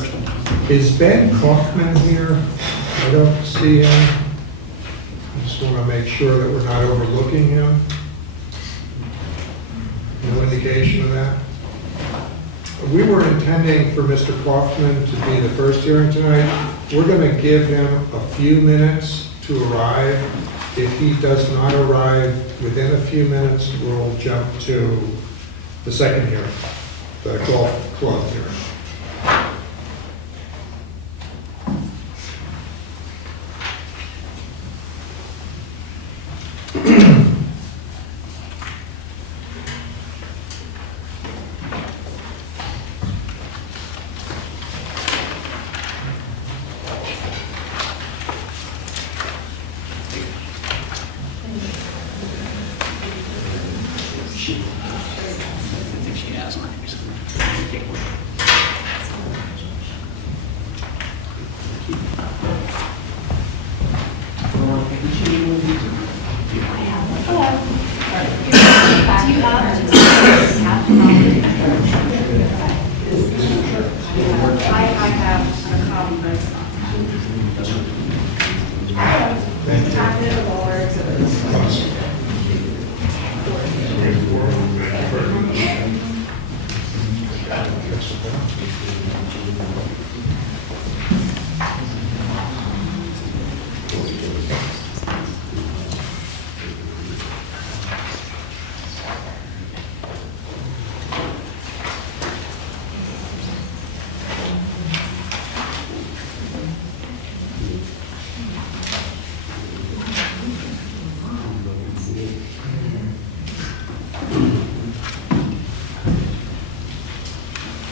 first one. Is Ben Kaufman here? I don't see him. I just want to make sure that we're not overlooking him. No indication of that. We were intending for Mr. Kaufman to be the first hearing tonight. We're going to give him a few minutes to arrive. If he does not arrive within a few minutes, we'll jump to the second hearing, the golf club hearing. I think she has one. I have a copy, but it's not.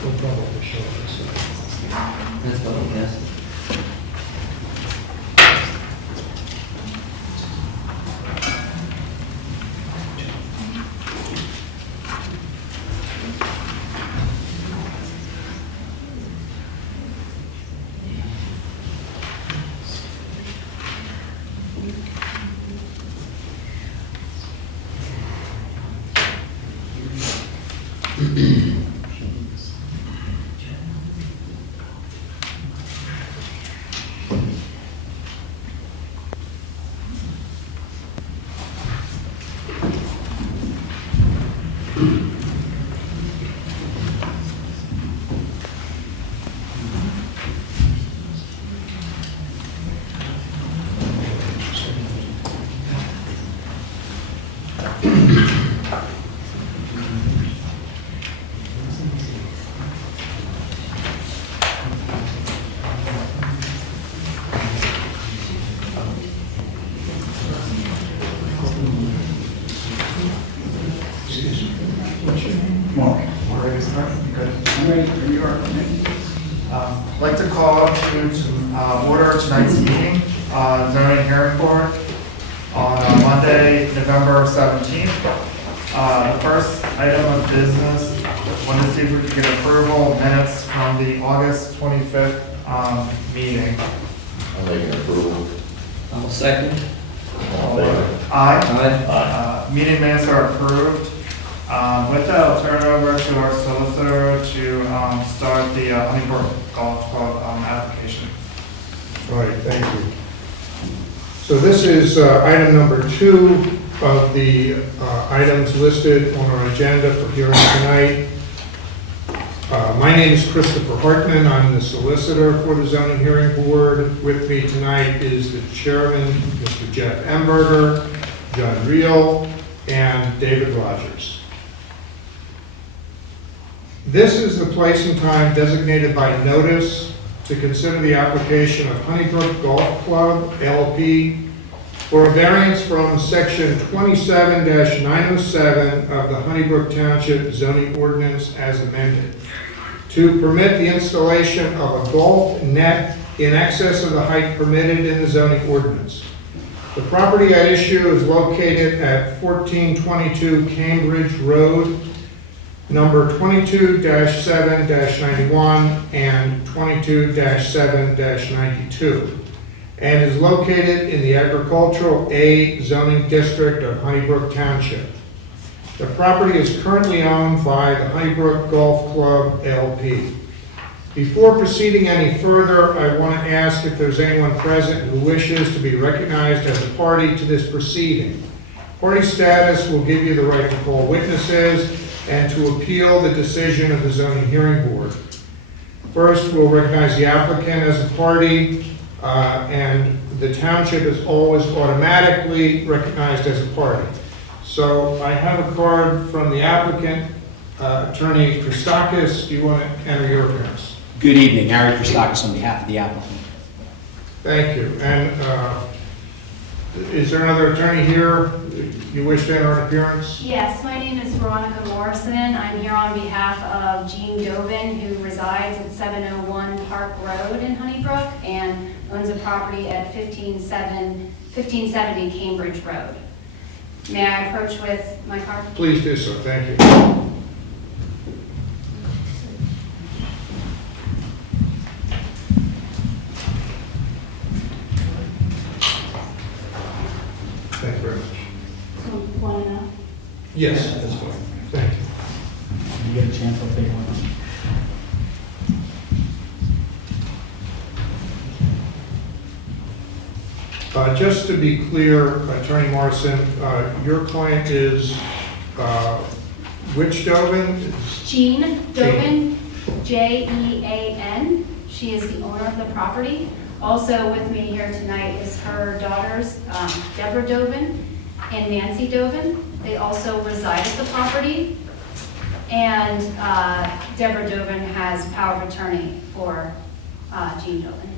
We'll probably show this. That's what I guess. Mark, we're ready to start? Good. I'm ready for you are. I'd like to call to order tonight's meeting, zoning hearing board on Monday, November 17th. The first item of business, wanted to see if we could get approval minutes from the August 25th meeting. I'll make an approval. I'll second. All in favor? Aye. Meeting minutes are approved. With that, I'll turn it over to our solicitor to start the Honeybrook Golf Club application. All right, thank you. So this is item number 2 of the items listed on our agenda for hearing tonight. My name is Christopher Hartman. I'm the solicitor for the zoning hearing board. With me tonight is the chairman, Mr. Jeff Emberger, John Reel, and David Rogers. This is the place and time designated by notice to consider the application of Honeybrook Golf Club LP for a variance from section 27-907 of the Honeybrook Township zoning ordinance as amended to permit the installation of a golf net in excess of the height permitted in the zoning ordinance. The property at issue is located at 1422 Cambridge Road, number 22-7-91 and 22-7-92, and is located in the Agricultural A zoning district of Honeybrook Township. The property is currently owned by the Honeybrook Golf Club LP. Before proceeding any further, I want to ask if there's anyone present who wishes to be recognized as a party to this proceeding. Party status will give you the right to call witnesses and to appeal the decision of the zoning hearing board. First, we'll recognize the applicant as a party, and the township is always automatically recognized as a party. So I have a card from the applicant, Attorney Christakis. Do you want to enter your appearance? Good evening, Ari Christakis on behalf of the applicant. Thank you. And is there another attorney here you wish to enter an appearance? Yes, my name is Veronica Morrison. I'm here on behalf of Jean Dovin, who resides at 701 Park Road in Honeybrook and owns a property at 1570 Cambridge Road. May I approach with my card? Please do so. Thank you. Thank you very much. So, one enough? Yes, that's fine. Thank you. You get a chance, I'll take one. Just to be clear, Attorney Morrison, your client is which Dovin? Jean Dovin, Jean. She is the owner of the property. Also with me here tonight is her daughters, Deborah Dovin and Nancy Dovin. They also reside at the property. And Deborah Dovin has power of attorney for Jean Dovin.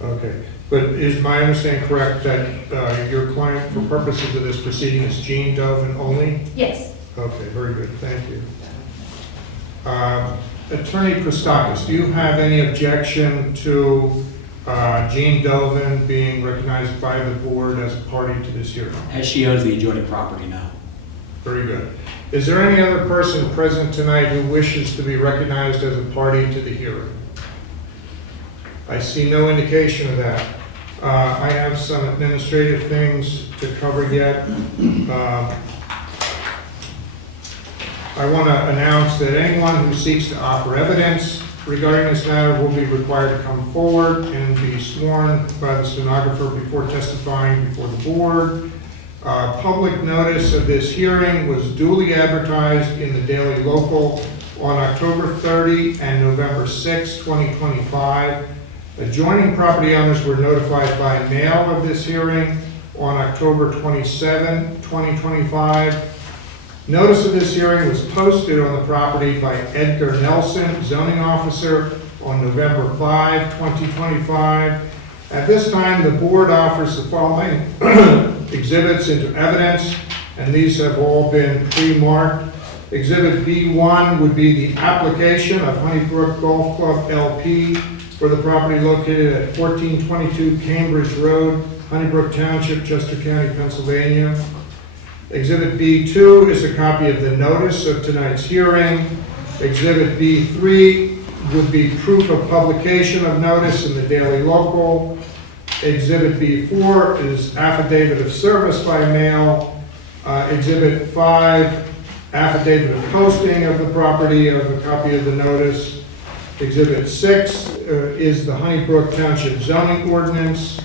Okay, but is my understanding correct that your client, for purposes of this proceeding, is Jean Dovin only? Yes. Okay, very good, thank you. Attorney Christakis, do you have any objection to Jean Dovin being recognized by the board as a party to this hearing? As she owns the adjoining property now. Very good. Is there any other person present tonight who wishes to be recognized as a party to the hearing? I see no indication of that. I have some administrative things to cover yet. I want to announce that anyone who seeks to offer evidence regarding this matter will be required to come forward and be sworn by the stenographer before testifying before the board. Public notice of this hearing was duly advertised in the Daily Local on October 30 and November 6, 2025. Adjoining property owners were notified by mail of this hearing on October 27, 2025. Notice of this hearing was posted on the property by Edgar Nelson, zoning officer, on November 5, 2025. At this time, the board offers the following exhibits into evidence, and these have all been pre-marked. Exhibit B1 would be the application of Honeybrook Golf Club LP for the property located at 1422 Cambridge Road, Honeybrook Township, Chester County, Pennsylvania. Exhibit B2 is a copy of the notice of tonight's hearing. Exhibit B3 would be proof of publication of notice in the Daily Local. Exhibit B4 is affidavit of service by mail. Exhibit 5, affidavit of posting of the property of a copy of the notice. Exhibit 6 is the Honeybrook Township zoning ordinance.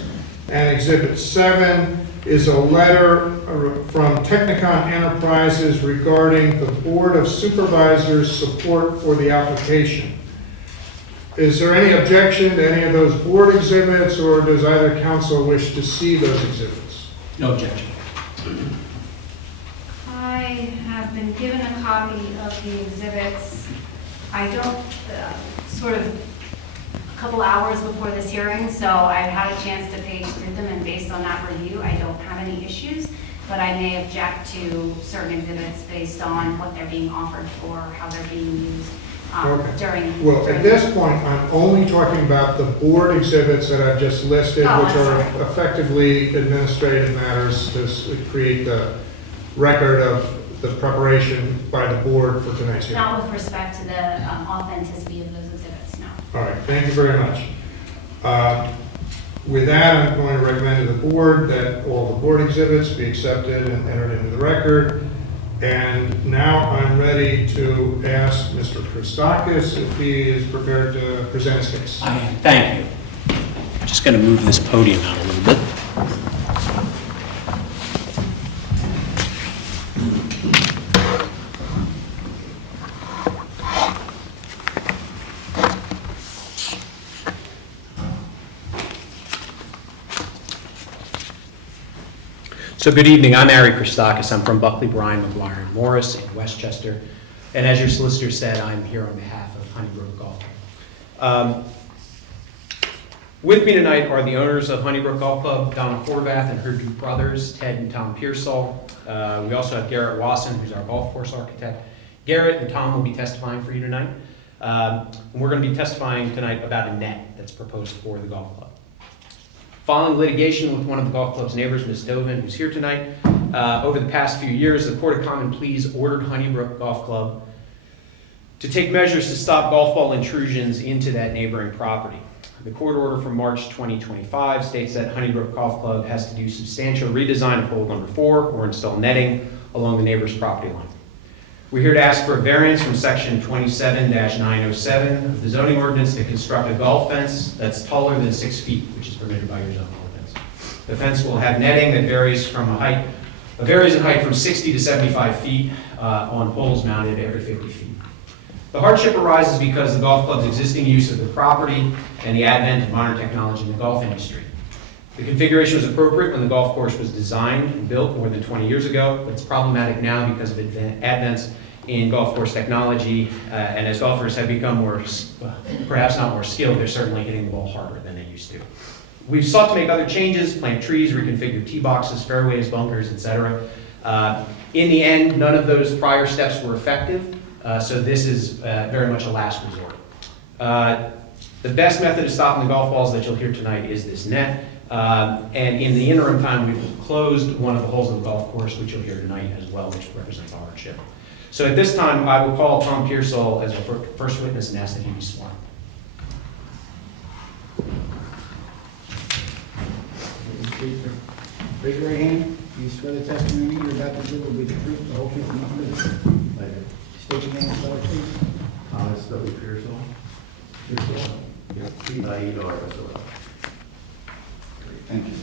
And Exhibit 7 is a letter from Technicon Enterprises regarding the Board of Supervisors' support for the application. Is there any objection to any of those board exhibits, or does either council wish to see those exhibits? No objection. I have been given a copy of the exhibits. I don't, sort of a couple hours before this hearing, so I've had a chance to page through them, and based on that review, I don't have any issues, but I may object to certain exhibits based on what they're being offered for, how they're being used during. Well, at this point, I'm only talking about the board exhibits that I've just listed, Oh, which I'm are sorry. effectively administrative matters to create the record of the preparation by the board for tonight's hearing. Not with respect to the authenticity of those exhibits, no. All right, thank you very much. With that, I'm going to recommend to the board that all the board exhibits be accepted and entered into the record. And now I'm ready to ask Mr. Christakis if he is prepared to present his case. I am, thank you. Just going to move this podium out a little bit. So good evening, I'm Ari Christakis. I'm from Buckley, Bryan, McGuire, and Morris in Westchester. And as your solicitor said, I'm here on behalf of Honeybrook Golf Club. With me tonight are the owners of Honeybrook Golf Club, Donald Horvath and her two brothers, Ted and Tom Pearsall. We also have Garrett Wasson, who's our golf course architect. Garrett and Tom will be testifying for you tonight. And we're going to be testifying tonight about a net that's proposed for the golf club. Following litigation with one of the golf club's neighbors, Ms. Dovin, who's here tonight, over the past few years, the Court of Common Pleas ordered Honeybrook Golf Club to take measures to stop golf ball intrusions into that neighboring property. The court order from March 2025 states that Honeybrook Golf Club has to do substantial redesign of hole number 4 or install netting along the neighbor's property line. We're here to ask for a variance from section 27-907 of the zoning ordinance to construct a golf fence that's taller than 6 feet, which is permitted by your zoning ordinance. The fence will have netting that varies in height from 60 to 75 feet on poles mounted every 50 feet. The hardship arises because the golf club's existing use of the property and the advent of modern technology in the golf industry. The configuration was appropriate when the golf course was designed and built more than 20 years ago, but it's problematic now because of advents in golf course technology, and as golfers have become more, perhaps not more skilled, they're certainly hitting the ball harder than they used to. We've sought to make other changes, plant trees, reconfigure tee boxes, fairways, bunkers, etc. In the end, none of those prior steps were effective, so this is very much a last resort. The best method of stopping the golf balls that you'll hear tonight is this net. And in the interim time, we've closed one of the holes of the golf course, which you'll hear tonight as well, which represents our hardship. So at this time, I will call Tom Pearsall as our first witness and ask that he be sworn. Raise your right hand. Do you swear the testimony you're about to give will be the truth, the whole truth, and nothing but the truth? I do. State your name and spell it, please. Thomas W. Pearsall. P-I-E-R-S-O-L. Thank you.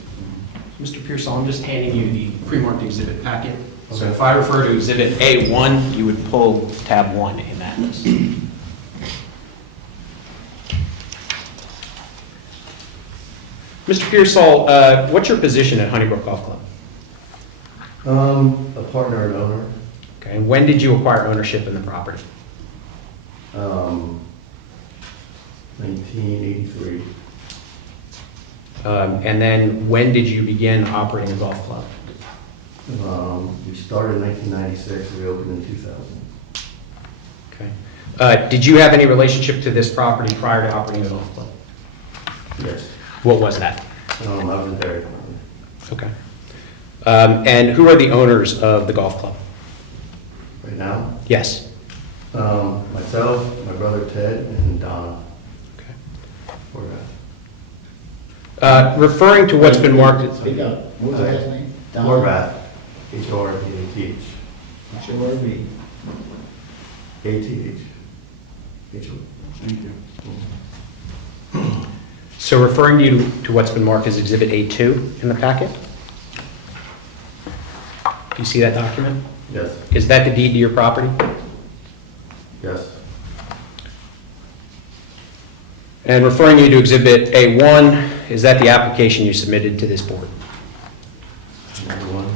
Mr. Pearsall, I'm just handing you the pre-marked exhibit packet. So if I refer to exhibit A1, you would pull tab 1 in that list. Mr. Pearsall, what's your position at Honeybrook Golf Club? A partner and owner. Okay, and when did you acquire ownership in the property? 1983. And then when did you begin operating a golf club? We started in 1996, we opened in 2000. Okay. Did you have any relationship to this property prior to operating a golf club? Yes. What was that? I was in Dairy Farm. Okay. And who are the owners of the golf club? Right now, Yes. myself, my brother Ted, and Donna. Okay. Horvath. Referring to what's been marked, Speak up. What was the last name? Horvath. H-O-R-V-A-T-H. H-O-R-V. A-T-H. H-O. Thank you. so referring to what's been marked as Exhibit A2 in the packet? Do you see that document? Yes. Is that the deed to your property? Yes. And referring you to Exhibit A1, is that the application you submitted to this board? Number one.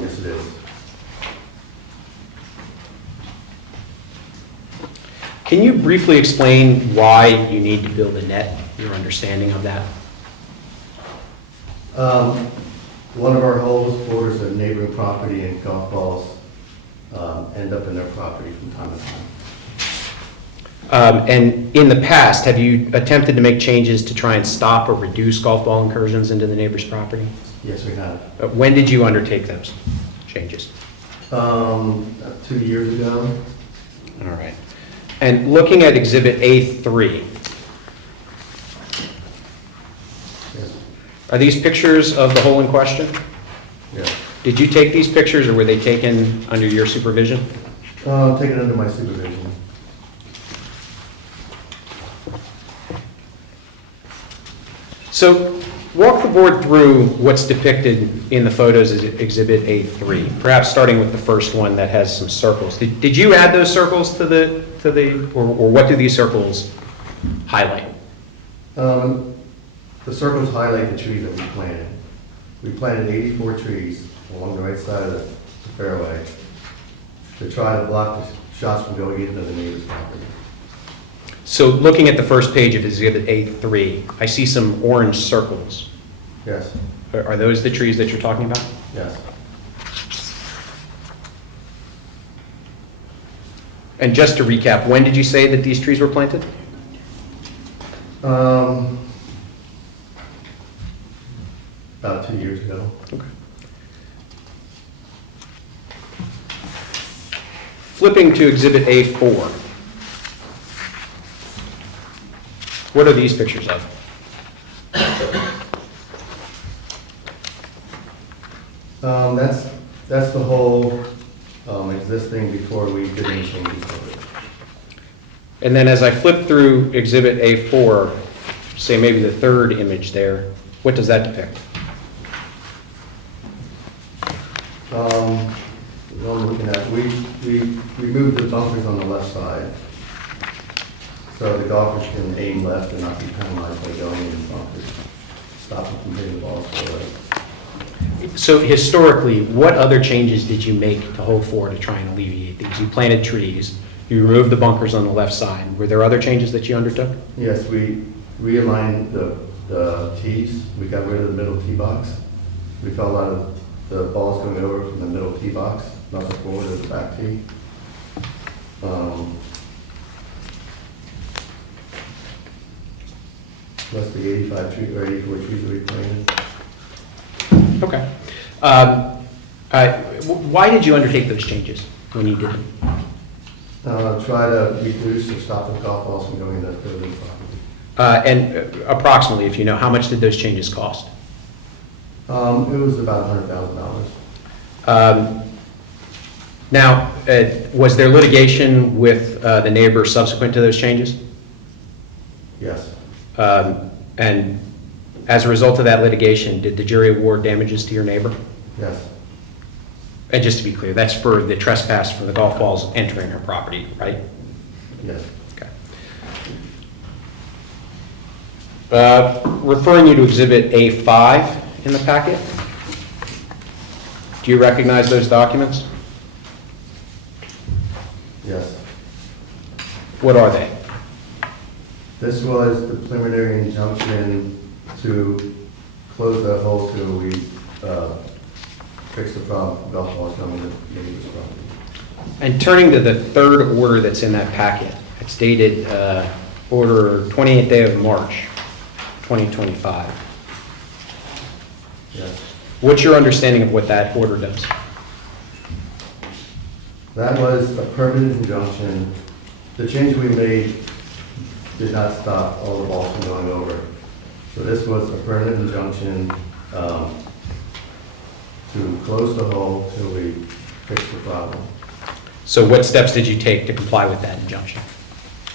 Yes, it is. Can you briefly explain why you need to build a net, your understanding of that? One of our holes borders a neighboring property, and golf balls end up in their property from time to time. And in the past, have you attempted to make changes to try and stop or reduce golf ball incursions into the neighbor's property? Yes, we have. When did you undertake those changes? 2 years ago. All right. And looking at Exhibit A3, Yes. Are these pictures of the hole in question? Yes. Did you take these pictures, or were they taken under your supervision? Taken under my supervision. So walk the board through what's depicted in the photos as Exhibit A3, perhaps starting with the first one that has some circles. Did you add those circles or what do these circles highlight? The circles highlight the trees that we planted. We planted 84 trees along the right side of the fairway to try to block the shots from going into the neighbor's property. So looking at the first page of Exhibit A3, I see some orange circles. Yes, Are those the trees that you're talking about? yes. And just to recap, when did you say that these trees were planted? About 2 years ago. Okay. Flipping to Exhibit A4. What are these pictures of? That's the whole existing before we did any changes to it. And then as I flip through Exhibit A4, say maybe the third image there, what does that depict? What I'm looking at, we removed the bumpers on the left side, so the golfers can aim left and not be penalized by going in the bumpers, stop them from hitting the balls forward. So historically, what other changes did you make to Hole 4 to try and alleviate these? You planted trees, you removed the bunkers on the left side. Were there other changes that you undertook? Yes, we realigned the tees, we got rid of the middle tee box. We felt a lot of the balls going over from the middle tee box, not the forward or the back tee. Plus the 85 tree, or 84 trees that we planted. Okay. Why did you undertake those changes when you did them? Try to reduce or stop the golf balls from going into the building property. And approximately, if you know, how much did those changes cost? It was about $100,000. Now, was there litigation with the neighbor subsequent to those changes? Yes, And as a result of that litigation, did the jury award damages to your neighbor? yes, And just to be clear, that's for the trespass from the golf balls entering her property, right? yes. Okay. Referring you to Exhibit A5 in the packet. Do you recognize those documents? Yes. What are they? This was the preliminary injunction to close that hole till we fix the problem, golf balls coming to the neighbor's property. And turning to the third order that's in that packet, it's dated order 28th day of March, 2025. Yes. What's your understanding of what that order does? That was a permanent injunction. The change we made did not stop all the balls from going over. So this was a permanent injunction to close the hole till we fix the problem. So what steps did you take to comply with that injunction?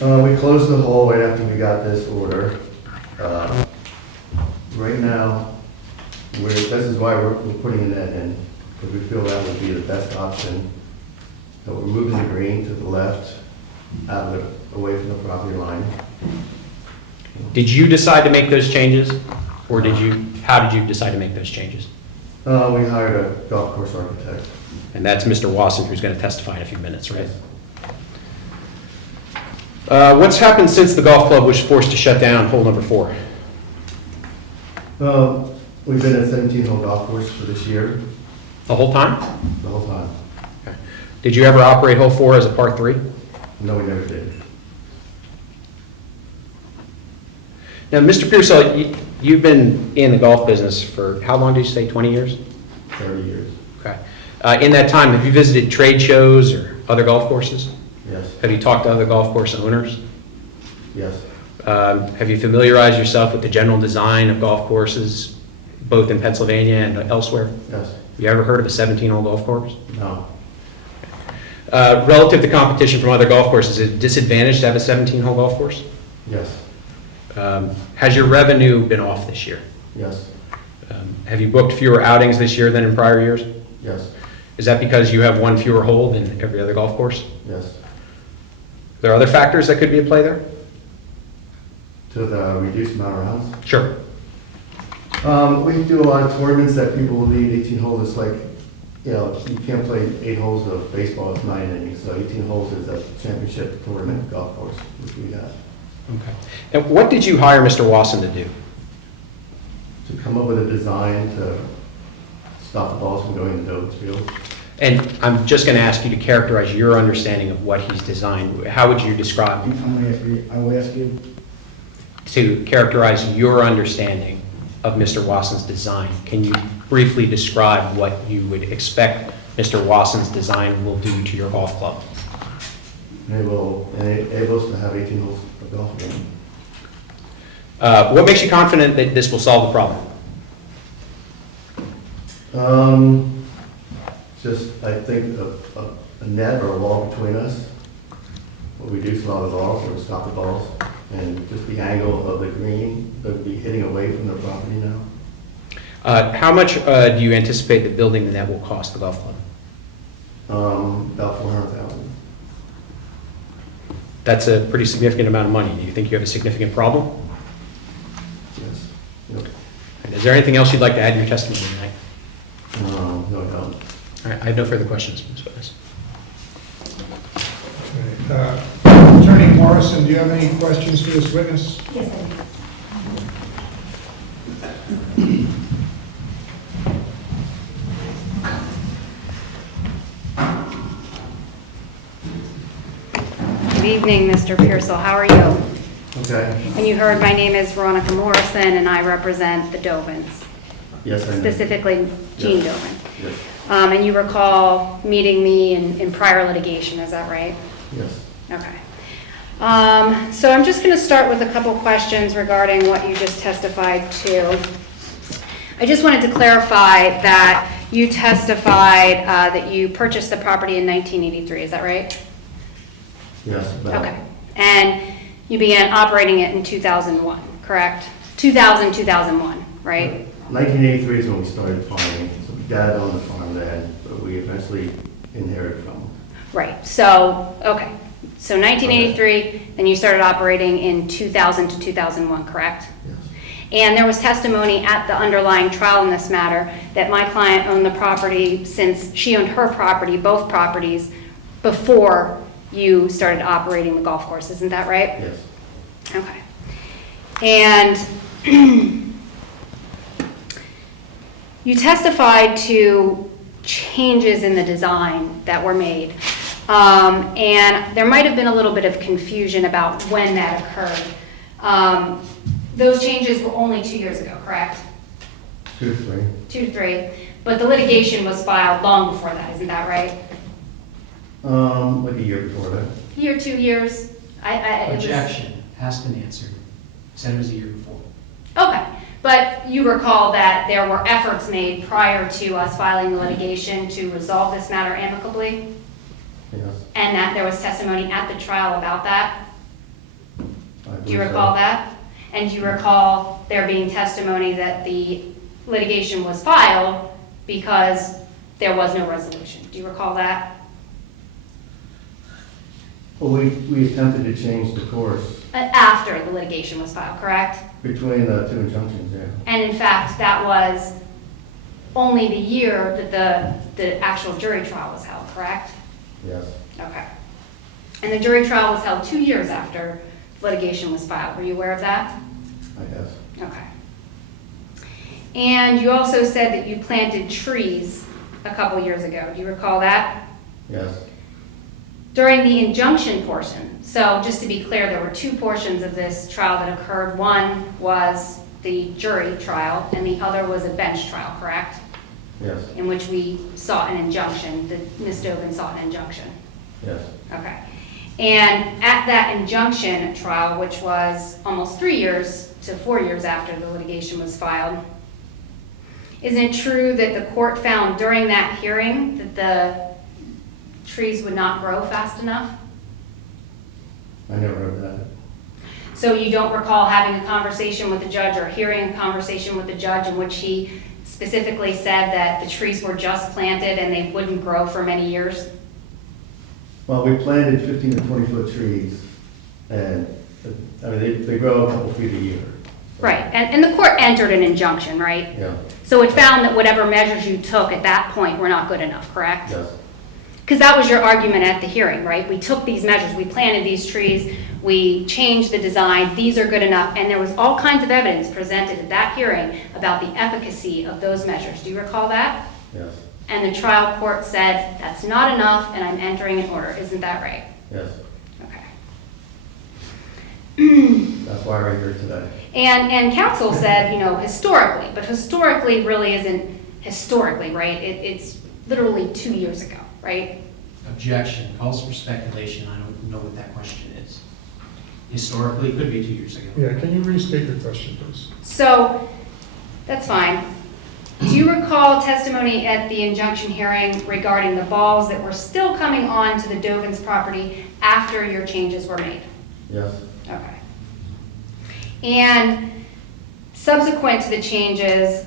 We closed the hole right after we got this order. Right now, this is why we're putting a net in, because we feel that would be the best option. So we're moving the green to the left, away from the property line. Did you decide to make those changes, or how did you decide to make those changes? We hired a golf course architect. And that's Mr. Wasson, who's going to testify in a few minutes, right? Yes. What's happened since the golf club was forced to shut down hole number 4? We've been at 17-hole golf course for this year, The whole time? the whole time. Okay. Did you ever operate hole 4 as a par 3? No, we never did. Now, Mr. Pearsall, you've been in the golf business for, how long did you say, 20 years? 30 years. Okay. In that time, have you visited trade shows or other golf courses? Yes, Have you talked to other golf course owners? yes, Have you familiarized yourself with the general design of golf courses both in Pennsylvania and elsewhere? Yes. You ever heard of a 17-hole golf course? No. Relative to competition from other golf courses, is it a disadvantage to have a 17-hole golf course? Yes. Has your revenue been off this year? Yes. Have you booked fewer outings this year than in prior years? Yes. Is that because you have one fewer hole than every other golf course? Yes. Are there other factors that could be at play there? To the reduced amount of rounds. Sure. We do a lot of tournaments that people will need 18 holes. It's like, you know, you can't play 8 holes of baseball, it's 9 innings. So 18 holes is a championship tournament golf course, which we have. Okay. And what did you hire Mr. Wasson to do? To come up with a design to stop the balls from going into Dove's field. And I'm just going to ask you to characterize your understanding of what he's designed. How would you describe, I will ask you, to characterize your understanding of Mr. Wasson's design? Can you briefly describe what you would expect Mr. Wasson's design will do to your golf club? And it will enable us to have 18 holes of golf game. What makes you confident that this will solve the problem? Just, I think, a net or a wall between us will reduce a lot of the balls, or stop the balls, and just the angle of the green, that be hitting away from the property now. How much do you anticipate that building the net will cost the golf club? About 400,000. That's a pretty significant amount of money. Do you think you have a significant problem? Yes. Yep. And is there anything else you'd like to add to your testimony tonight? No, I don't. All right, I have no further questions, Ms. Witness. Attorney Morrison, do you have any questions for this witness? Yes, I do. Good evening, Mr. Pearsall. How are you? Okay. And you heard my name is Veronica Morrison, and I represent the Dovins, Yes, I know. specifically Jean Yes. Dovin. Yes. And you recall meeting me in prior litigation, is that right? Yes. Okay. So I'm just going to start with a couple questions regarding what you just testified to. I just wanted to clarify that you testified that you purchased the property in 1983, is that right? Yes. But Okay. And you began operating it in 2001, correct? 2001, right? 1983 is when we started farming. So Dad owned the farm then, but we eventually inherited from him. Right. So, okay. So 1983, then you started operating in 2000 to 2001, correct? Yes. And there was testimony at the underlying trial in this matter that my client owned the property since she owned her property, both properties, before you started operating the golf course. Isn't that right? Yes. Okay. And you testified to changes in the design that were made. And there might have been a little bit of confusion about when that occurred. Those changes were only 2 years ago, correct? 2 to 3. 2 to 3. But the litigation was filed long before that, isn't that right? Like a year before that. Year, 2 years? It was- Objection has been answered. Said it was a year before. Okay, but you recall that there were efforts made prior to us filing the litigation to resolve this matter amicably? Yes. And that there was testimony at the trial about that? I Do you believe so. recall that? And do you recall there being testimony that the litigation was filed because there was no resolution? Do you recall that? Well, we attempted to change the course After the litigation was filed, correct? between the 2 injunctions, yeah. And in fact, that was only the year that the actual jury trial was held, correct? Yes. Okay. And the jury trial was held 2 years after litigation was filed. Were you aware of that? I guess. Okay. And you also said that you planted trees a couple years ago. Do you recall that? Yes. During the injunction portion, so just to be clear, there were 2 portions of this trial that occurred. One was the jury trial, and the other was a bench trial, correct? Yes. In which we sought an injunction, that Ms. Dovin sought an injunction. Yes. Okay. And at that injunction trial, which was almost 3 years to 4 years after the litigation was filed, Isn't it true that the court found during that hearing that the trees would not grow fast enough? I never heard that. So you don't recall having a conversation with the judge or hearing a conversation with the judge in which he specifically said that the trees were just planted and they wouldn't grow for many years? Well, we planted 15 to 20-foot trees, and, I mean, they grow a couple feet a year. Right, and the court entered an injunction, right? Yeah, So it found that whatever measures you took at that point were not good enough, correct? yes, Because that was your argument at the hearing, right? We took these measures, we planted these trees, we changed the design, these are good enough, and there was all kinds of evidence presented at that hearing about the efficacy of those measures. Do you recall that? yes, And the trial court said, that's not enough, and I'm entering an order. Isn't that right? yes. Okay. That's why we're here today. And counsel said, historically, but historically really isn't historically, right? It's literally 2 years ago, right? Objection, calls for speculation, I don't know what that question is. Historically, it could be 2 years ago. Yeah, can you restate your question, please? So, that's fine. Do you recall testimony at the injunction hearing regarding the balls that were still coming on to the Dovins property after your changes were made? Yes, Okay. And subsequent to the changes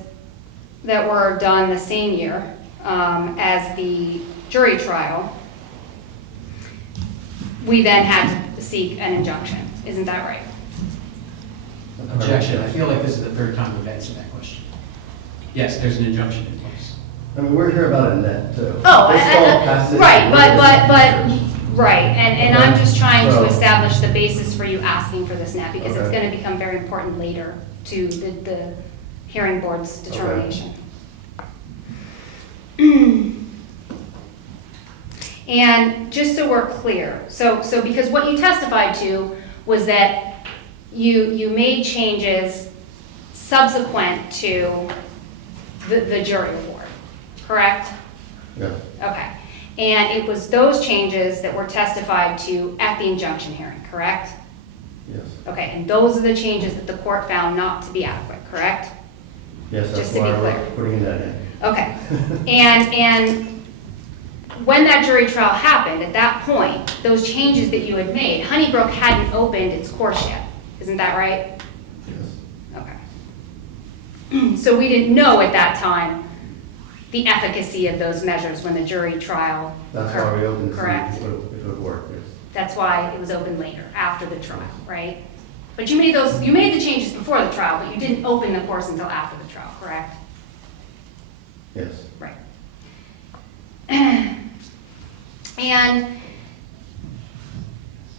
that were done the same year as the jury trial, we then had to seek an injunction. Isn't that right? Objection, I feel like this is the third time we've answered that question. Yes, there's an injunction in place. I mean, we're here about a net, too. Oh, This all passes- right, right, and I'm just trying to So- establish the basis for you asking for this net, because it's Okay. gonna become very important later to the hearing board's determination. And just so we're clear, so because what you testified to was that you made changes subsequent to the jury award, correct? Yes, Okay. And it was those changes that were testified to at the injunction hearing, correct? yes, Okay, and those are the changes that the court found not to be adequate, correct? yes, that's Just to be why we're clear. putting that in. Okay. And when that jury trial happened, at that point, those changes that you had made, Honeybrook hadn't opened its course yet. Isn't that right? Yes, Okay. So we didn't know at that time the efficacy of those measures when the jury trial that's why we opened it, correct? if it would work, yes. That's why it was open later, after the trial, right? But you made the changes before the trial, but you didn't open the course until after the trial, correct? Yes, Right. And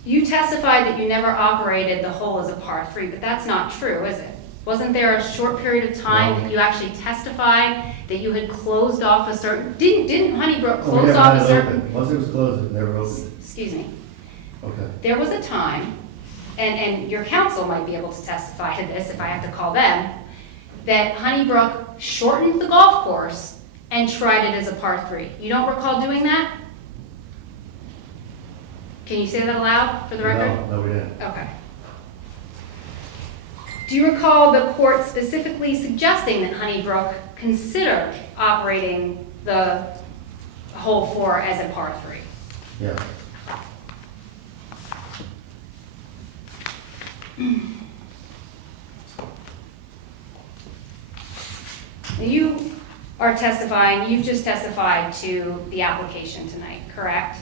you testified that you never operated the hole as a par 3, but that's not true, is it? Wasn't there a short period of time No. that you actually testified that you had closed off a certain, didn't Honeybrook we close never off had a it certain? open. Once it was closed, it never opened. Excuse me. Okay, There was a time, and your counsel might be able to testify to this if I have to call them, that Honeybrook shortened the golf course and tried it as a par 3. You don't recall doing that? Can you say that aloud for the record? no, we didn't. Okay. Do you recall the court specifically suggesting that Honeybrook consider operating the hole 4 as a par 3? Yes, Now, you are testifying, you've just testified to the application tonight, correct?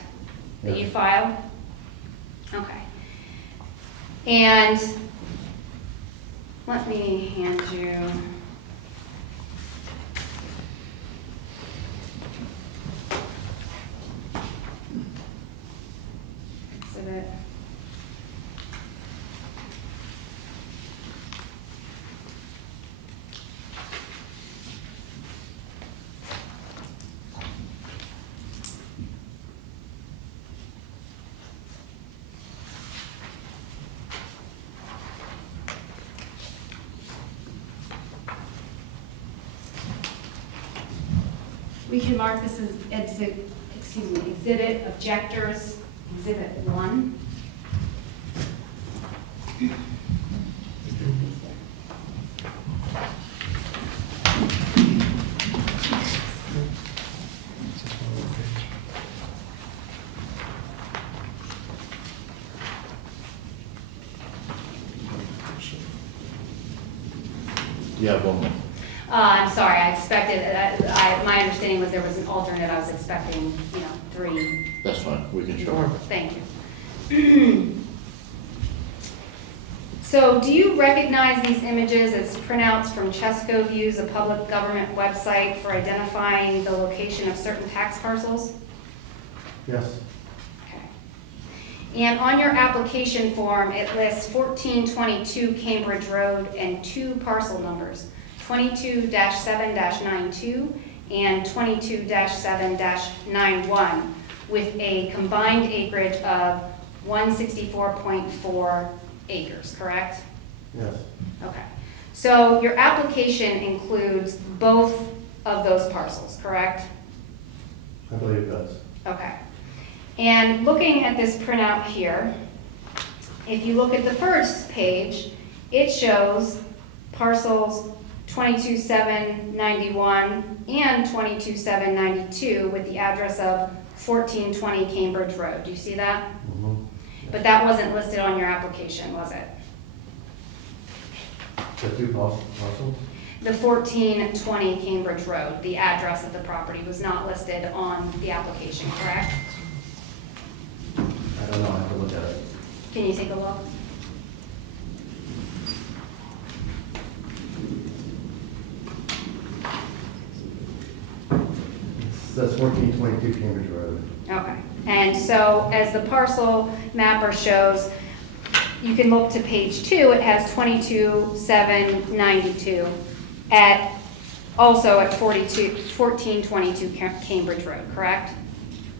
That you Yes. filed? Okay. And let me hand you. Exhibit. We can mark this as exhibit objectors, exhibit 1. You have one more. I'm sorry, I expected, my understanding was there was an alternate, I was expecting, 3. That's fine, we can show. Thank you. So do you recognize these images as printouts from Chesco Views, a public government website for identifying the location of certain tax parcels? Yes, Okay. And on your application form, it lists 1422 Cambridge Road and 2 parcel numbers, 22-7-92 and 22-7-91, with a combined acreage of 164.4 acres, correct? yes, Okay. So your application includes both of those parcels, correct? I believe it does. Okay. And looking at this printout here, if you look at the first page, it shows parcels 22-791 and 22-792 with the address of 1420 Cambridge Road. Do you see that? Mhm. But that wasn't listed on your application, was it? The 2 parcels? The 1420 Cambridge Road, the address of the property was not listed on the application, correct? I don't know, I have to look at it. Can you take a look? That's 1422 Cambridge Road. Okay. And so as the parcel mapper shows, you can look to page 2, it has 22-792 also at 1422 Cambridge Road, correct?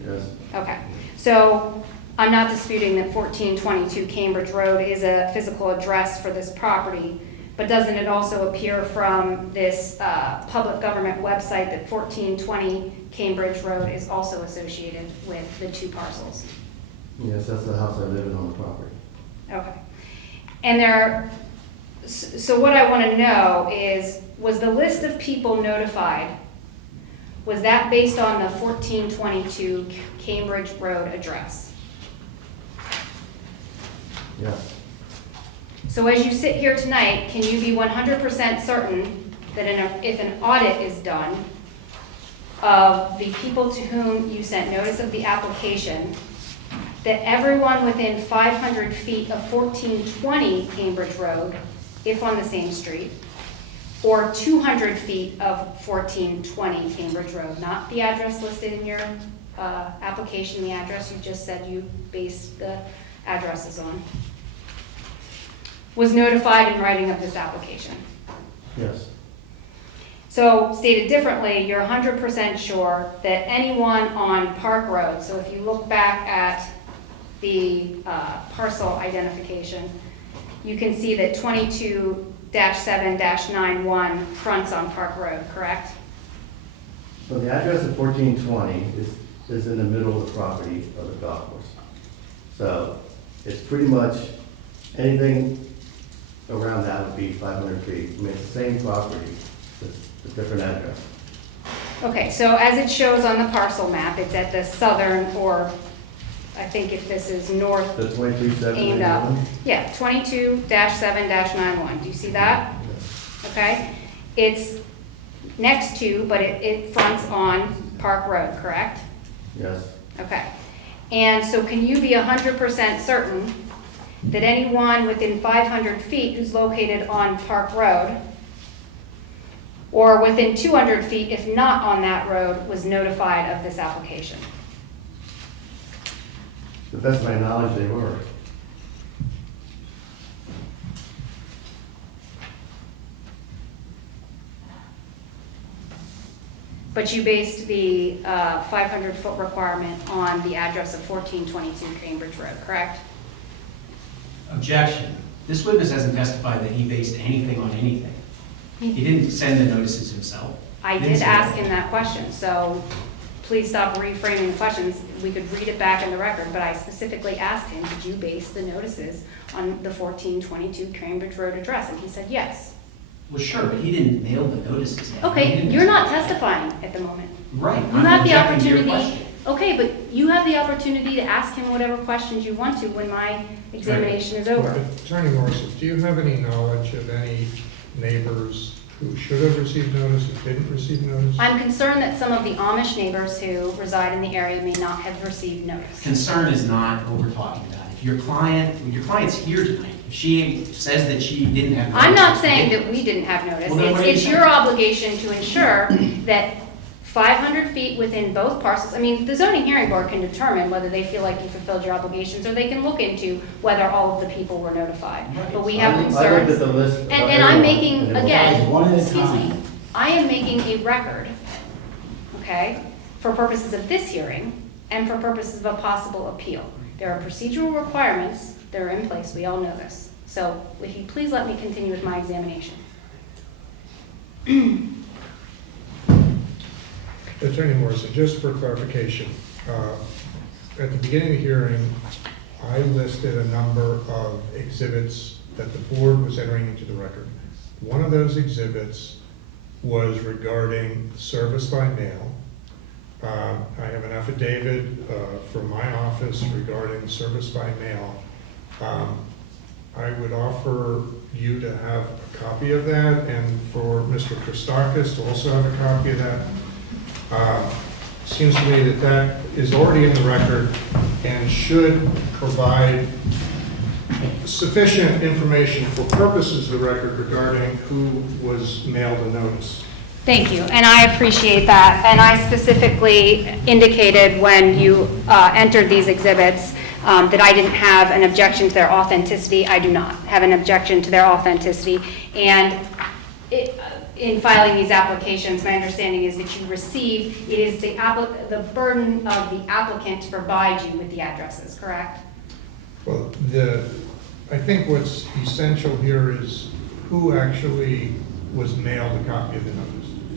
Yes, Okay. So I'm not disputing that 1422 Cambridge Road is a physical address for this property, but doesn't it also appear from this public government website that 1420 Cambridge Road is also associated with the 2 parcels? yes, that's the house I live in on the property. Okay. And so what I want to know is, was the list of people notified, was that based on the 1422 Cambridge Road address? Yes, So as you sit here tonight, can you be 100% certain that if an audit is done of the people to whom you sent notice of the application, that everyone within 500 feet of 1420 Cambridge Road, if on the same street, or 200 feet of 1420 Cambridge Road, not the address listed in your application, the address you just said you based the addresses on, was notified in writing of this application? yes, So stated differently, you're 100% sure that anyone on Park Road, so if you look back at the parcel identification, you can see that 22-7-91 fronts on Park Road, correct? so the address of 1420 is in the middle of the property of the golf course. So it's pretty much anything around that would be 500 feet. I mean, it's the same property, it's a different address. Okay, so as it shows on the parcel map, it's at the southern, or I think if this is north The 2271? aimed up. Yeah, 22-7-91. Do you see that? Yes. Okay? It's next to, but it fronts on Park Road, correct? Yes, Okay. And so can you be 100% certain that anyone within 500 feet who's located on Park Road, or within 200 feet, if not on that road, was notified of this application? to the best of my knowledge, they were. But you based the 500-foot requirement on the address of 1422 Cambridge Road, correct? Objection. This witness hasn't testified that he based anything on anything. He didn't send the notices himself. I Didn't did say ask that. him that question, so please stop reframing the questions. We could read it back in the record, but I specifically asked him, did you base the notices on the 1422 Cambridge Road address? And he said yes. Well, sure, but he didn't mail the notices. He Okay, didn't- you're not testifying at the moment. Right. You I'm have the objecting to your opportunity, question. okay, but you have the opportunity to ask him whatever questions you want to when my examination is over. Attorney Morrison, do you have any knowledge of any neighbors who should have received notice, who didn't receive notice? I'm concerned that some of the Amish neighbors who reside in the area may not have received notice. Concern is not what we're talking about. If your client's here tonight, if she says that she didn't have notice. I'm not saying that we didn't have notice. Well, then what are you It's saying? your obligation to ensure that 500 feet within both parcels, I mean, the zoning hearing board can determine whether they feel like you fulfilled your obligations, or they can look into whether all of the people were notified. Right. But we have I looked concerns. at the list. of And I'm everyone, making, and it was- again, one at a excuse me, time. I am making a record, okay, for purposes of this hearing and for purposes of a possible appeal. There are procedural requirements that are in place, we all know this. So if you please let me continue with my examination. Attorney Morrison, just for clarification, at the beginning of the hearing, I listed a number of exhibits that the board was entering into the record. One of those exhibits was regarding service by mail. I have an affidavit from my office regarding service by mail. I would offer you to have a copy of that, and for Mr. Christakis to also have a copy of that. Seems to me that that is already in the record and should provide sufficient information for purposes of the record regarding who was mailed a notice. Thank you, and I appreciate that. And I specifically indicated when you entered these exhibits that I didn't have an objection to their authenticity. I do not have an objection to their authenticity. And in filing these applications, my understanding is that you receive, it is the burden of the applicant to provide you with the addresses, correct? Well, I think what's essential here is who actually was mailed a copy of the notice.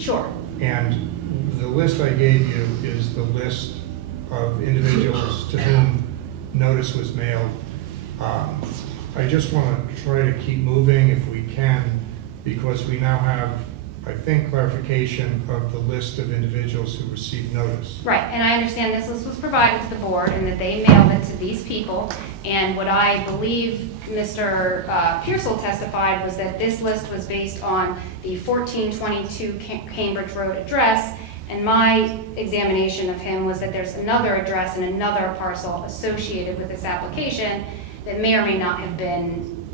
Sure. And the list I gave you is the list of individuals to whom notice was mailed. I just want to try to keep moving if we can, because we now have, I think, clarification of the list of individuals who received notice. Right, and I understand this list was provided to the board and that they mailed it to these people. And what I believe Mr. Pearsall testified was that this list was based on the 1422 Cambridge Road address. And my examination of him was that there's another address and another parcel associated with this application that may or may not have been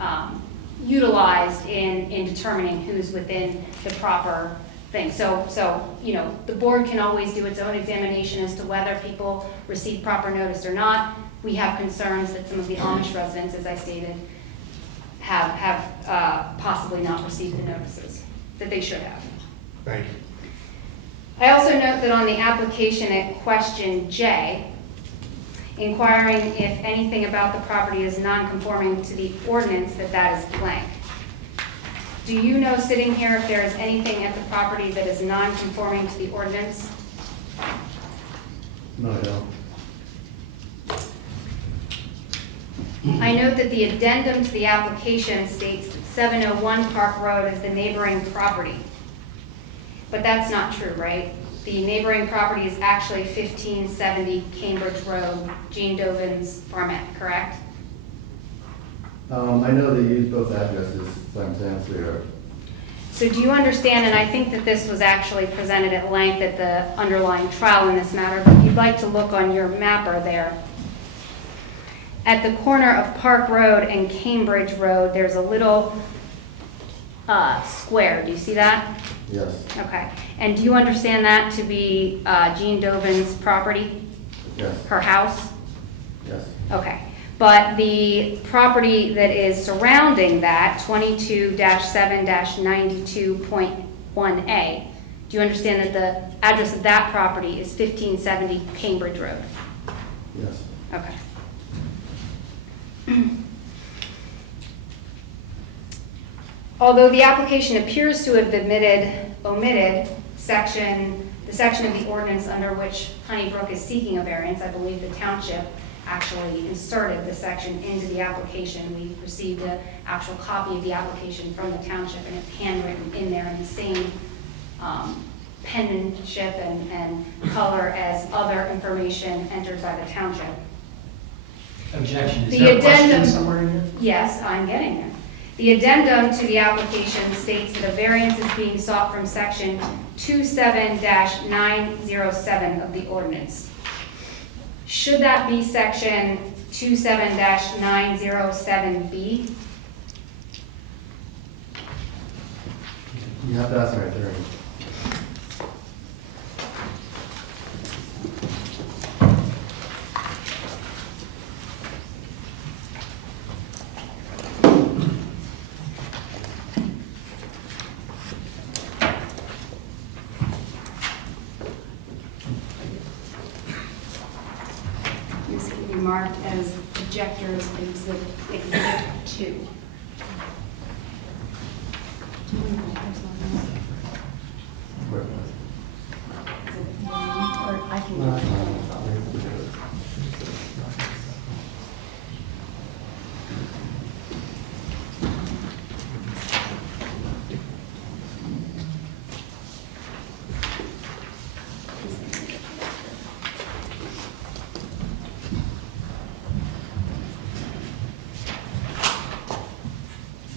utilized in determining who's within the proper thing. So, you know, the board can always do its own examination as to whether people receive proper notice or not. We have concerns that some of the Amish residents, as I stated, have possibly not received the notices that they should have. Thank you. I also note that on the application at question J, inquiring if anything about the property is non-conforming to the ordinance, that is blank. Do you know, sitting here, if there is anything at the property that is non-conforming to the ordinance? No, I don't. I note that the addendum to the application states that 701 Park Road is the neighboring property. But that's not true, right? The neighboring property is actually 1570 Cambridge Road, Jean Dovin's farmette, correct? I know they use both addresses simultaneously, or So do you understand, and I think that this was actually presented at length at the underlying trial in this matter, but if you'd like to look on your mapper there, at the corner of Park Road and Cambridge Road, there's a little square. Do you see that? yes, Okay. And do you understand that to be Jean Dovin's property, yes, her house? yes, Okay. But the property that is surrounding that, 22-7-92.1A, do you understand that the address of that property is 1570 Cambridge Road? yes. Okay. Although the application appears to have omitted the section of the ordinance under which Honeybrook is seeking a variance, I believe the township actually inserted the section into the application. We received an actual copy of the application from the township, and it's handwritten in there in the same penmanship and color as other information entered by the township. Objection. Is The there a question addendum- somewhere in here? Yes, I'm getting there. The addendum to the application states that a variance is being sought from section 27-907 of the ordinance. Should that be section 27-907B? You have to ask our attorney. This will be marked as objectors exhibit 2. Where? Or I can.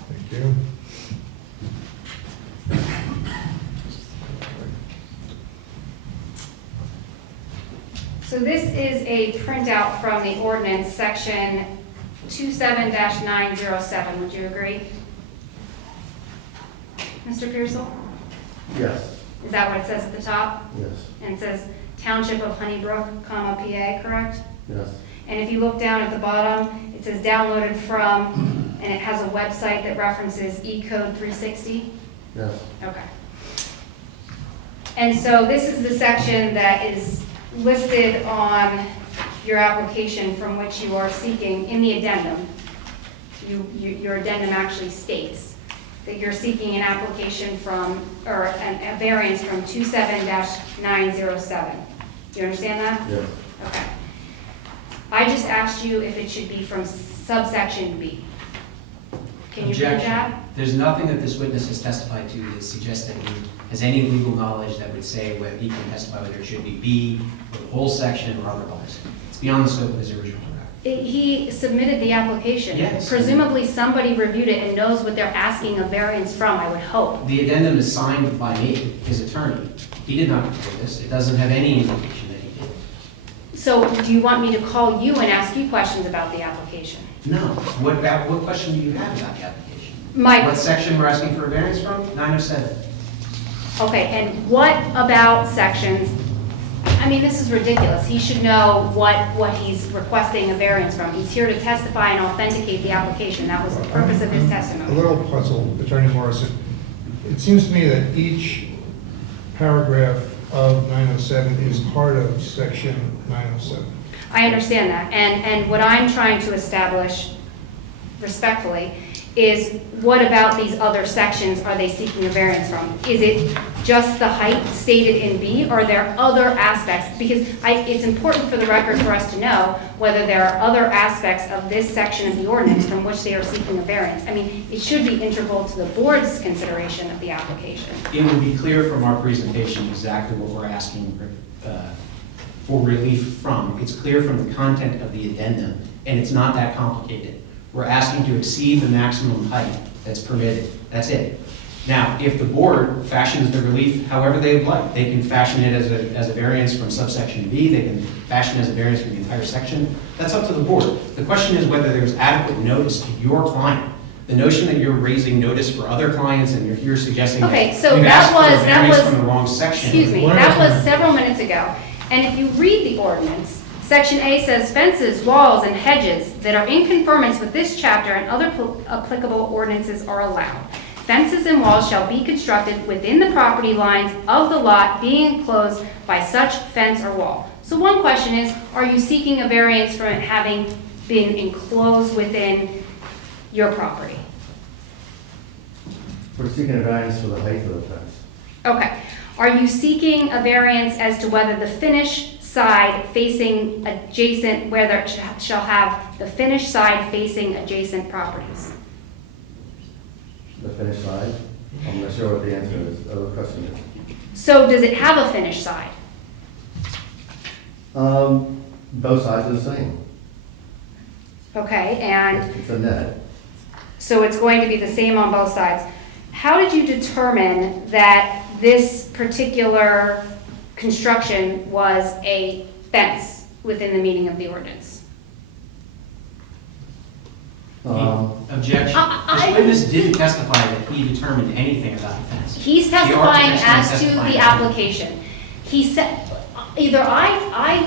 Thank you. So this is a printout from the ordinance, section 27-907. Would you agree? Mr. Pearsall? Yes, Is that what it says at the top? yes, And it says Township of Honeybrook, comma, PA, correct? yes, And if you look down at the bottom, it says downloaded from, and it has a website that references eCode 360? yes, Okay. And so this is the section that is listed on your application from which you are seeking in the addendum. Your addendum actually states that you're seeking an application from, or a variance from 27-907. Do you understand that? yes. Okay. I just asked you if it should be from subsection B. Can you read Objection. that? There's nothing that this witness has testified to that suggests that he has any legal knowledge that would say whether he can testify whether it should be B, or the whole section, or otherwise. It's beyond the scope of his original draft. He submitted the application. Yes. Presumably, somebody reviewed it and knows what they're asking a variance from, I would hope. The addendum is signed by me, his attorney. He did not prepare this. It doesn't have any indication that he did. So do you want me to call you and ask you questions about the application? No. What question do you have about the application? My, What section we're asking for a variance from? 907. okay, and what about sections, I mean, this is ridiculous. He should know what he's requesting a variance from. He's here to testify and authenticate the application. That was the purpose of his A testimony. little puzzled, Attorney Morrison. It seems to me that each paragraph of 907 is part of section 907. I understand that, and what I'm trying to establish respectfully is what about these other sections are they seeking a variance from? Is it just the height stated in B, or are there other aspects? Because it's important for the record for us to know whether there are other aspects of this section of the ordinance from which they are seeking a variance. I mean, it should be integral to the board's consideration of the application. It would be clear from our presentation exactly what we're asking for relief from. It's clear from the content of the addendum, and it's not that complicated. We're asking to exceed the maximum height that's permitted. That's it. Now, if the board fashions the relief however they would like, they can fashion it as a variance from subsection B, they can fashion it as a variance from the entire section. That's up to the board. The question is whether there's adequate notice to your client. The notion that you're raising notice for other clients and you're here suggesting Okay, that so we've that asked for a was- variance from the wrong section. Excuse me, One at a that was time. several minutes ago. And if you read the ordinance, section A says fences, walls, and hedges that are in conformance with this chapter and other applicable ordinances are allowed. Fences and walls shall be constructed within the property lines of the lot being enclosed by such fence or wall. So one question is, are you seeking a variance from it having been enclosed within your property? We're seeking a variance for the height of the fence. Okay. Are you seeking a variance as to whether the finished side facing adjacent, whether it shall have the finished side facing adjacent properties? The finished side? I'm not sure what the answer is, the question is. So does it have a finished side? Both sides are the same. Okay, and It's a net. So it's going to be the same on both sides. How did you determine that this particular construction was a fence within the meaning of the ordinance? Objection. I- This witness didn't testify that he determined anything about the fence. He's The testifying architect's as to testifying. the application. He said, either I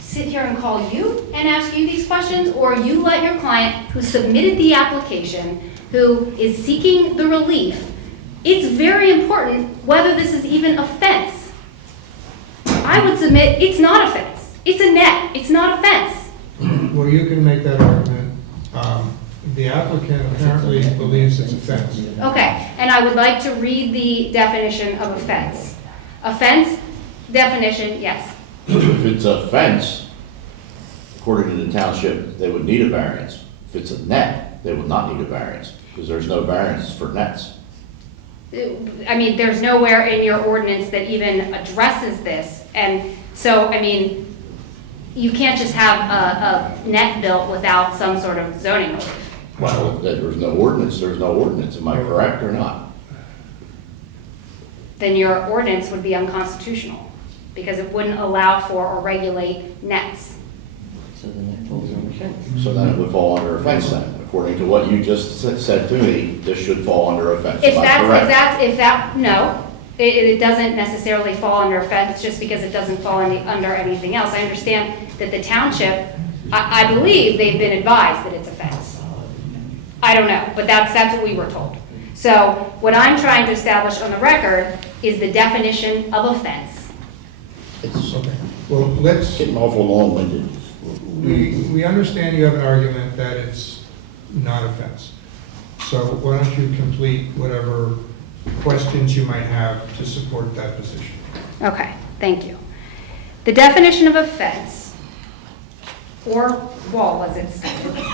sit here and call you and ask you these questions, or you let your client who submitted the application, who is seeking the relief, it's very important whether this is even a fence. I would submit it's not a fence. It's a net. It's not a fence. Well, you can make that argument. The applicant apparently believes it's a fence. Okay, and I would like to read the definition of a fence. A fence definition, yes. If it's a fence, according to the township, they would need a variance. If it's a net, they would not need a variance, because there's no variance for nets. I mean, there's nowhere in your ordinance that even addresses this. And so, I mean, you can't just have a net built without some sort of zoning relief. Well, if there's no ordinance, there's no ordinance. Am I correct or not? Then your ordinance would be unconstitutional because it wouldn't allow for or regulate nets. So then that falls under fence. So then it would fall under a fence then. According to what you just said to me, this should fall under a fence. If Am I correct? No, it doesn't necessarily fall under a fence just because it doesn't fall under anything else. I understand that the township, I believe they've been advised that it's a fence. I don't know, but that's what we were told. So what I'm trying to establish on the record is the definition of a fence. It's Okay. Well, let's, getting awful long-winded. we understand you have an argument that it's not a fence. So why don't you complete whatever questions you might have to support that position? Okay, thank you. The definition of a fence, or wall as it's stated,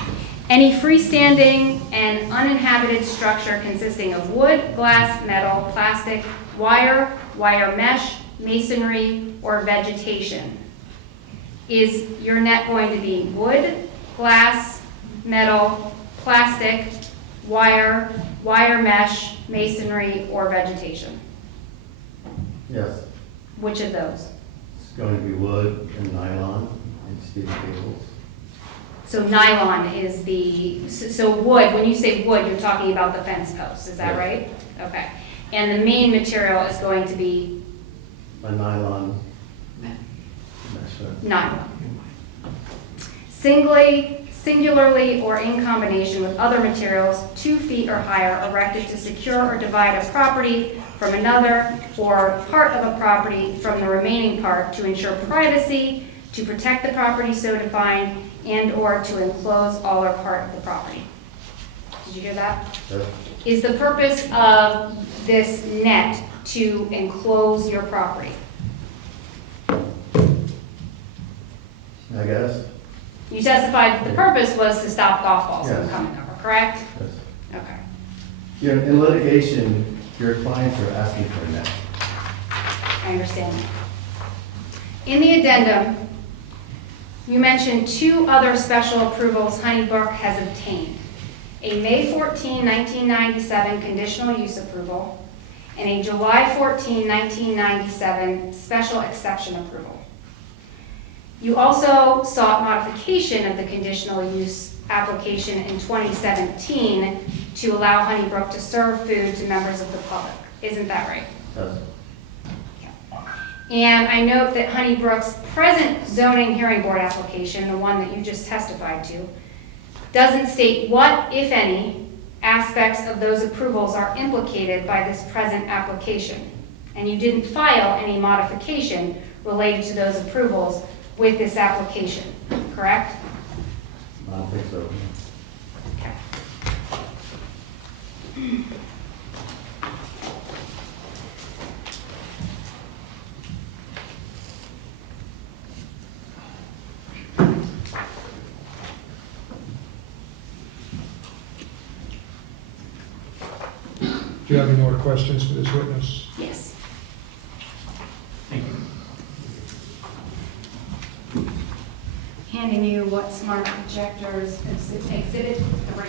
any freestanding and uninhabited structure consisting of wood, glass, metal, plastic, wire, wire mesh, masonry, or vegetation. Is your net going to be wood, glass, metal, plastic, wire, wire mesh, masonry, or vegetation? Yes, Which of those? it's going to be wood and nylon and steel cables. So nylon is so wood, when you say wood, you're talking about the fence posts, is that Yes. right? Okay. And the main material is going to be A nylon. Mesh. nylon. Singularly or in combination with other materials 2 feet or higher erected to secure or divide a property from another or part of a property from the remaining part to ensure privacy, to protect the property so defined, and/or to enclose all or part of the property. Did you hear that? Yes. Is the purpose of this net to enclose your property? I guess. You testified that the purpose was to stop golf balls from Yes. coming over, correct? Yes. Okay. Yeah, in litigation, your clients are asking for a net. I understand. In the addendum, you mentioned 2 other special approvals Honeybrook has obtained. A May 14, 1997 conditional use approval and a July 14, 1997 special exception approval. You also sought modification of the conditional use application in 2017 to allow Honeybrook to serve food to members of the public. Isn't that right? Yes. And I note that Honeybrook's present zoning hearing board application, the one that you just testified to, doesn't state what, if any, aspects of those approvals are implicated by this present application. And you didn't file any modification related to those approvals with this application, correct? I don't think so. Okay. Do you have any more questions for this witness? Yes. Thank you. Handing you what smart projectors exhibit 3.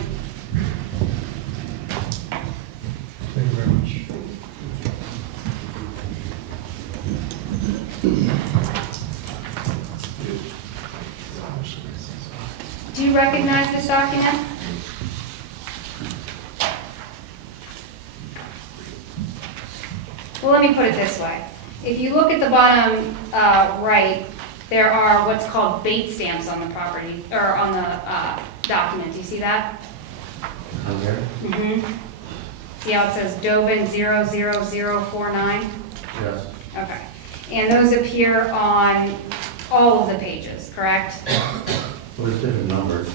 Do you recognize this document? Well, let me put it this way. If you look at the bottom right, there are what's called bait stamps on the property, or on the document. Do you see that? On here? Mm-hmm. See how it says Dovin 00049? Yes. Okay. And those appear on all of the pages, correct? Well, there's different numbers.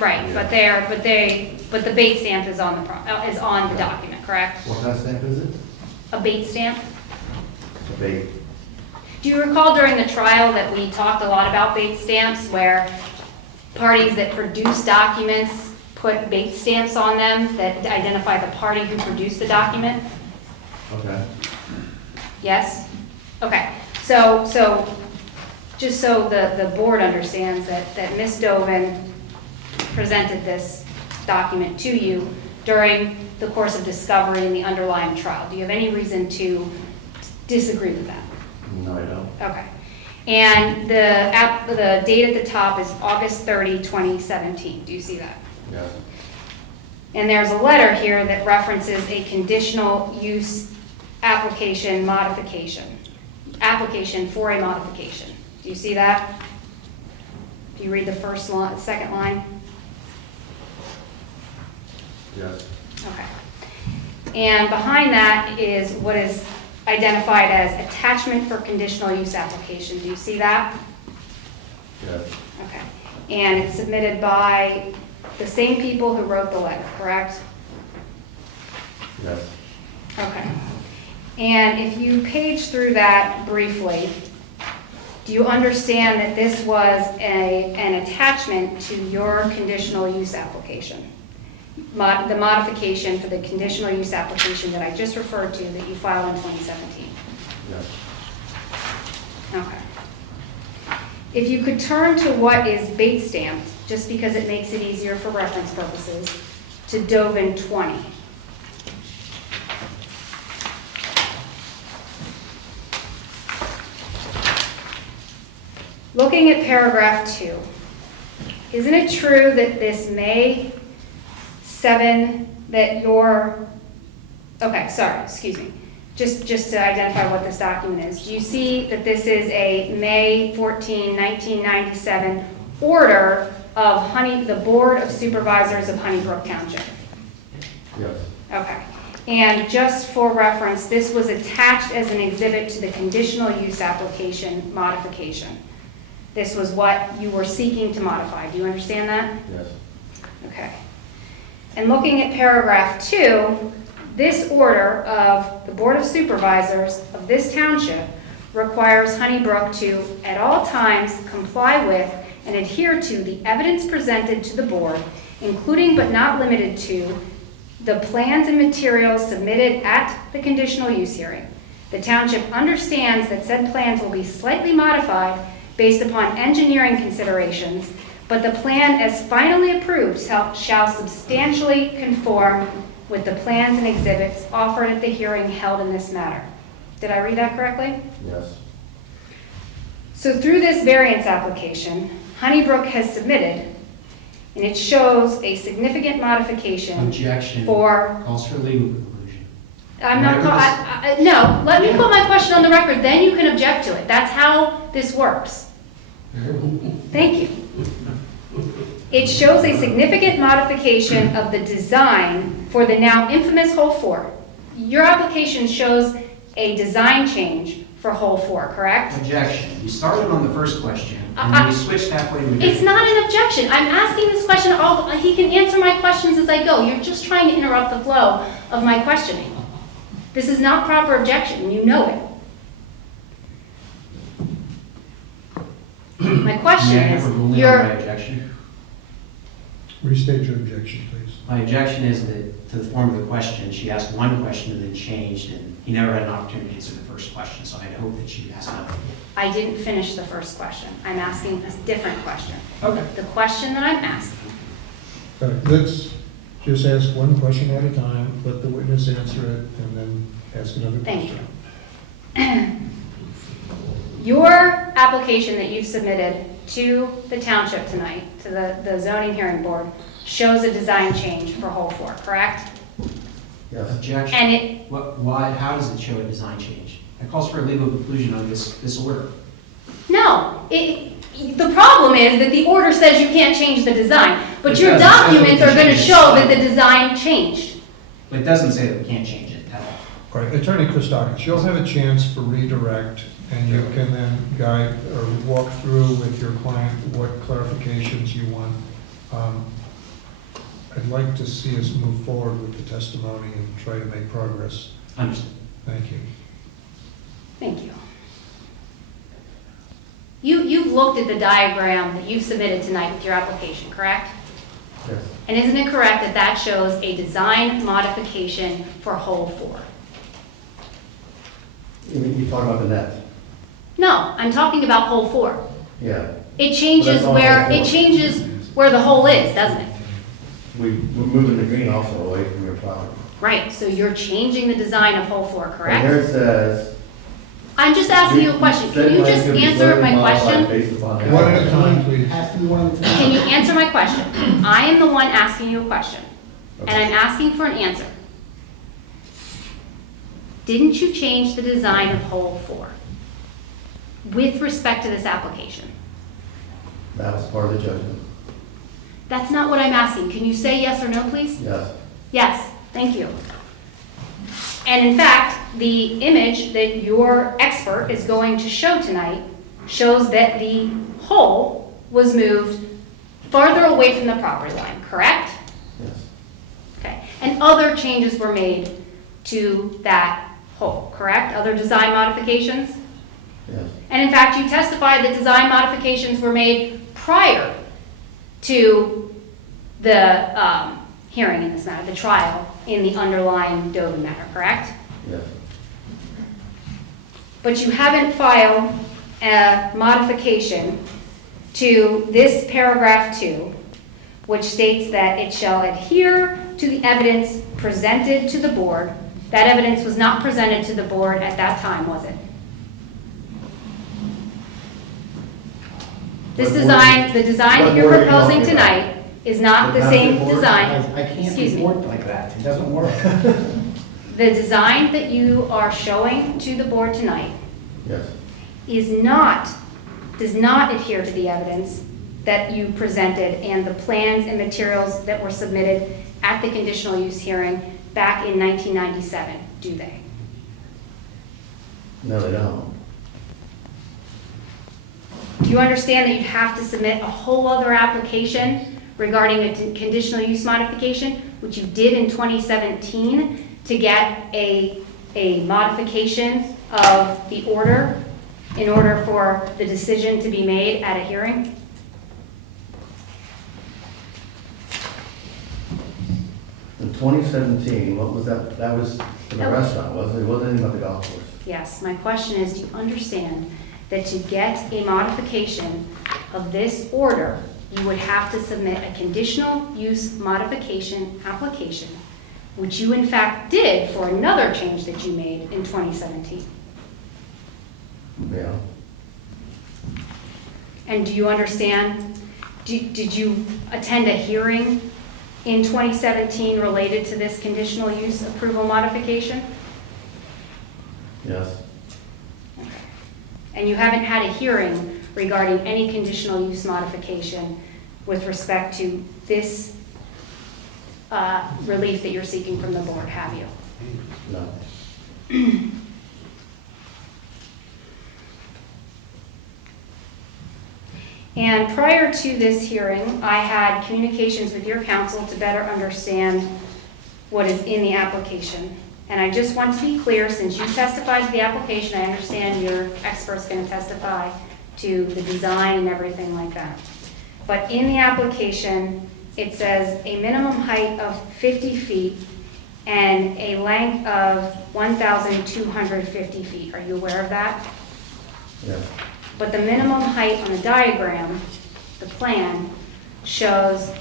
Right, but the bait stamp is on the document, correct? What kind of stamp is it? A bait stamp? It's a bait. Do you recall during the trial that we talked a lot about bait stamps, where parties that produce documents put bait stamps on them that identify the party who produced the document? Okay. Yes? Okay, so just so the board understands that Ms. Dovin presented this document to you during the course of discovery in the underlying trial. Do you have any reason to disagree with that? No, I don't. Okay. And the date at the top is August 30, 2017. Do you see that? Yes. And there's a letter here that references a conditional use application modification. Application for a modification. Do you see that? Do you read the first line, second line? Yes. Okay. And behind that is what is identified as attachment for conditional use application. Do you see that? Yes. Okay. And it's submitted by the same people who wrote the letter, correct? Yes. Okay. And if you page through that briefly, do you understand that this was an attachment to your conditional use application? The modification for the conditional use application that I just referred to that you filed in 2017? Yes. Okay. If you could turn to what is bait stamped, just because it makes it easier for reference purposes, to Dovin 20. Looking at paragraph 2, isn't it true that this May 7, that your, okay, sorry, excuse me, just to identify what this document is. Do you see that this is a May 14, 1997 order of the Board of Supervisors of Honeybrook Township? Yes. Okay. And just for reference, this was attached as an exhibit to the conditional use application modification. This was what you were seeking to modify. Do you understand that? Yes. Okay. And looking at paragraph 2, this order of the Board of Supervisors of this township requires Honeybrook to, at all times, comply with and adhere to the evidence presented to the board, including but not limited to the plans and materials submitted at the conditional use hearing. The township understands that said plans will be slightly modified based upon engineering considerations, but the plan as finally approved shall substantially conform with the plans and exhibits offered at the hearing held in this matter. Did I read that correctly? Yes. So through this variance application, Honeybrook has submitted, and it shows a significant modification Objection. for, Calls for legal conclusion. I'm not, no, let me put my question on the record, then you can object to it. That's how this works. Thank you. It shows a significant modification of the design for the now infamous hole 4. Your application shows a design change for hole 4, correct? Objection. You started on the first question, and then you switched halfway to a It's different. not an objection. I'm asking this question, he can answer my questions as I go. You're just trying to interrupt the flow of my questioning. This is not proper objection, and you know it. My question May I is, have a ruling on you're, my objection? Restate your objection, please. My objection is that, to the form of the question, she asked one question and then changed, and he never had an opportunity to answer the first question, so I'd hope that she asked another. I didn't finish the first question. I'm asking a different question. Okay. The question that I'm asking, All right, let's just ask one question at a time, let the witness answer it, and then ask another Thank question. your application that you've submitted to the township tonight, to the zoning hearing board, shows a design change for hole 4, correct? Yes. Objection. And it, Why, how does it show a design change? That calls for a legal conclusion on this order. no, the problem is that the order says you can't change the design, but It your does. It says we documents can are gonna change the show that design. the design changed. But it doesn't say that we can't change it at all. All right, Attorney Christakis, you'll have a chance for redirect, and you can then guide or walk through with your client what clarifications you want. I'd like to see us move forward with the testimony and try to make progress. Understood. Thank you. Thank you. You've looked at the diagram that you've submitted tonight with your application, correct? Yes. And isn't it correct that that shows a design modification for hole 4? You talk about the net? No, I'm talking about hole 4. Yeah. It changes Well, that's all where, hole it 4. changes where the hole is, doesn't it? We're moving the green also away from your property. Right, so you're changing the design of hole 4, And correct? here it says. I'm just asking you a question. Can you just answer my question? One at a time, please. Has to be one of the. Can you answer my question? I am the one asking you a question, and I'm asking for an answer. Didn't you change the design of hole 4 with respect to this application? That was part of the judgment. That's not what I'm asking. Can you say yes or no, please? Yes. Yes, thank you. And in fact, the image that your expert is going to show tonight shows that the hole was moved farther away from the property line, correct? Yes. Okay, and other changes were made to that hole, correct? Other design modifications? Yes. And in fact, you testified that design modifications were made prior to the hearing in this matter, the trial in the underlying Dover matter, correct? Yes. But you haven't filed a modification to this paragraph 2, which states that it shall adhere to the evidence presented to the board. That evidence was not presented to the board at that time, was it? This What board- design, the design what that you're board are you proposing talking about? tonight is not The the same township board? design. I can't Excuse me. report like that, it doesn't work. The design that you are showing to the board tonight Yes. does not adhere to the evidence that you presented and the plans and materials that were submitted at the conditional use hearing back in 1997, do they? No, they don't. Do you understand that you'd have to submit a whole other application regarding a conditional use modification, which you did in 2017, to get a modification of the order in order for the decision to be made at a hearing? In 2017, what was that? That was for the That was- restaurant, wasn't it? It wasn't anything about the golf course. Yes, my question is, do you understand that to get a modification of this order, you would have to submit a conditional use modification application, which you in fact did for another change that you made in 2017? Yeah. And do you understand, did you attend a hearing in 2017 related to this conditional use approval modification? Yes. And you haven't had a hearing regarding any conditional use modification with respect to this relief that you're seeking from the board, have you? No. And prior to this hearing, I had communications with your counsel to better understand what is in the application. And I just want to be clear, since you testified to the application, I understand your expert's going to testify to the design and everything like that. But in the application, it says a minimum height of 50 feet and a length of 1,250 feet. Are you aware of that? Yes. But the minimum height on the diagram, the plan, shows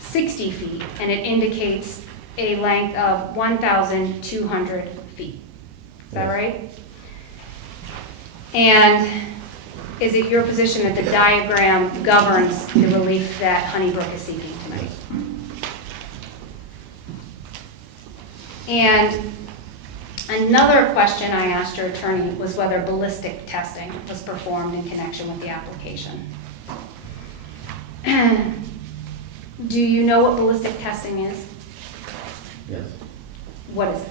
60 feet, and it indicates a length of 1,200 feet. Is that Yes. right? And is it your position that the diagram governs the relief that Honeybrook is seeking tonight? And another question I asked your attorney was whether ballistic testing was performed in connection with the application. Do you know what ballistic testing is? Yes. What is it?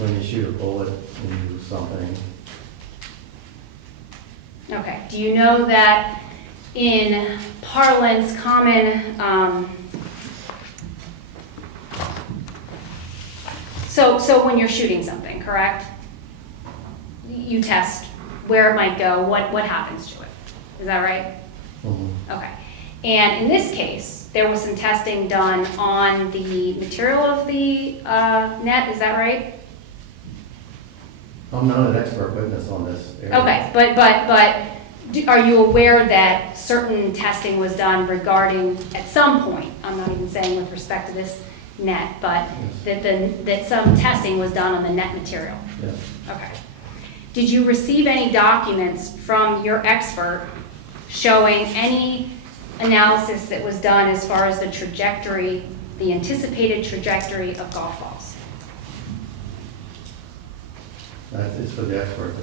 When you shoot a bullet into something, Okay. Do you know that in parlance, common, so when you're shooting something, correct? You test where it might go, what happens to it. Is that right? mhm, Okay. And in this case, there was some testing done on the material of the net, is that right? I'm not an expert witness on this area. Okay, but are you aware that certain testing was done regarding, at some point, I'm not even saying with respect to this net, but that some testing was done on the net material? Yes, Okay. Did you receive any documents from your expert showing any analysis that was done as far as the trajectory, the anticipated trajectory of golf balls? it's for the expert.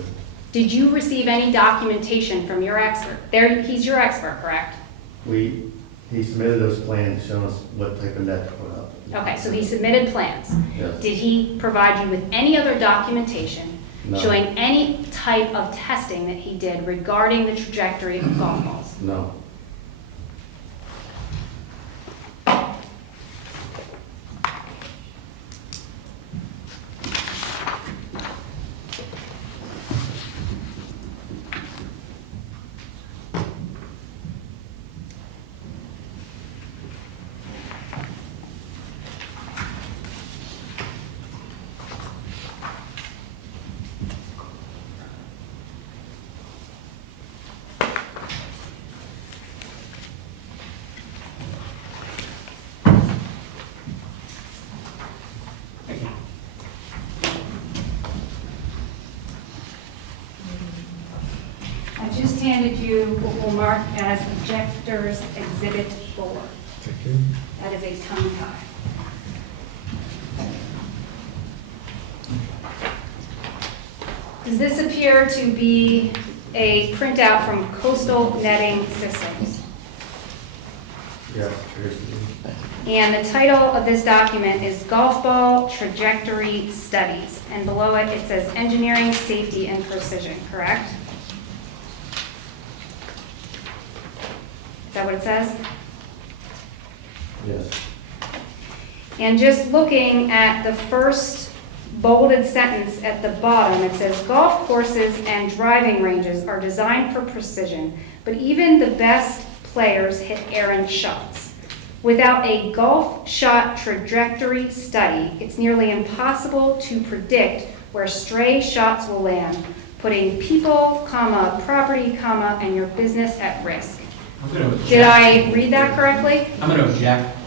Did you receive any documentation from your expert? He's your expert, correct? He submitted those plans showing us what type of net to put up. Okay, so he submitted plans. Yes. Did he provide you with any other documentation No. showing any type of testing that he did regarding the trajectory of golf balls? No. I just handed you what we'll mark as Objector's Exhibit 4. That is a tongue tie. Does this appear to be a printout from Coastal Netting Systems? Yes. And the title of this document is Golf Ball Trajectory Studies. And below it, it says Engineering, Safety, and Precision, correct? Is that what it says? Yes. And just looking at the first bolded sentence at the bottom, it says, golf courses and driving ranges are designed for precision, but even the best players hit errant shots. Without a golf shot trajectory study, it's nearly impossible to predict where stray shots will land, putting people, property, and your business at risk. I'm going to object. Did I read that correctly? I'm going to object.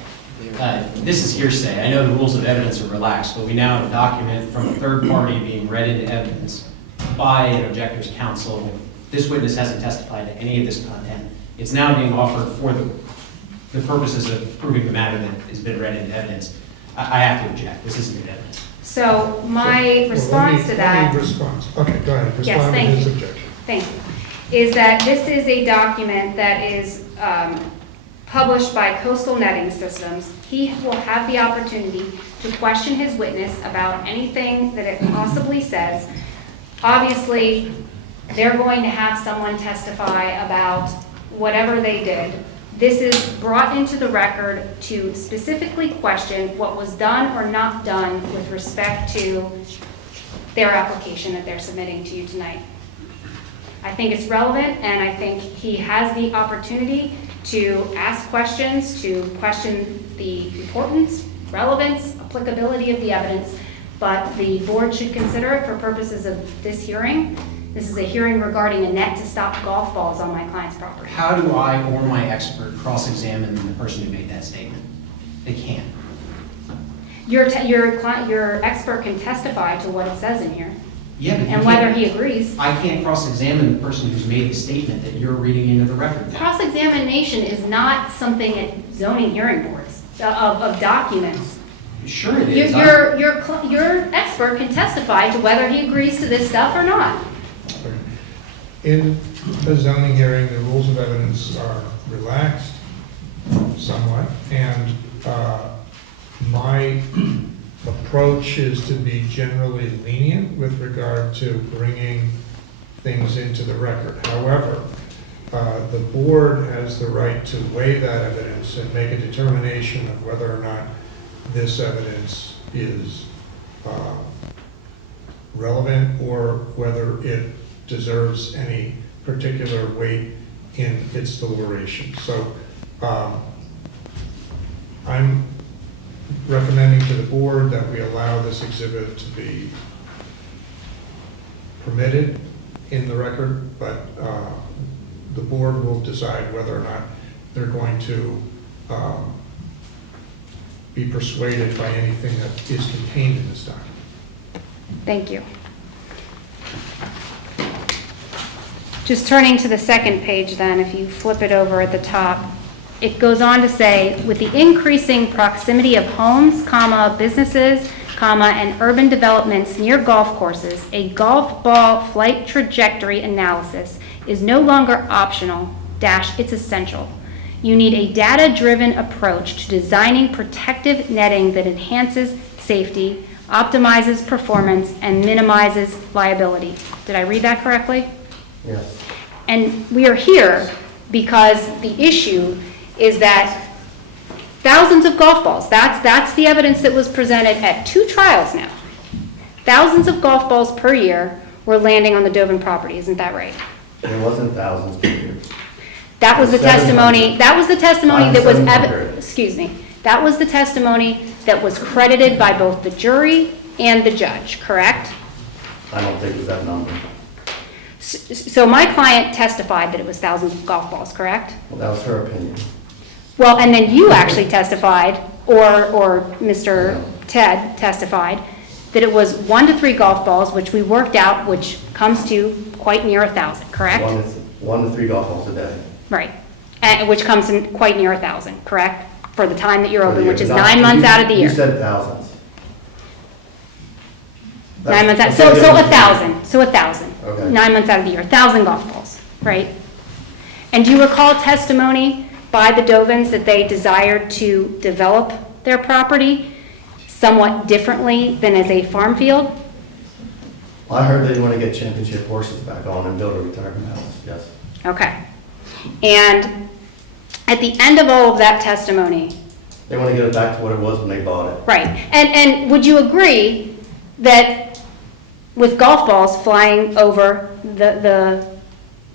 This is hearsay. I know the rules of evidence are relaxed, but we now have a document from a third party being read into evidence by an objector's counsel. This witness hasn't testified to any of this content. It's now being offered for the purposes of proving the matter that has been read into evidence. I have to object. This isn't good evidence. So my response to that. Okay, go ahead. Yes, Respond to thank his you. objection. Thank you. Is that this is a document that is published by Coastal Netting Systems. He will have the opportunity to question his witness about anything that it possibly says. Obviously, they're going to have someone testify about whatever they did. This is brought into the record to specifically question what was done or not done with respect to their application that they're submitting to you tonight. I think it's relevant, and I think he has the opportunity to ask questions, to question the importance, relevance, applicability of the evidence, but the board should consider it for purposes of this hearing. This is a hearing regarding a net to stop golf balls on my client's property. How do I or my expert cross-examine the person who made that statement? They can't. Your expert can testify to what it says in here. Yeah, but you and whether can't- he agrees. I can't cross-examine the person who's made the statement that you're reading into the record. Cross-examination is not something at zoning hearing boards of documents. Sure it is. I'm- Your expert can testify to whether he agrees to this stuff or not. In a zoning hearing, the rules of evidence are relaxed somewhat, and my approach is to be generally lenient with regard to bringing things into the record. However, the board has the right to weigh that evidence and make a determination of whether or not this evidence is relevant or whether it deserves any particular weight in its deliberation. So I'm recommending to the board that we allow this exhibit to be permitted in the record, but the board will decide whether or not they're going to be persuaded by anything that is contained in this document. Thank you. Just turning to the second page then, if you flip it over at the top, it goes on to say, with the increasing proximity of homes, businesses, and urban developments near golf courses, a golf ball flight trajectory analysis is no longer optional, it's essential. You need a data-driven approach to designing protective netting that enhances safety, optimizes performance, and minimizes liability. Did I read that correctly? Yes. And we are here because the issue is that thousands of golf balls, that's the evidence that was presented at 2 trials now. Thousands of golf balls per year were landing on the Dovin property, isn't that right? It wasn't thousands per year. That was the testimony, that was the testimony that was, 700. excuse me, that was the testimony that was credited by both the jury and the judge, correct? I don't think it was that number. So my client testified that it was thousands of golf balls, correct? Well, that was her opinion. Well, and then you actually testified, or Mr. Ted testified, that it was 1 to 3 golf balls, which we worked out, which comes to quite near 1,000, correct? 1 to 3 golf balls a day. Right, which comes in quite near 1,000, correct? For the time that you're For the open, year. which is Not- 9 months out of the year. You said thousands. 9 months out, That's so a different- 1,000. Okay. 9 months out of the year, 1,000 golf balls, right? And do you recall testimony by the Dovins that they desired to develop their property somewhat differently than as a farm field? I heard they want to get championship horses back on and build a retirement house, yes. Okay. And at the end of all of that testimony, They want to get it back to what it was when they bought it. right, and would you agree that with golf balls flying over the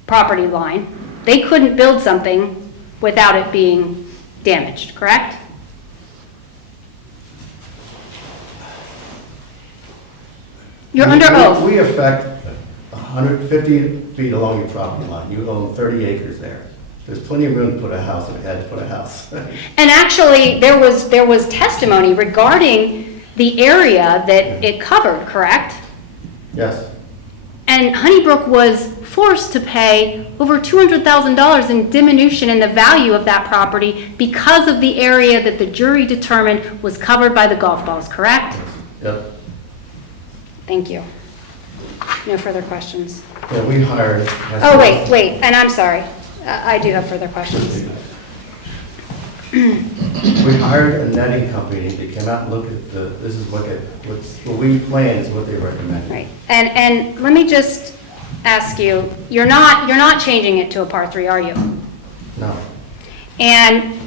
property line, they couldn't build something without it being damaged, correct? You're under oath. We affect 150 feet along your property line. You own 30 acres there. There's plenty of room to put a house if you had to put a house. And actually, there was testimony regarding the area that it covered, correct? Yes. And Honeybrook was forced to pay over $200,000 in diminution in the value of that property because of the area that the jury determined was covered by the golf balls, correct? Yep. Thank you. No further questions. Yeah, we hired. Oh, wait, and I'm sorry. I do have further questions. We hired a netting company. They came out and looked at what we planned is what they recommended. Right. And let me just ask you, you're not changing it to a par 3, are you? No. And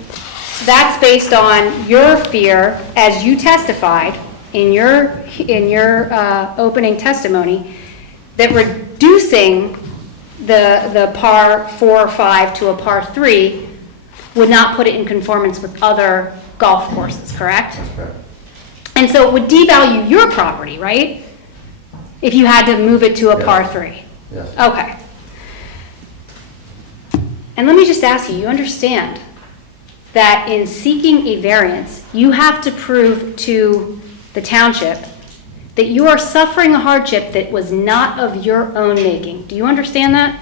that's based on your fear, as you testified in your opening testimony, that reducing the par 4 or 5 to a par 3 would not put it in conformance with other golf courses, correct? That's correct. And so it would devalue your property, right? If you had to move it to a Yes. par 3. Yes. Okay. And let me just ask you, you understand that in seeking a variance, you have to prove to the township that you are suffering a hardship that was not of your own making. Do you understand that?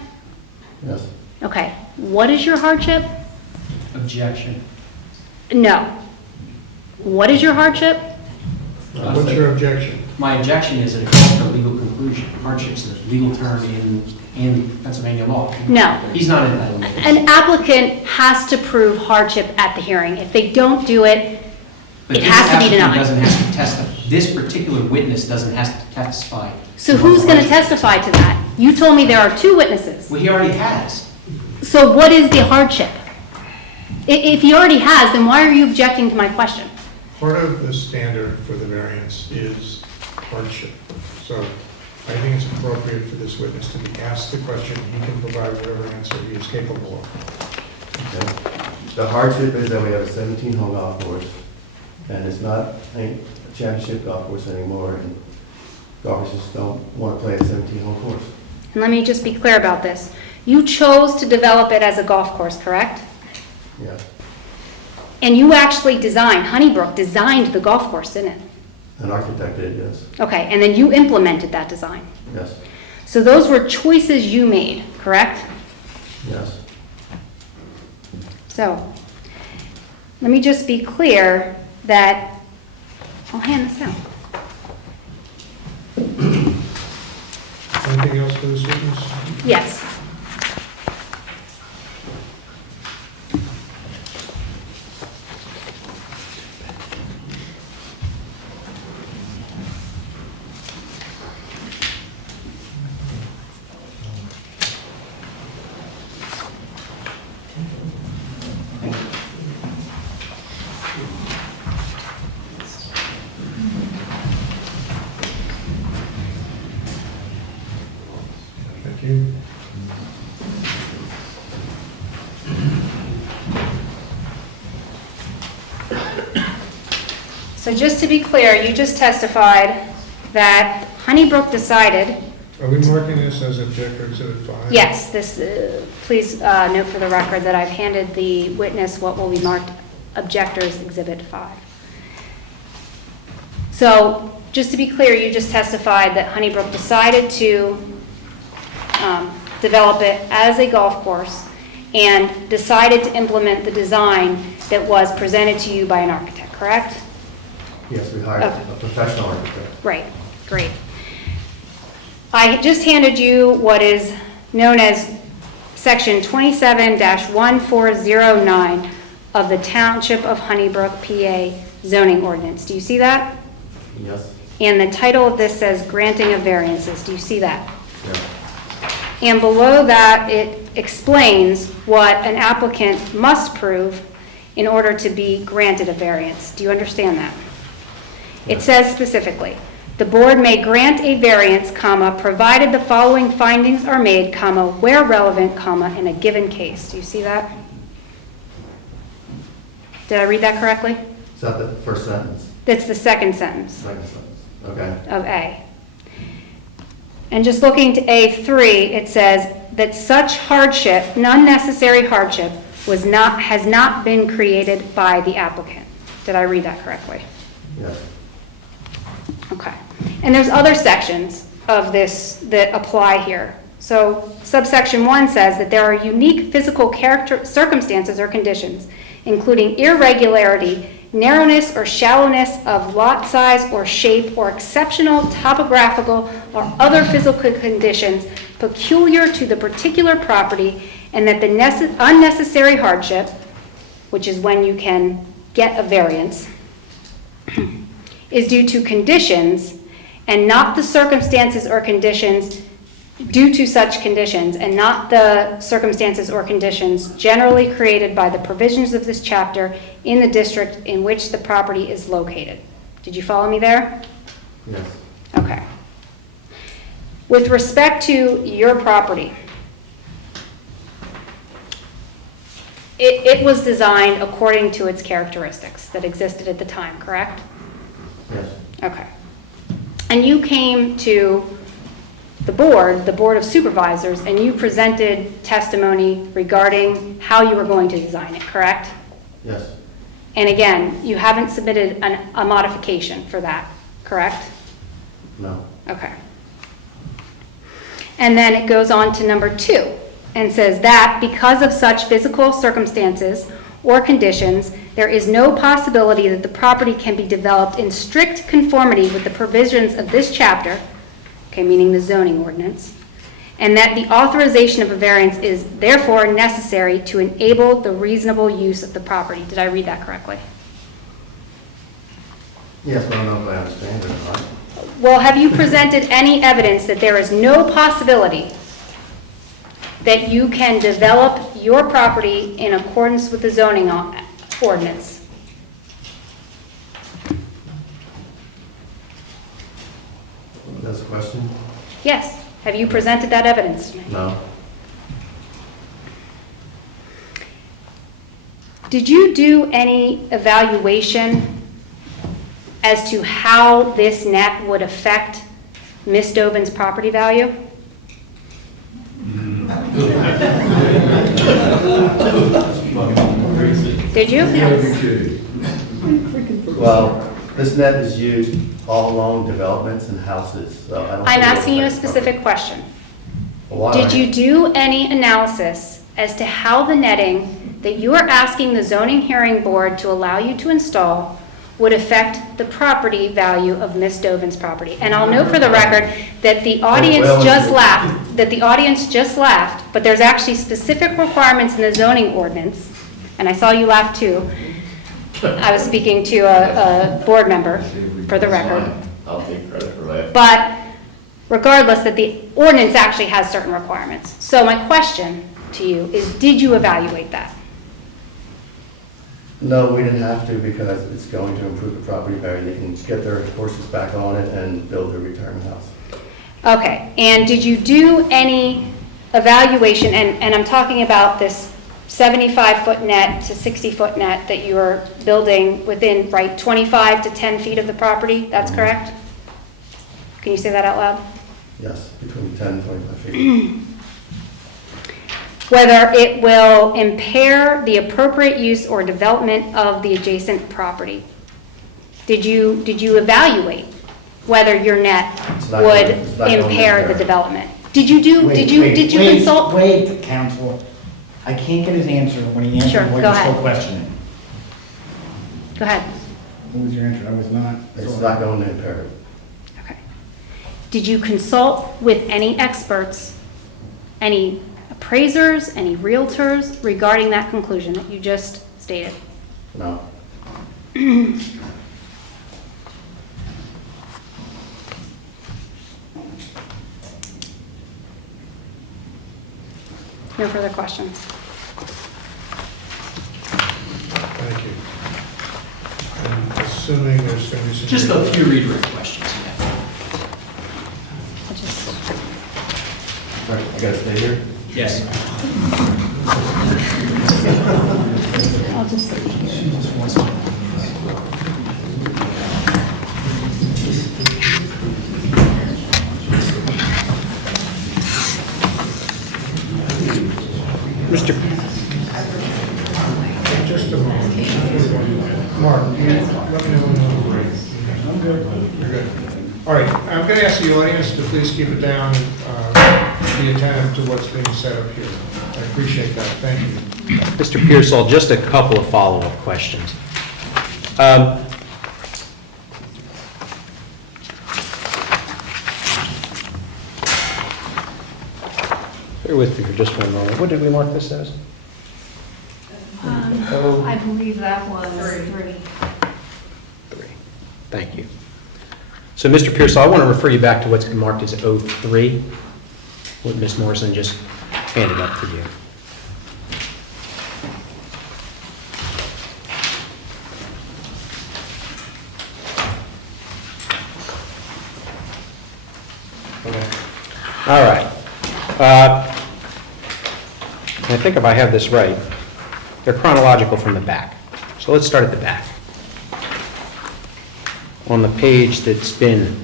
Yes. Okay. What is your hardship? Objection. No. What is your hardship? What's your objection? My objection is that it calls for a legal conclusion. Hardship's a legal term in Pennsylvania law. No. He's not entitled to it. An applicant has to prove hardship at the hearing. If they don't do it, But it this has to be applicant denied. doesn't have to testify. This particular witness doesn't have to testify. So who's going to testify to that? You told me there are 2 witnesses. Well, he already has. So what is the hardship? If he already has, then why are you objecting to my question? Part of the standard for the variance is hardship. So I think it's appropriate for this witness to be asked the question. He can provide whatever answer he is capable of. Okay. The hardship is that we have a 17-hole golf course, and it's not a championship golf course anymore, and golfers just don't want to play a 17-hole course. And let me just be clear about this. You chose to develop it as a golf course, correct? Yeah. And you actually designed, Honeybrook designed the golf course, didn't it? An architect did, yes. Okay, and then you implemented that design. Yes. So those were choices you made, correct? Yes. So, let me just be clear that, I'll hand this out. Anything else for this witness? Yes. Thank you. So just to be clear, you just testified that Honeybrook decided, Are we marking this as objector exhibit 5? yes, this, please note for the record that I've handed the witness what will be marked Objectors Exhibit 5. So, just to be clear, you just testified that Honeybrook decided to develop it as a golf course and decided to implement the design that was presented to you by an architect, correct? Yes, we hired Okay. a professional architect. Right, great. I just handed you what is known as Section 27-1409 of the Township of Honeybrook, PA zoning ordinance. Do you see that? Yes. And the title of this says granting of variances. Do you see that? Yeah. And below that, it explains what an applicant must prove in order to be granted a variance. Do you understand that? It says specifically, the board may grant a variance, comma, provided the following findings are made, comma, where relevant, comma, in a given case. Do you see that? Did I read that correctly? Is that the first sentence? That's the second sentence Second sentence. Okay. of A. And just looking to A3, it says that such hardship, unnecessary hardship, has not been created by the applicant. Did I read that correctly? Yes. Okay. And there's other sections of this that apply here. So subsection 1 says that there are unique physical circumstances or conditions, including irregularity, narrowness or shallowness of lot size or shape, or exceptional topographical or other physical conditions peculiar to the particular property, and that the unnecessary hardship, which is when you can get a variance, is due to conditions and not the circumstances or conditions due to such conditions, and not the circumstances or conditions generally created by the provisions of this chapter in the district in which the property is located. Did you follow me there? Yes. Okay. With respect to your property, it was designed according to its characteristics that existed at the time, correct? Yes. Okay. And you came to the board of supervisors, and you presented testimony regarding how you were going to design it, correct? Yes. And again, you haven't submitted a modification for that, correct? No. Okay. And then it goes on to number 2 and says that because of such physical circumstances or conditions, there is no possibility that the property can be developed in strict conformity with the provisions of this chapter, okay, meaning the zoning ordinance, and that the authorization of a variance is therefore necessary to enable the reasonable use of the property. Did I read that correctly? Yes, but I don't know if I understand it or not. Well, have you presented any evidence that there is no possibility that you can develop your property in accordance with the zoning ordinance? That's a question? Yes. Have you presented that evidence to me? No. Did you do any evaluation as to how this net would affect Ms. Dovin's property value? Did you? Well, this net is used all along developments and houses, so I don't. I'm think it asking you a affects specific question. Why? Did you do any analysis as to how the netting that you are asking the zoning hearing board to allow you to install would affect the property value of Ms. Dovin's property? And I'll note for the record that the audience just laughed, but there's actually specific requirements in the zoning ordinance, and I saw you laugh too. I was speaking to a board member, for the record. I'll take credit for that. But regardless, that the ordinance actually has certain requirements. So my question to you is, did you evaluate that? No, we didn't have to because it's going to improve the property value. They can get their horses back on it and build their retirement house. Okay, and did you do any evaluation, and I'm talking about this 75-foot net to 60-foot net that you are building within, right, 25 to 10 feet of the property, that's correct? Can you say that out loud? Yes, between 10 and 25 feet. Whether it will impair the appropriate use or development of the adjacent property. Did you evaluate whether your net It's not would going to impair the impair. development? Did you consult? Wait, counsel. I can't get his answer when he Sure, answered what go you're still ahead. questioning. Go ahead. What was your answer? I was not. It's not going to impair it. Okay. Did you consult with any experts, any appraisers, any realtors regarding that conclusion that you just stated? No. No further questions. Thank you. And assuming there's going to be some... Just a few redirect questions, yeah. I'll just- Sorry, I gotta stay here? Yes. I'll just sit here. Mr. Just a moment. Mark, let me know when you're ready. I'm good. You're good. All right, I'm going to ask the audience to please keep it down and be attentive to what's being said up here. I appreciate that. Thank you. Mr. Pearsall, just a couple of follow-up questions. Bear with me for just one moment. What did we mark this as? I believe that was 3. 3. Thank you. So, Mr. Pearsall, I want to refer you back to what's been marked as 03, what Ms. Morrison just handed up for you. All right. I think if I have this right, they're chronological from the back. So let's start at the back. On the page that's been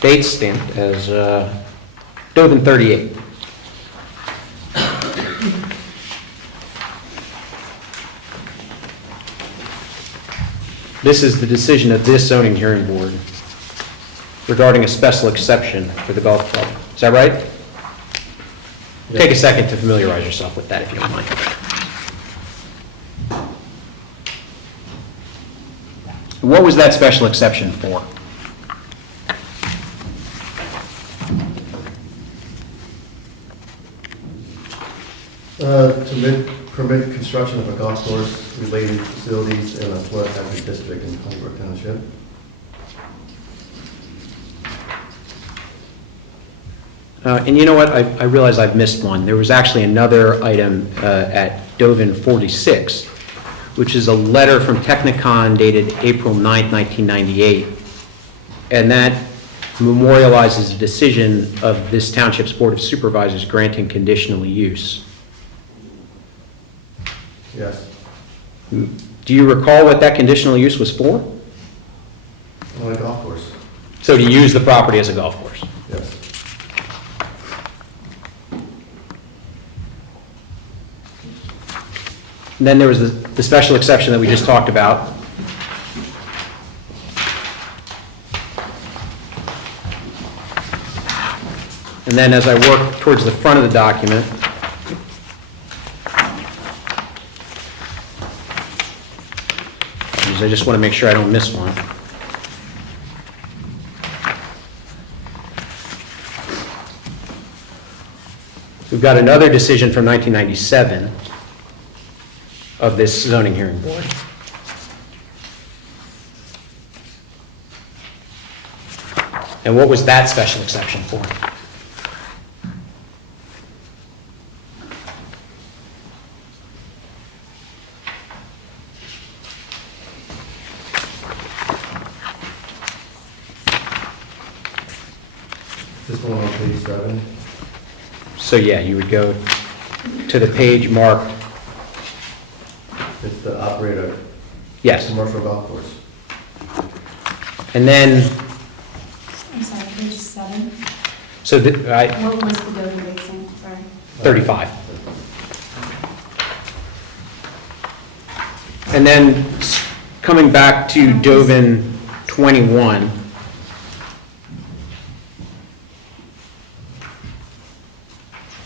date stamped as Dovin 38. This is the decision of this zoning hearing board regarding a special exception for the golf club. Is that right? Take a second to familiarize yourself with that if you don't mind. What was that special exception for? To permit construction of a golf course related facilities in a flood hazard district in Honeybrook Township. And you know what, I realize I've missed one. There was actually another item at Dovin 46, which is a letter from Technicon dated April 9th, 1998. And that memorializes a decision of this township's Board of Supervisors granting conditional use. Yes. Do you recall what that conditional use was for? On a golf course. So to use the property as a golf course? Yes. And then there was the special exception that we just talked about. And then as I work towards the front of the document, I just want to make sure I don't miss one. We've got another decision from 1997 of this zoning hearing board. And what was that special exception for? This one on page 7. So yeah, you would go to the page marked, It's the operator yes. commercial golf course. And then, I'm sorry, page 7. so What was the Dover Basin? Sorry. 35. And then coming back to Dovin 21,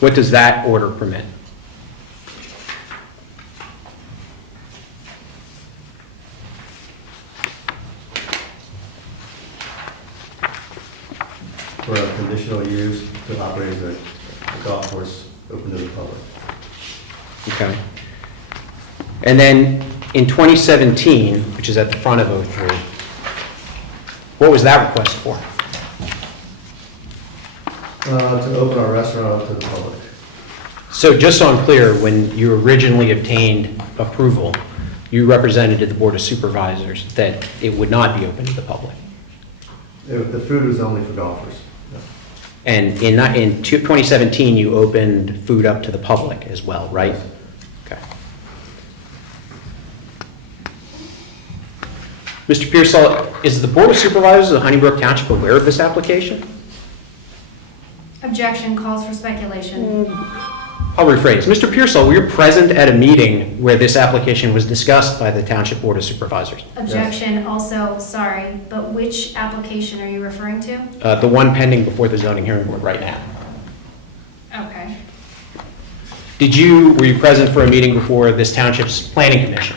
what does that order permit? For a conditional use to operate as a golf course open to the public. Okay. And then in 2017, which is at the front of 03, what was that request for? To open our restaurant up to the public. So just so I'm clear, when you originally obtained approval, you represented to the Board of Supervisors that it would not be open to the public. The food was only for golfers. And in 2017, you opened food up to the public as well, right? Okay. Mr. Pearsall, is the Board of Supervisors of Honeybrook Township aware of this application? Objection, calls for speculation. I'll rephrase. Mr. Pearsall, were you present at a meeting where this application was discussed by the Township Board of Supervisors? Objection, also, sorry, but which application are you referring to? The one pending before the zoning hearing board right now. Okay. Were you present for a meeting before this township's planning commission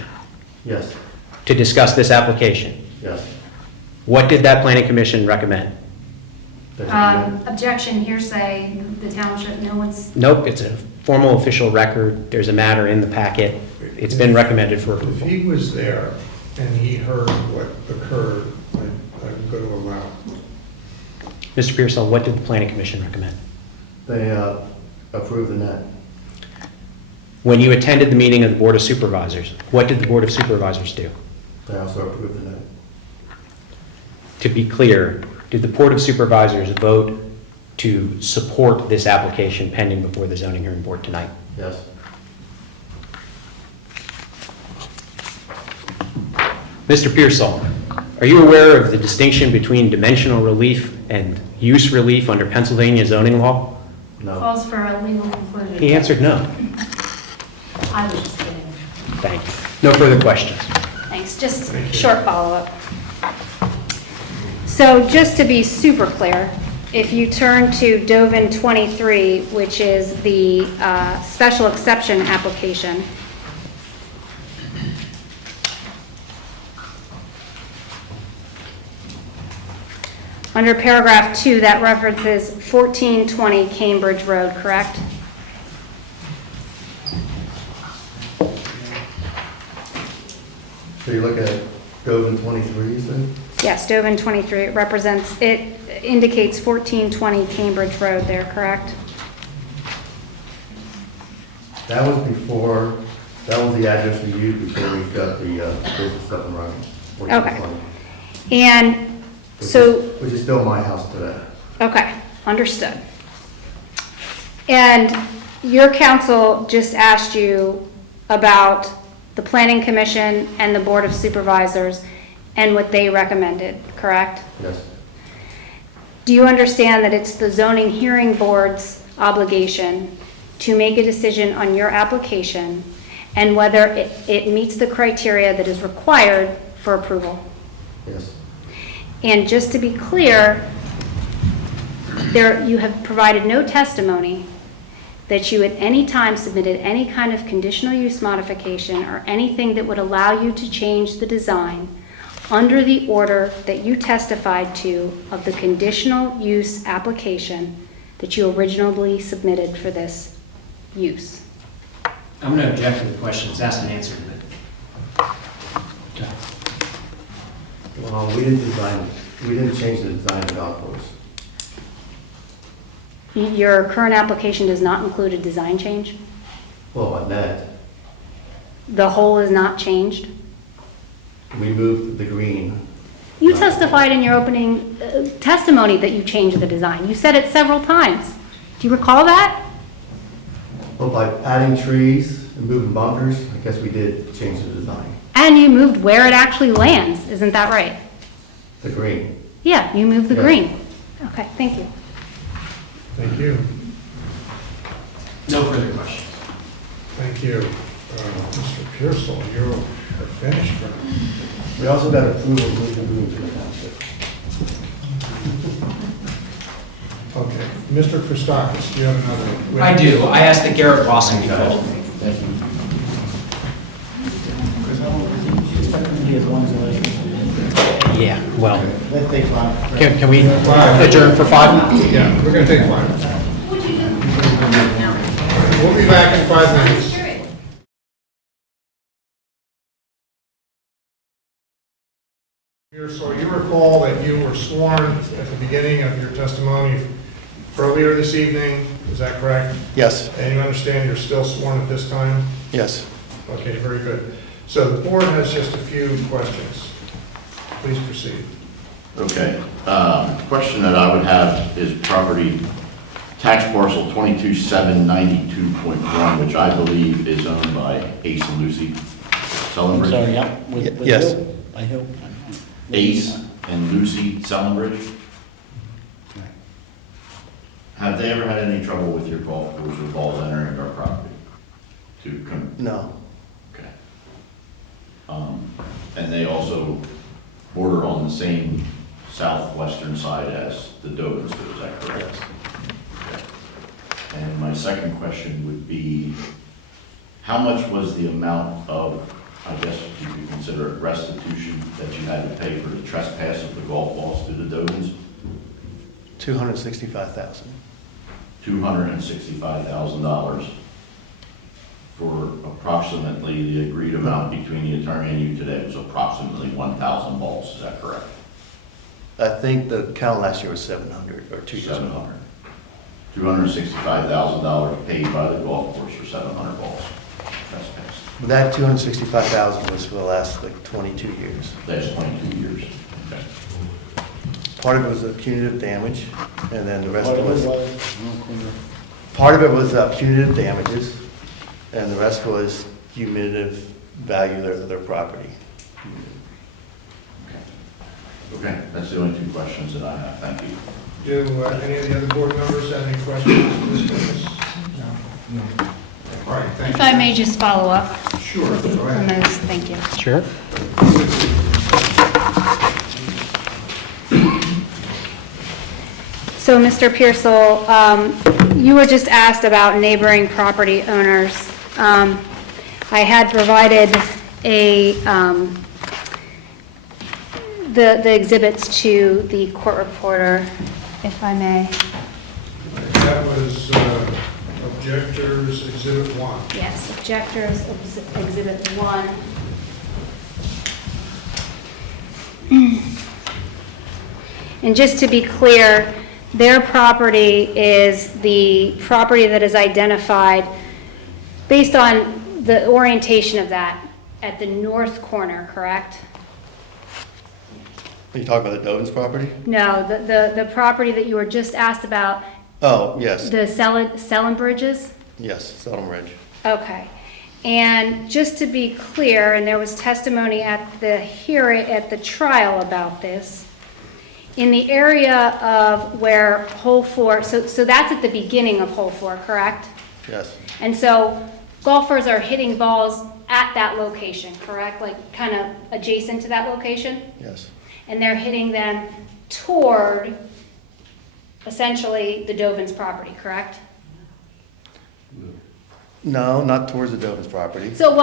Yes, to discuss this application? yes. What did that planning commission recommend? Objection, hearsay, the township, no one's, Nope, it's a formal official record. There's a matter in the packet. It's been recommended for If approval. he was there and he heard what occurred, I'm going to allow. Mr. Pearsall, what did the planning commission recommend? They approved the net. When you attended the meeting of the Board of Supervisors, what did the Board of Supervisors do? They also approved the net. To be clear, did the Board of Supervisors vote to support this application pending before the zoning hearing board tonight? Yes. Mr. Pearsall, are you aware of the distinction between dimensional relief and use relief under Pennsylvania zoning law? No. calls for a legal conclusion. He answered no. I was just kidding. Thank you. No further questions. Thanks, just Thank you. short follow-up. So just to be super clear, if you turn to Dovin 23, which is the special exception application, under paragraph 2, that references 1420 Cambridge Road, correct? So you look at Govan 23, you said? Yes, Dovin 23, it indicates 1420 Cambridge Road there, correct? That was before, that was the address we used before we got the business up and running. Okay. And Which is still my house today. okay, understood. And your council just asked you about the Planning Commission and the Board of Supervisors and what they recommended, correct? Yes. Do you understand that it's the zoning hearing board's obligation to make a decision on your application and whether it meets the criteria that is required for approval? Yes. And just to be clear, you have provided no testimony that you at any time submitted any kind of conditional use modification or anything that would allow you to change the design under the order that you testified to of the conditional use application that you originally submitted for this use. I'm going to object to the question. It's asked and answered. Okay. Well, we didn't change the design of the golf course. Your current application does not include a design change? Well, on that, The whole is not changed? we moved the green. You testified in your opening testimony that you changed the design. You said it several times. Do you recall that? Well, by adding trees and moving bunkers, I guess we did change the design. And you moved where it actually lands, isn't that right? The green. Yeah, you moved the Yeah. green. Okay, thank you. Thank you. No further questions. Thank you. Mr. Pearsall, you're finished. We also got approval to move the green to the township. Okay. Mr. Christakis, do you have another? I do. I asked that Garrett Lawson be called. Thank you. He has one delay. Yeah, well, Let's take 5. can we adjourn for 5? Yeah, we're going to take 5. We'll be back in 5 minutes. So you recall that you were sworn at the beginning of your testimony earlier this evening, is that correct? Yes, And you understand you're still sworn at this time? yes. Okay, very good. So the board has just a few questions. Please proceed. Okay, question that I would have is property tax parcel 22792.1, which I believe is owned by Ace and Lucy I'm Sellenbridge. sorry, yeah. Yes. I hope. Ace and Lucy Sellenbridge. Have they ever had any trouble with your golf course or balls entering our property? No. Okay. And they also border on the same southwestern side as the Dovins, is that correct? Okay. And my second question would be, how much was the amount of, I guess you could consider it restitution that you had to pay for the trespass of the golf balls to the Dovins? $265,000. $265,000 for approximately the agreed amount between the attorney and you today was approximately 1,000 balls, is that correct? I think the count last year was 700 or 2 years ago. 700. $265,000 paid by the golf course for 700 balls trespassed. That 265,000 was for the last like 22 years. That's 22 years. Okay. Part of it was punitive damage, and then the rest Part of of it it was, was, part of it was punitive damages, and the rest was cumulative value of their property. Okay, that's the only two questions that I have. Thank you. Do any of the other board members have any questions for this witness? No. All right, thank If you. I may just follow up Sure, go on ahead. those, thank you. Sure. So, Mr. Pearsall, you were just asked about neighboring property owners. I had provided the exhibits to the court reporter, if I may. That was Objectors Exhibit 1. Yes, objectors, exhibit 1. And just to be clear, their property is the property that is identified based on the orientation of that at the north corner, correct? Are you talking about the Dovins property? No, the property that you were just asked about, Oh, yes, the Selin Bridges? yes, Seldom Ridge. Okay. And just to be clear, and there was testimony at the hearing, at the trial about this, in the area of where hole 4, so that's at the beginning of hole 4, correct? Yes, And so golfers are hitting balls at that location, correct? Like kind of adjacent to that location? yes, And they're hitting them toward essentially the Dovins property, correct? no, not towards the Dovins property. So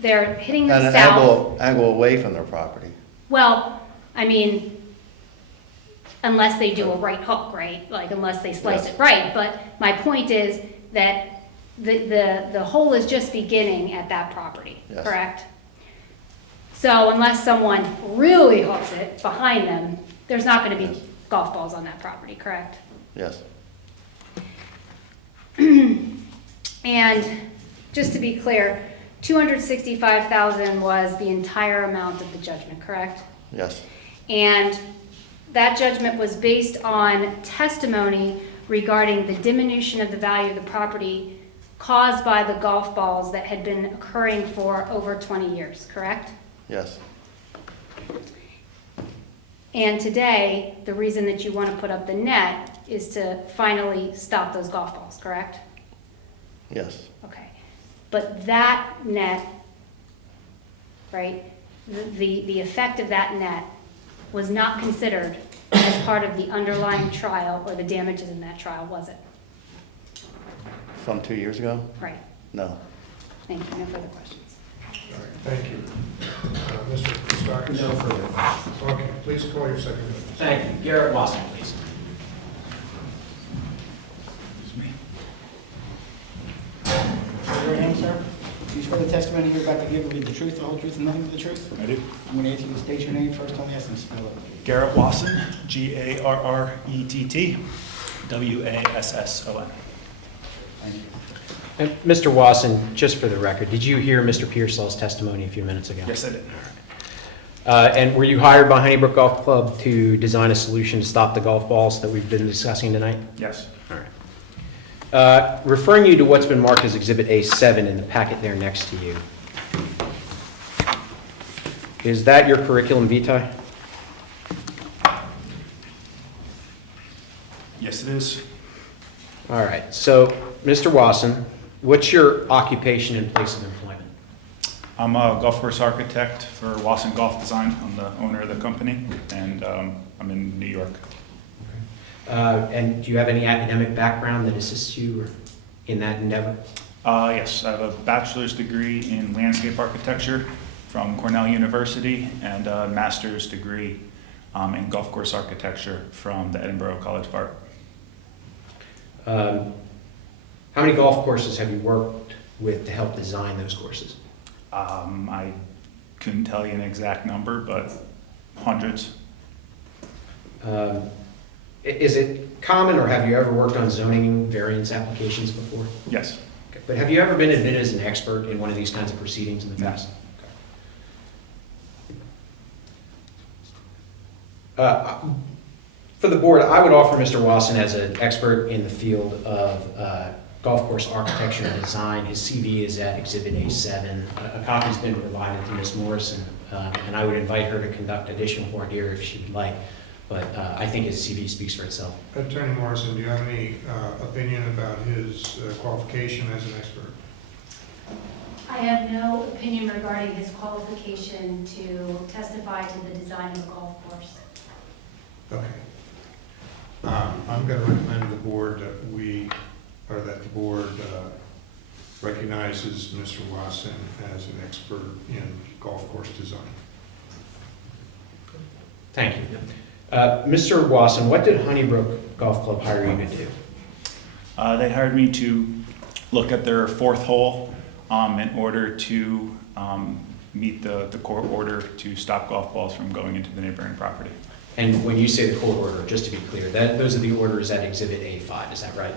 they're hitting At them an south. angle away from their property. Well, I mean, unless they do a right hook, right? Like unless they slice Yes. it right. But my point is that the hole is just beginning at that property, Yes. correct? So unless someone really hooks it behind them, there's not going to be Yes. golf balls on that property, correct? Yes, And just to be clear, $265,000 was the entire amount of the judgment, correct? yes, And that judgment was based on testimony regarding the diminution of the value of the property caused by the golf balls that had been occurring for over 20 years, correct? yes, And today, the reason that you want to put up the net is to finally stop those golf balls, correct? yes, Okay. But that net, right, the effect of that net was not considered as part of the underlying trial or the damages in that trial, was it? from 2 years ago? Right. No. Thank you. No further questions. All right, thank you. Mr. Christakis? No further. Okay, please call your second witness. Thank you. Garrett Wasson, please. Your name, sir? Do you swear the testimony you're about to give will be the truth, the whole truth, and nothing but the truth? I do. I'm going to ask you to state your name first, only ask them to spell it. Garrett Wasson, Garrett, Wasson. Thank you. And Mr. Wasson, just for the record, did you hear Mr. Pearsall's testimony a few minutes ago? Yes, I did. And were you hired by Honeybrook Golf Club to design a solution to stop the golf balls that we've been discussing tonight? Yes. All right. Referring you to what's been marked as Exhibit A7 in the packet there next to you, is that your curriculum vitae? Yes, it is. All right. So, Mr. Wasson, what's your occupation and place of employment? I'm a golf course architect for Wasson Golf Design. I'm the owner of the company, and I'm in New York. And do you have any academic background that assists you in that endeavor? Yes, I have a bachelor's degree in landscape architecture from Cornell University and a master's degree in golf course architecture from the Edinburgh College of Art. How many golf courses have you worked with to help design those courses? I couldn't tell you an exact number, but hundreds. Is it common, or have you ever worked on zoning variance applications before? Yes. Okay. But have you ever been admitted as an expert in one of these kinds of proceedings in the No. past? Okay. For the board, I would offer Mr. Wasson as an expert in the field of golf course architecture and design. His CV is at Exhibit A7. A copy's been provided to Ms. Morrison, and I would invite her to conduct additional voir dire if she would like. But I think his CV speaks for itself. Attorney Morrison, do you have any opinion about his qualification as an expert? I have no opinion regarding his qualification to testify to the design of a golf course. Okay. I'm going to recommend the board that that the board recognizes Mr. Wasson as an expert in golf course design. Thank you. Mr. Wasson, what did Honeybrook Golf Club hire you to do? They hired me to look at their fourth hole in order to meet the court order to stop golf balls from going into the neighboring property. And when you say the court order, just to be clear, those are the orders at Exhibit A5, is that right?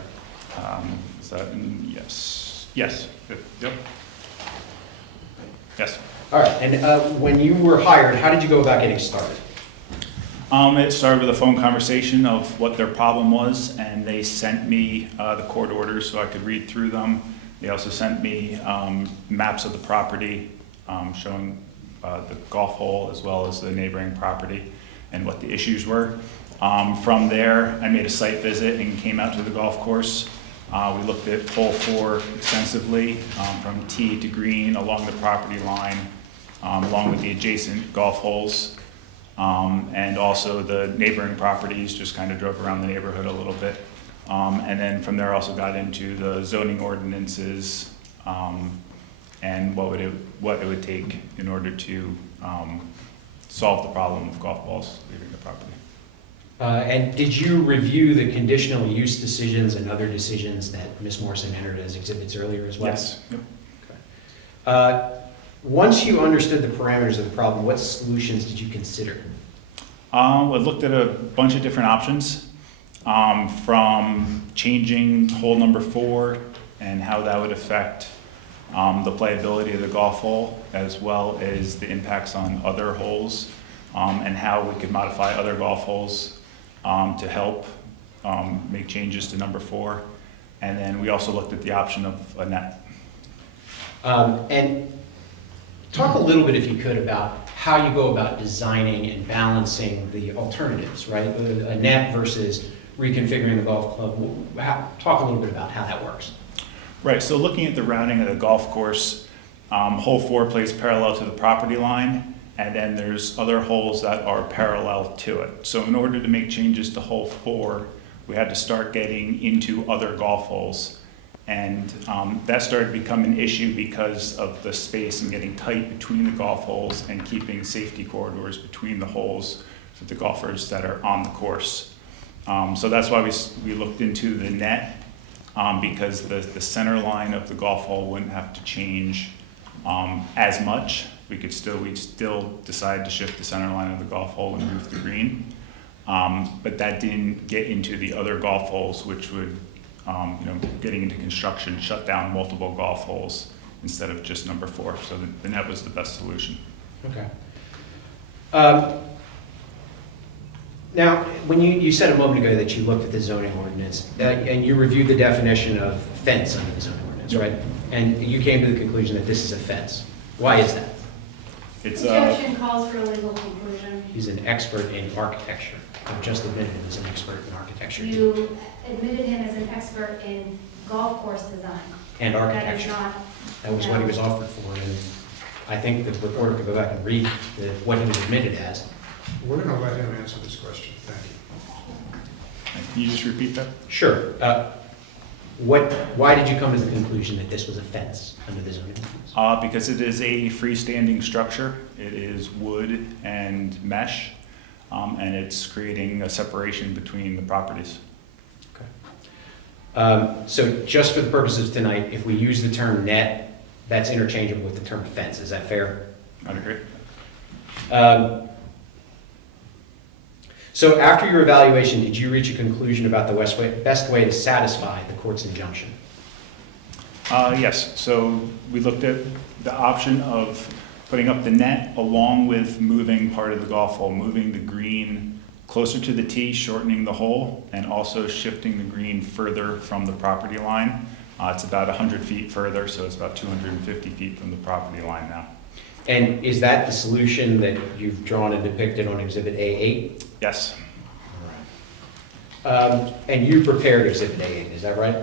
Is that, yes, yes, yep. Yes. All right, and when you were hired, how did you go about getting started? It started with a phone conversation of what their problem was, and they sent me the court orders so I could read through them. They also sent me maps of the property showing the golf hole as well as the neighboring property and what the issues were. From there, I made a site visit and came out to the golf course. We looked at hole 4 extensively, from tee to green along the property line, along with the adjacent golf holes. And also the neighboring properties, just kind of drove around the neighborhood a little bit. And then from there also got into the zoning ordinances and what it would take in order to solve the problem of golf balls leaving the property. And did you review the conditional use decisions and other decisions that Ms. Morrison entered as exhibits earlier as well? Yes. Yep. Once you understood the parameters of the problem, what solutions did you consider? I looked at a bunch of different options, from changing hole number 4 and how that would affect the playability of the golf hole, as well as the impacts on other holes, and how we could modify other golf holes to help make changes to number 4. And then we also looked at the option of a net. And talk a little bit, if you could, about how you go about designing and balancing the alternatives, right? A net versus reconfiguring the golf club. Talk a little bit about how that works. Right, so looking at the routing of the golf course, hole 4 plays parallel to the property line, and then there's other holes that are parallel to it. So in order to make changes to hole 4, we had to start getting into other golf holes. And that started to become an issue because of the space and getting tight between the golf holes and keeping safety corridors between the holes for the golfers that are on the course. So that's why we looked into the net, because the center line of the golf hole wouldn't have to change as much. We'd still decide to shift the center line of the golf hole and move the green. But that didn't get into the other golf holes, which would, getting into construction, shut down multiple golf holes instead of just number 4. So the net was the best solution. Okay. Now, when you said a moment ago that you looked at the zoning ordinance, and you reviewed the definition of fence under the zoning ordinance, right? And you came to the conclusion that this is a fence. Why is that? It's Objection calls for a legal conclusion. He's an expert in architecture. I've just admitted him as an expert in architecture. You admitted him as an expert in golf course design. And That is architecture. not. That was what he was offered for, and I think the reporter could go back and read what he was admitted as. We're going to let him answer this question. Thank you. Can you just repeat that? Sure. Why did you come to the conclusion that this was a fence under the zoning ordinance? Because it is a freestanding structure. It is wood and mesh, and it's creating a separation between the properties. Okay. So just for the purposes of tonight, if we use the term net, that's interchangeable with the term fence. Is that fair? I'd agree. So after your evaluation, did you reach a conclusion about the best way to satisfy the court's injunction? Yes, so we looked at the option of putting up the net along with moving part of the golf hole, moving the green closer to the tee, shortening the hole, and also shifting the green further from the property line. It's about 100 feet further, so it's about 250 feet from the property line now. And is that the solution that you've drawn and depicted on Exhibit A8? Yes. And you prepared Exhibit A8, is that right?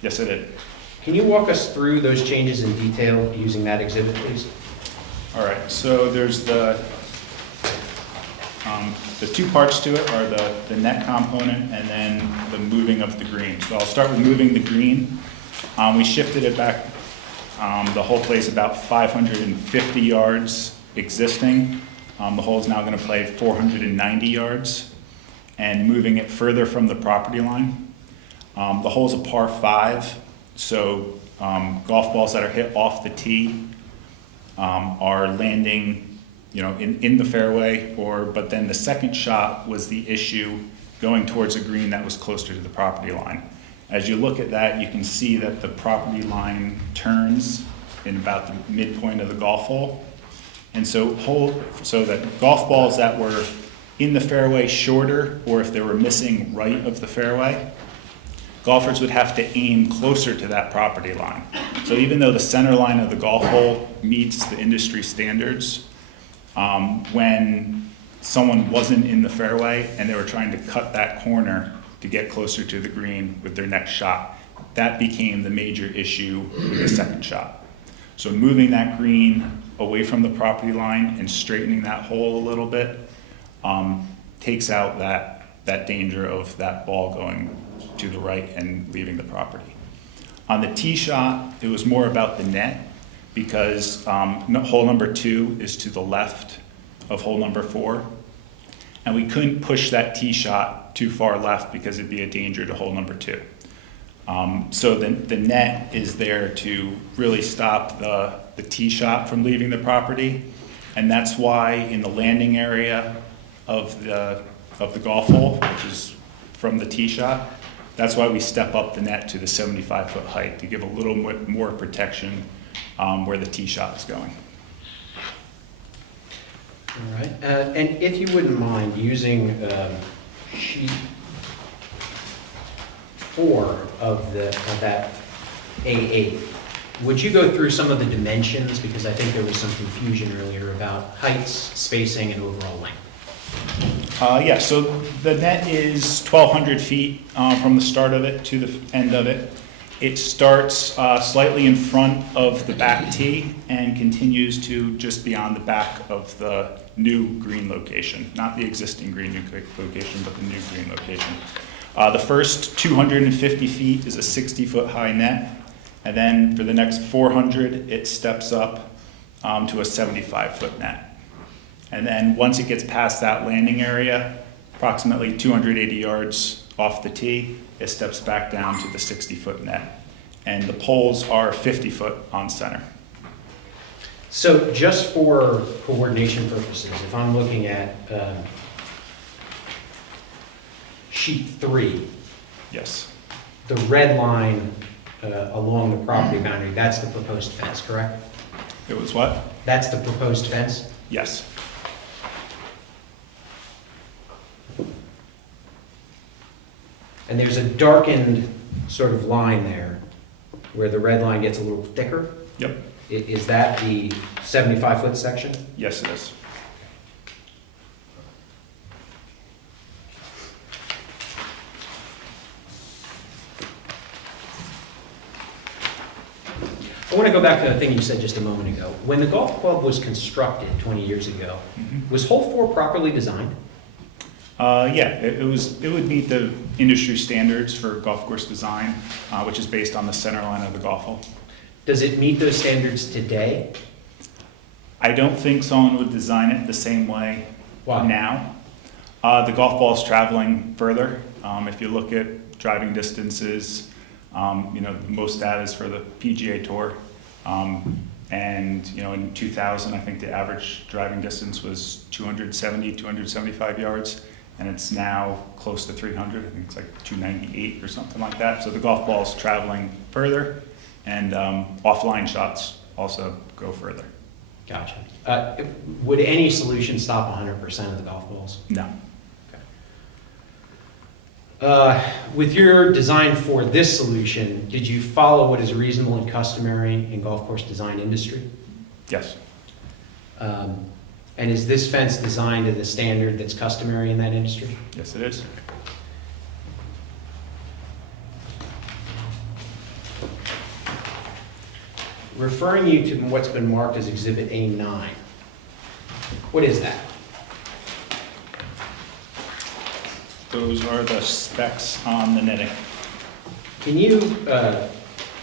Yes, it did. Can you walk us through those changes in detail using that exhibit, please? All right, so there's the the two parts to it are the net component and then the moving of the green. So I'll start with moving the green. We shifted it back, the whole place about 550 yards existing. The hole is now going to play 490 yards, and moving it further from the property line. The hole's a par 5, so golf balls that are hit off the tee are landing, in the fairway, but then the second shot was the issue going towards a green that was closer to the property line. As you look at that, you can see that the property line turns in about the midpoint of the golf hole. And so that golf balls that were in the fairway shorter, or if they were missing right of the fairway, golfers would have to aim closer to that property line. So even though the center line of the golf hole meets the industry standards, when someone wasn't in the fairway and they were trying to cut that corner to get closer to the green with their next shot, that became the major issue with the second shot. So moving that green away from the property line and straightening that hole a little bit takes out that danger of that ball going to the right and leaving the property. On the tee shot, it was more about the net, because hole number 2 is to the left of hole number 4. And we couldn't push that tee shot too far left because it'd be a danger to hole number 2. So the net is there to really stop the tee shot from leaving the property. And that's why in the landing area of the golf hole, which is from the tee shot, that's why we step up the net to the 75-foot height to give a little more protection where the tee shot is going. All right, and if you wouldn't mind using sheet 4 of that A8, would you go through some of the dimensions? Because I think there was some confusion earlier about heights, spacing, and overall length. Yeah, so the net is 1,200 feet from the start of it to the end of it. It starts slightly in front of the back tee and continues to just beyond the back of the new green location. Not the existing green location, but the new green location. The first 250 feet is a 60-foot high net, and then for the next 400, it steps up to a 75-foot net. And then once it gets past that landing area, approximately 280 yards off the tee, it steps back down to the 60-foot net. And the poles are 50 foot on center. So just for coordination purposes, if I'm looking at sheet 3, Yes. the red line along the property boundary, that's the proposed fence, correct? It was what? That's the proposed fence? Yes. And there's a darkened sort of line there where the red line gets a little thicker? Yep. Is that the 75-foot section? Yes, it is. I want to go back to the thing you said just a moment ago. When the golf club was constructed 20 years ago, was hole 4 properly designed? Yeah, it would meet the industry standards for golf course design, which is based on the center line of the golf hole. Does it meet those standards today? I don't think someone would design it the same way Why? now. The golf ball is traveling further. If you look at driving distances, most data is for the PGA Tour. And in 2000, I think the average driving distance was 270, 275 yards. And it's now close to 300. I think it's like 298 or something like that. So the golf ball is traveling further, and offline shots also go further. Gotcha. Would any solution stop 100% of the golf balls? No. With your design for this solution, did you follow what is reasonable and customary in golf course design industry? Yes. And is this fence designed to the standard that's customary in that industry? Yes, it is. Referring you to what's been marked as Exhibit A9, what is that? Those are the specs on the netting. Can you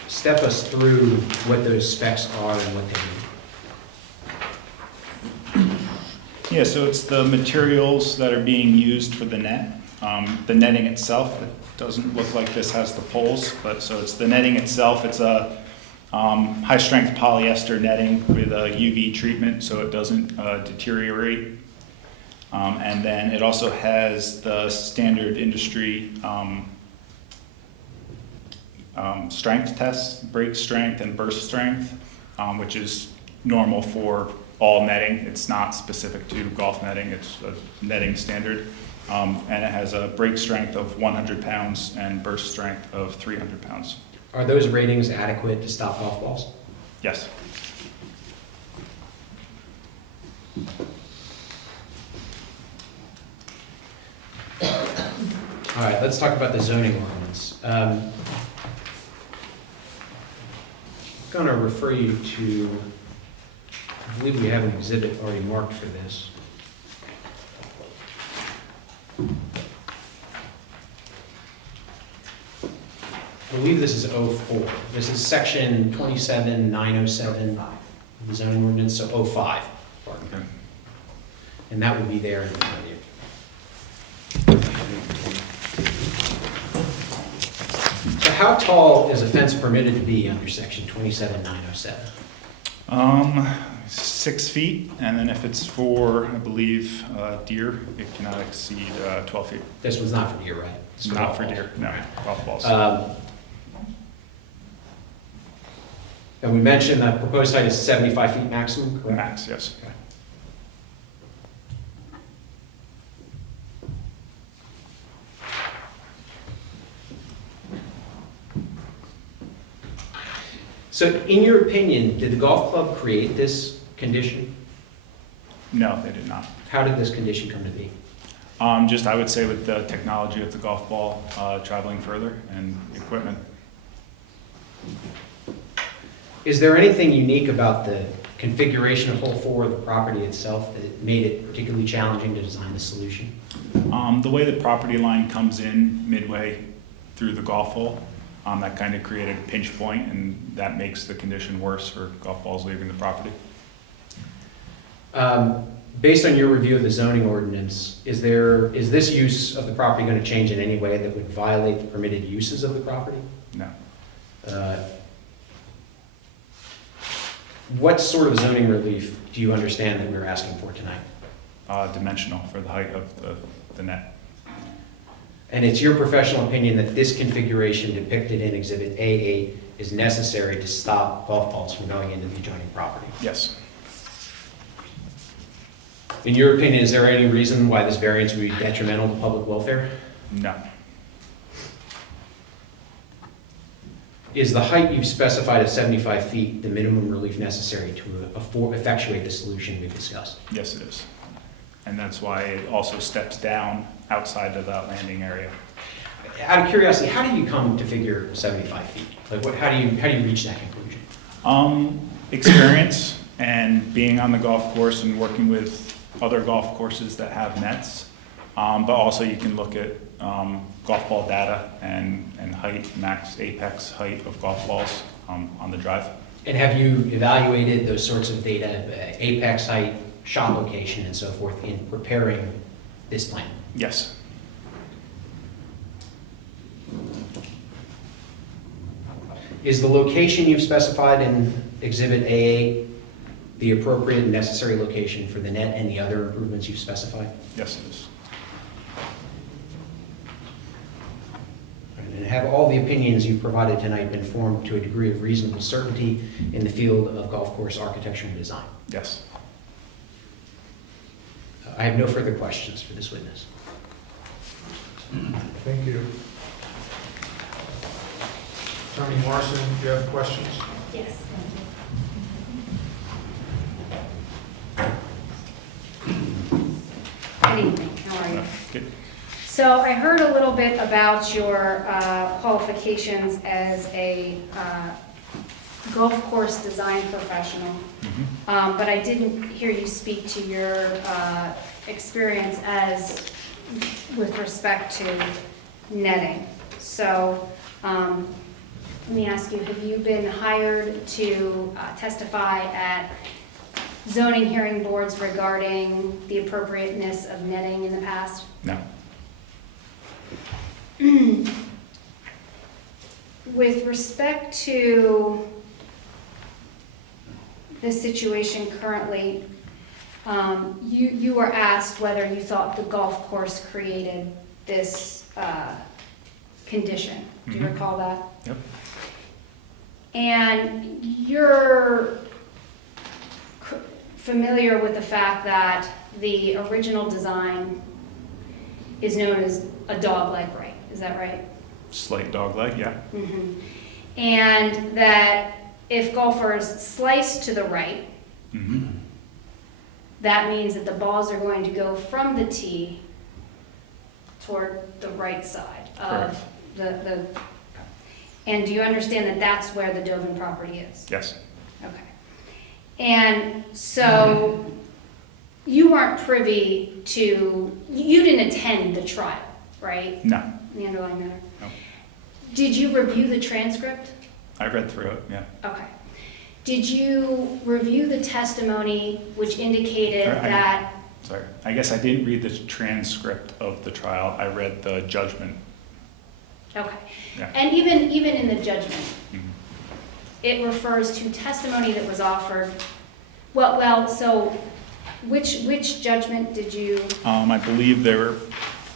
step us through what those specs are and what they mean? Yeah, so it's the materials that are being used for the net. The netting itself, it doesn't look like this has the poles, but so it's the netting itself. It's a high-strength polyester netting with a UV treatment so it doesn't deteriorate. And then it also has the standard industry strength tests, break strength and burst strength, which is normal for all netting. It's not specific to golf netting, it's a netting standard. And it has a break strength of 100 pounds and burst strength of 300 pounds. Are those ratings adequate to stop golf balls? Yes. All right, let's talk about the zoning ordinance. I'm going to refer you to, I believe we have an exhibit already marked for this. I believe this is 04. This is section 27907 of the zoning ordinance, so 05. Pardon. Okay. And that would be there in front of you. So how tall is a fence permitted to be under section 27907? 6 feet, and then if it's for, I believe, deer, it cannot exceed 12 feet. This was not for deer, right? It's Not golf for balls. deer, no, golf balls. And we mentioned that proposed height is 75 feet maximum, correct? Max, yes. Okay. So in your opinion, did the golf club create this condition? No, they did not. How did this condition come to be? Just, I would say with the technology of the golf ball traveling further and equipment. Is there anything unique about the configuration of hole 4 of the property itself that made it particularly challenging to design the solution? The way the property line comes in midway through the golf hole, that kind of created a pinch point, and that makes the condition worse for golf balls leaving the property. Based on your review of the zoning ordinance, is this use of the property going to change in any way that would violate the permitted uses of the property? No. What sort of zoning relief do you understand that we're asking for tonight? Dimensional for the height of the net. And it's your professional opinion that this configuration depicted in Exhibit A8 is necessary to stop golf balls from going into the adjoining property? Yes. In your opinion, is there any reason why this variance would be detrimental to public welfare? No. Is the height you've specified at 75 feet the minimum relief necessary to effectuate the solution we've discussed? Yes, it is. And that's why it also steps down outside of that landing area. Out of curiosity, how do you come to figure 75 feet? Like, how do you reach that conclusion? Experience and being on the golf course and working with other golf courses that have nets. But also you can look at golf ball data and height, max apex height of golf balls on the drive. And have you evaluated those sorts of data, apex height, shot location, and so forth, in preparing this plan? Yes. Is the location you've specified in Exhibit A8 the appropriate and necessary location for the net and the other improvements you've specified? Yes, it is. And have all the opinions you've provided tonight been formed to a degree of reasonable certainty in the field of golf course architecture and design? Yes. I have no further questions for this witness. Thank you. Attorney Morrison, do you have questions? Yes. Good evening, how are you? Good. So I heard a little bit about your qualifications as a golf course design professional, but I didn't hear you speak to your experience as with respect to netting. So, let me ask you, have you been hired to testify at zoning hearing boards regarding the appropriateness of netting in the past? No. With respect to the situation currently, you were asked whether you thought the golf course created this condition. Do you Mhm. recall that? Yep. And you're familiar with the fact that the original design is known as a dog-leg right, is that right? Slight dog leg, yeah. Mhm. And that if golfers slice to the right, Mm-hmm. that means that the balls are going to go from the tee toward the right side of the, and do you understand that that's where the Dovin property is? Yes. Okay. And so you weren't privy to, you didn't attend the trial, right? No. The underlying matter? No. Did you review the transcript? I read through it, yeah. Okay. Did you review the testimony which indicated that, Sorry, I guess I didn't read the transcript of the trial. I read the judgment. okay. Yeah. And even in the judgment, Mhm. it refers to testimony that was offered. Well, so which judgment did you, I believe they were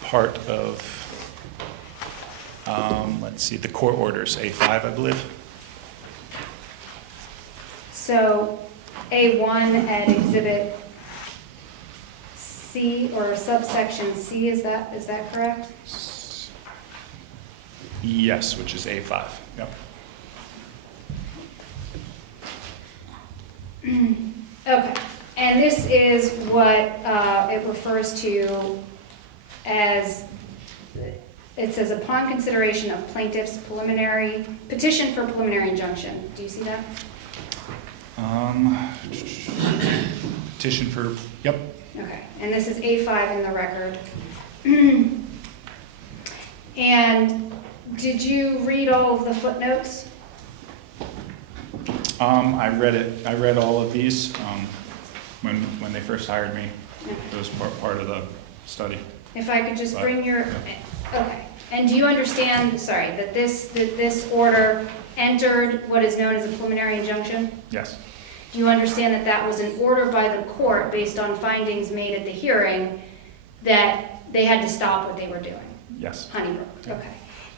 part of, let's see, the court orders, A5, I believe. so A1 at Exhibit C or subsection C, is that correct? Yes, which is A5, yep. Okay, and this is what it refers to as, it says upon consideration of plaintiff's preliminary, petition for preliminary injunction. Do you see that? Petition for, yep. Okay, and this is A5 in the record. And did you read all of the footnotes? I read it, I read all of these, when they first hired me. It was part of the study. If I could just bring your, okay. And do you understand, sorry, that this order entered what is known as a preliminary injunction? Yes, Do you understand that that was an order by the court based on findings made at the hearing that they had to stop what they were doing? yes. Honeybrook, Yeah. okay.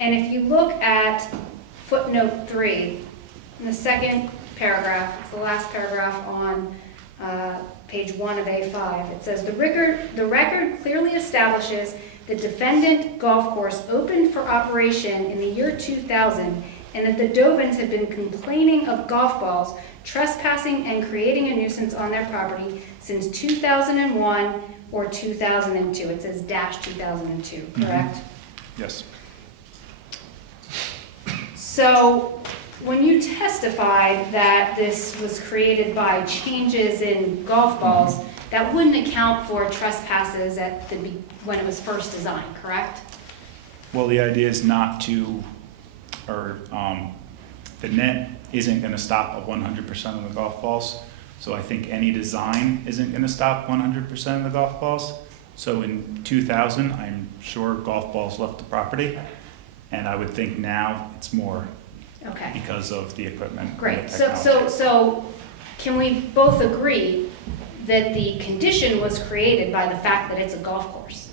And if you look at footnote 3, in the second paragraph, it's the last paragraph on page 1 of A5, it says, the record clearly establishes the defendant golf course opened for operation in the year 2000 and that the Dovins had been complaining of golf balls trespassing and creating a nuisance on their property since 2001 or 2002. It says -2002, correct? Yes. So when you testified that this was created by changes in golf balls, that wouldn't account for trespasses when it was first designed, correct? Well, the idea is not to, or the net isn't going to stop 100% of the golf balls. So I think any design isn't going to stop 100% of the golf balls. So in 2000, I'm sure golf balls left the property. And I would think now it's more Okay, because of the equipment. and the great. technology. So can we both agree that the condition was created by the fact that it's a golf course?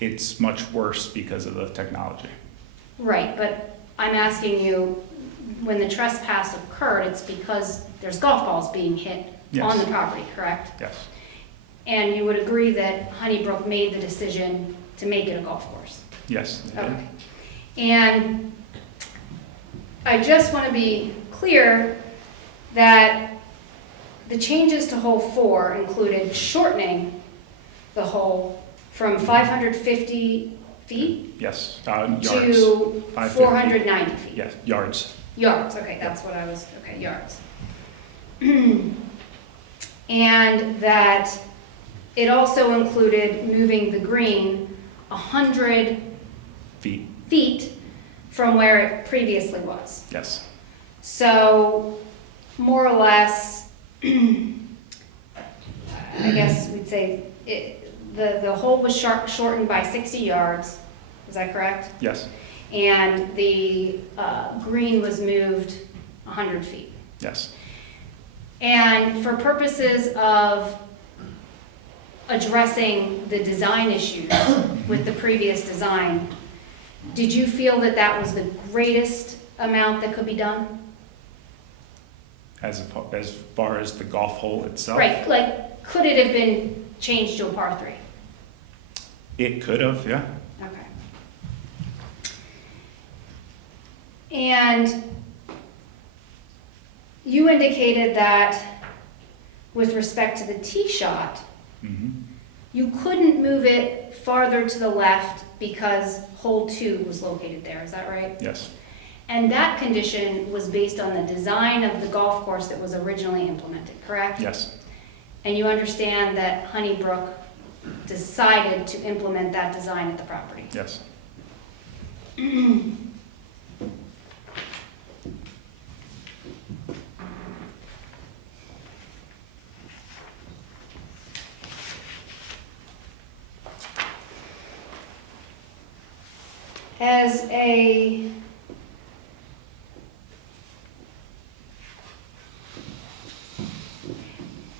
It's much worse because of the technology. Right, but I'm asking you, when the trespass occurred, it's because there's golf balls being hit on Yes. the property, correct? Yes. And you would agree that Honeybrook made the decision to make it a golf course? Yes. they did. Okay. And I just want to be clear that the changes to hole 4 included shortening the hole from 550 feet Yes. Yards. to 550. 490 feet. Yes, yards. Yards, okay, that's what I was, okay, yards. And that it also included moving the green 100 Feet, feet from where it previously was. yes, So, more or less, I guess we'd say the hole was shortened by 60 yards, is that correct? yes, And the green was moved 100 feet. yes. And for purposes of addressing the design issues with the previous design, did you feel that that was the greatest amount that could be done? As far as the golf hole itself? Right, like, could it have been changed to a par 3? It could have, yeah. Okay. And you indicated that with respect to the tee shot, Mhm. you couldn't move it farther to the left because hole 2 was located there, is that right? Yes, And that condition was based on the design of the golf course that was originally implemented, correct? yes, And you understand that Honeybrook decided to implement that design at the property? yes, As a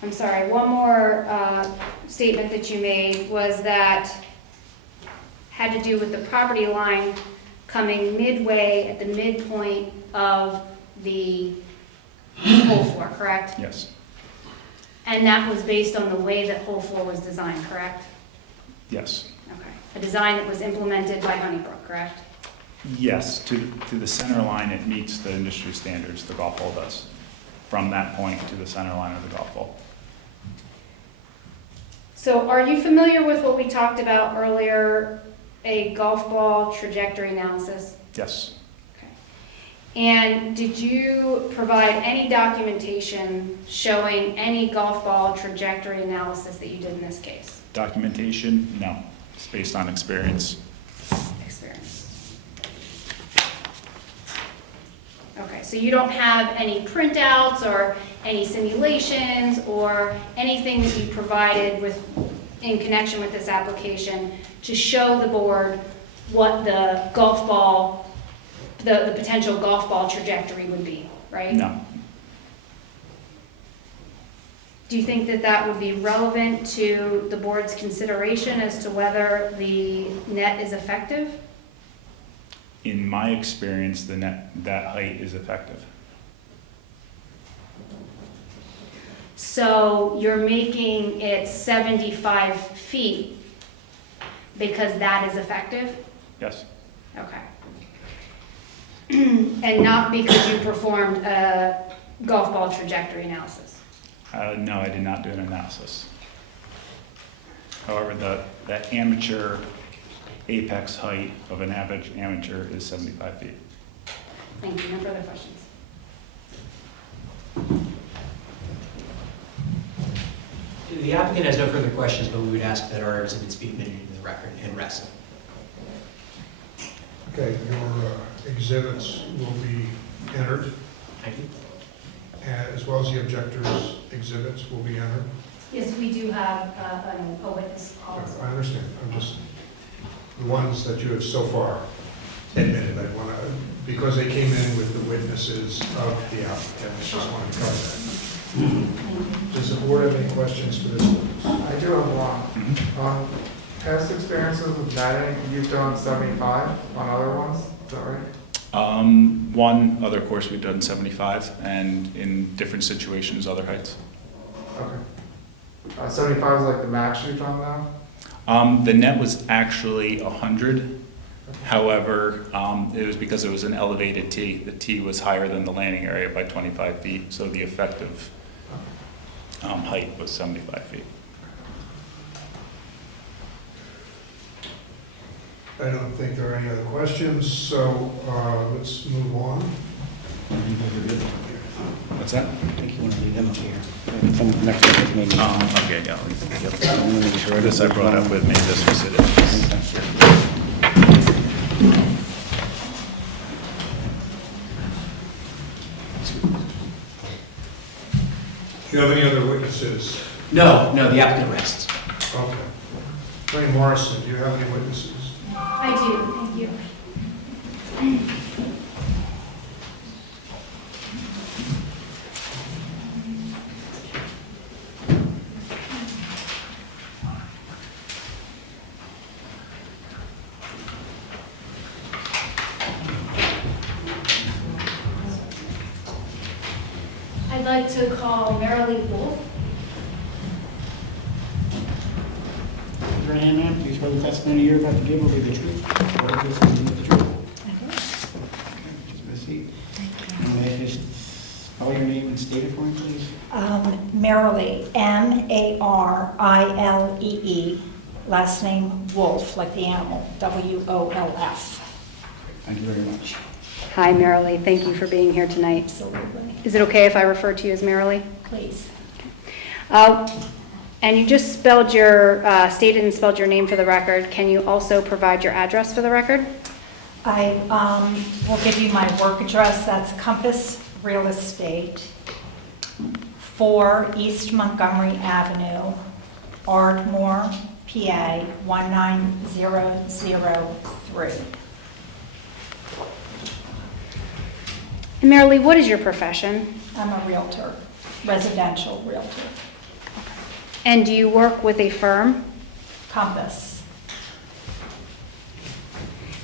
I'm sorry, one more statement that you made was that had to do with the property line coming midway at the midpoint of the hole 4, correct? yes, And that was based on the way that hole 4 was designed, correct? yes. Okay. A design that was implemented by Honeybrook, correct? Yes, to the center line, it meets the industry standards, the golf hole does, from that point to the center line of the golf hole. So are you familiar with what we talked about earlier, a golf ball trajectory analysis? Yes, Okay. And did you provide any documentation showing any golf ball trajectory analysis that you did in this case? documentation, no, it's based on experience. Experience. Okay, so you don't have any printouts or any simulations or anything that you provided in connection with this application to show the board what the golf ball, the potential golf ball trajectory would be, right? No, Do you think that that would be relevant to the board's consideration as to whether the net is effective? in my experience, that height is effective. So you're making it 75 feet because that is effective? Yes, Okay. And not because you performed a golf ball trajectory analysis? no, I did not do an analysis. However, the amateur apex height of an average amateur is 75 feet. Thank you. No further questions. The applicant has no further questions, but we would ask that our exhibits be admitted into the record and rest. Okay, your exhibits will be entered, Thank you. as well as the objectors' exhibits will be entered. Yes, we do have a witness also. I understand, I'm just, the ones that you have so far admitted, I want to, because they came in with the witnesses of the applicant, I just want to cover that. Does the board have any questions for this witness? I do have one. On past experiences with netting, you've done 75 on other ones, is that right? One other course we've done 75, and in different situations, other heights. Okay. 75 is like the max you've done now? The net was actually 100. However, it was because it was an elevated tee. The tee was higher than the landing area by 25 feet, so the effective height was 75 feet. I don't think there are any other questions, so let's move on. What's that? I think you want to leave them up here. Some next to maybe. Okay, yeah. This I brought up with me, this was it. Do you have any other witnesses? No, the applicant rests. Okay. Attorney Morrison, do you have any witnesses? I do, thank you. I'd like to call Marilee Wolf. Raise your hand, ma'am. Do you swear the testimony you're about to give will be the truth? The whole truth and nothing but the truth? Okay, just have a seat. And may I just spell your name and state it for me, please? Marilee, Marillee, last name Wolf, like the animal, Wolf. Thank you very much. Hi, Marilee. Thank you for being here tonight. Absolutely. Is it okay if I refer to you as Marilee? Please. And you just stated and spelled your name for the record. Can you also provide your address for the record? I will give you my work address. That's Compass Real Estate, 4 East Montgomery Avenue, Ardmore, PA, 19003. And Marilee, what is your profession? I'm a realtor, residential realtor. And do you work with a firm? Compass.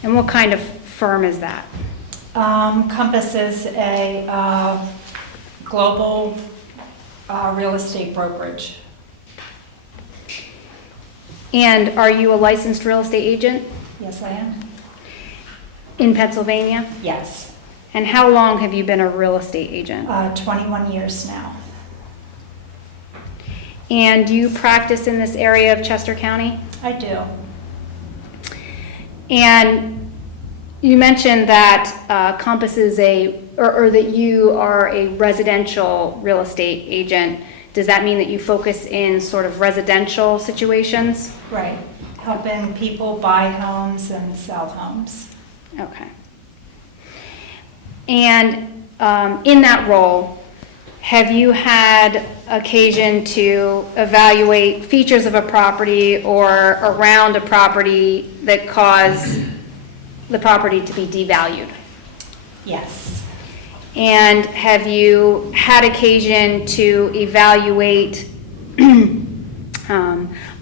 And what kind of firm is that? Compass is a global real estate brokerage. And are you a licensed real estate agent Yes, I am. in Pennsylvania? Yes. And how long have you been a real estate agent? 21 years now. And do you practice in this area of Chester County? I do. And you mentioned that Compass is or that you are a residential real estate agent. Does that mean that you focus in sort of residential situations? Right. Helping people buy homes and sell homes. Okay. And in that role, have you had occasion to evaluate features of a property or around a property that cause the property to be devalued? Yes. And have you had occasion to evaluate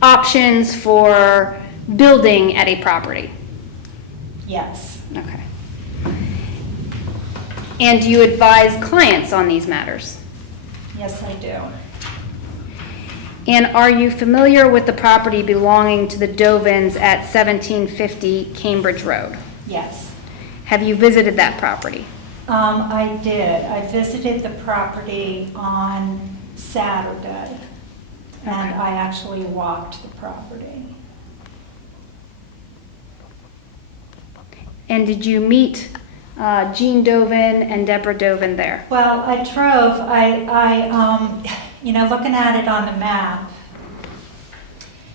options for building at a property? Yes. Okay. And do you advise clients on these matters? Yes, I do. And are you familiar with the property belonging to the Dovins at 1750 Cambridge Road? Yes. Have you visited that property? I did. I visited the property on Saturday, and I actually walked the property. And did you meet Jean Dovin and Deborah Dovin there? Well, I drove. Looking at it on the map,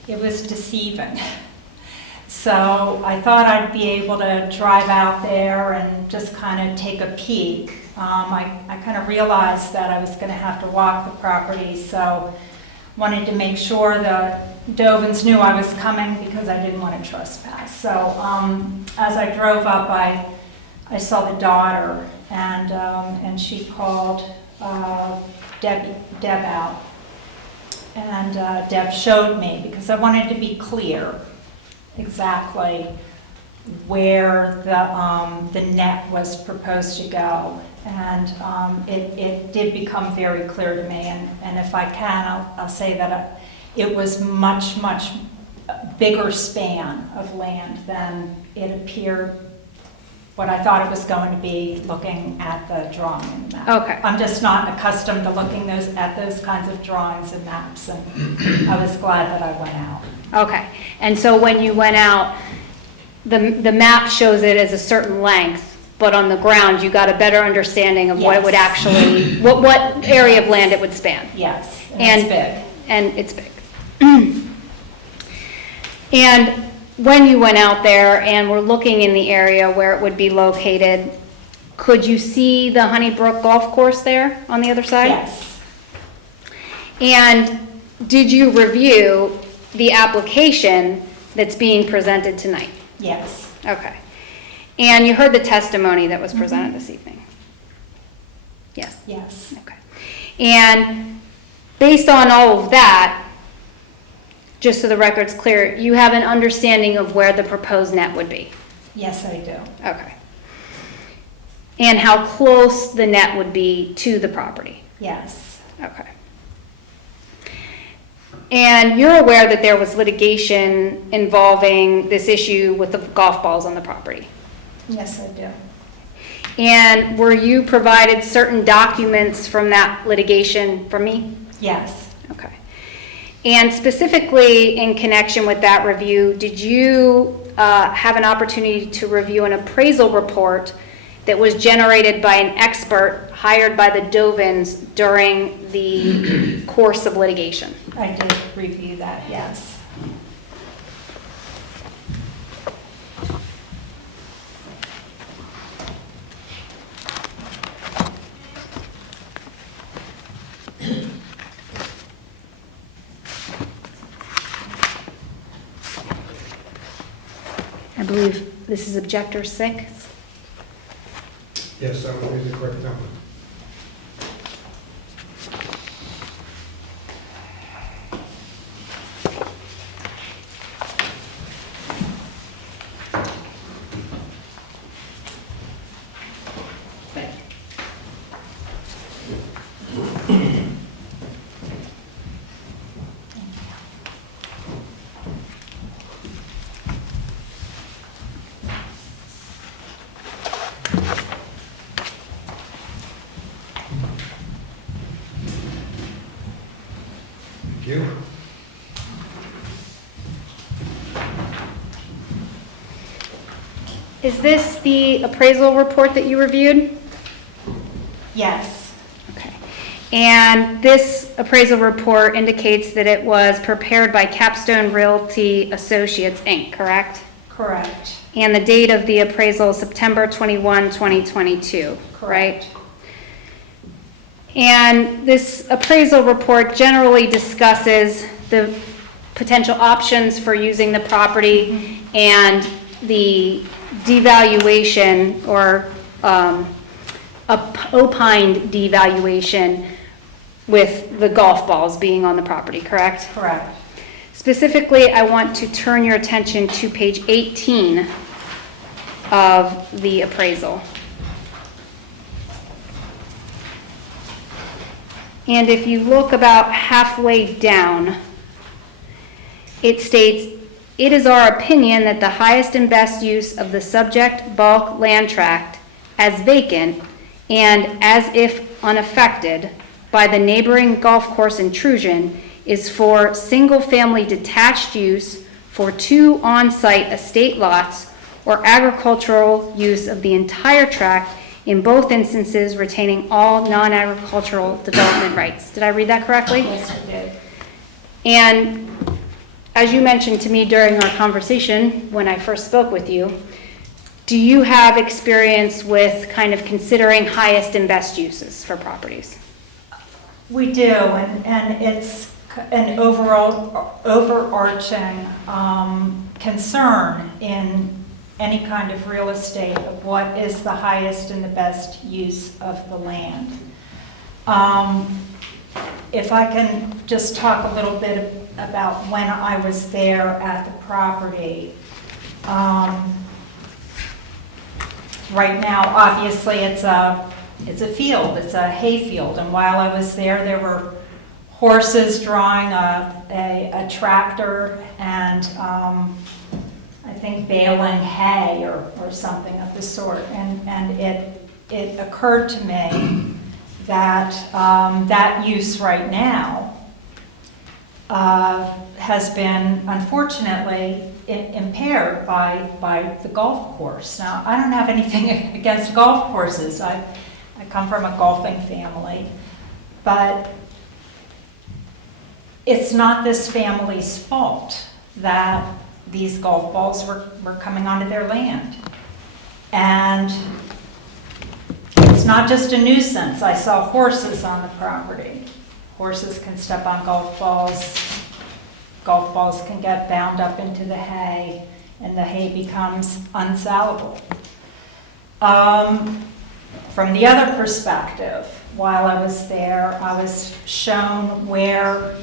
it was deceiving. So I thought I'd be able to drive out there and just kind of take a peek. I kind of realized that I was going to have to walk the property, so wanted to make sure the Dovins knew I was coming because I didn't want to trespass. So as I drove up, I saw the daughter, and she called Deb out. And Deb showed me, because I wanted to be clear exactly where the net was proposed to go. And it did become very clear to me, and if I can, I'll say that it was much, much bigger span of land than it appeared, what I thought it was going to be looking at the drawing and map. Okay. I'm just not accustomed to looking at those kinds of drawings and maps, and I was glad that I went out. Okay. And so when you went out, the map shows it as a certain length, but on the ground, you got a better understanding of what it would Yes. actually, what area of land it would span. Yes, and And- it's big. And it's big. And when you went out there and were looking in the area where it would be located, could you see the Honeybrook Golf Course there on the other side? Yes, And did you review the application that's being presented tonight? yes, Okay. And you heard the testimony that was presented this evening? Yes? yes, Okay. And based on all of that, just so the record's clear, you have an understanding of where the proposed net would be? yes, I do. Okay. And how close the net would be to the property? Yes, Okay. And you're aware that there was litigation involving this issue with the golf balls on the property? yes, I do. And were you provided certain documents from that litigation from me? Yes, Okay. And specifically in connection with that review, did you have an opportunity to review an appraisal report that was generated by an expert hired by the Dovins during the course of litigation? I did review that, yes. I believe this is objector 6. Yes, that would be the correct number. Thank you. Is this the appraisal report that you reviewed? Yes, Okay. And this appraisal report indicates that it was prepared by Capstone Realty Associates, Inc., correct? correct, And the date of the appraisal is September 21, 2022, right? correct. And this appraisal report generally discusses the potential options for using the property and the devaluation or opined devaluation with the golf balls being on the property, correct? Correct. Specifically, I want to turn your attention to page 18 of the appraisal. And if you look about halfway down, it states, "It is our opinion that the highest and best use of the subject bulk land tract as vacant and as if unaffected by the neighboring golf course intrusion is for single-family detached use for 2 on-site estate lots or agricultural use of the entire tract, in both instances retaining all non-agricultural development rights." Did I read that correctly? Yes, I did. And as you mentioned to me during our conversation when I first spoke with you, do you have experience with kind of considering highest and best uses for properties? We do, and it's an overall, overarching concern in any kind of real estate of what is the highest and the best use of the land. If I can just talk a little bit about when I was there at the property. Right now, obviously, it's a field, it's a hay field, and while I was there were horses drawing a tractor and I think baling hay or something of the sort. And it occurred to me that that use right now has been unfortunately impaired by the golf course. Now, I don't have anything against golf courses. I come from a golfing family, but it's not this family's fault that these golf balls were coming onto their land. And it's not just a nuisance. I saw horses on the property. Horses can step on golf balls. Golf balls can get bound up into the hay, and the hay becomes unsellable. From the other perspective, while I was there, I was shown where,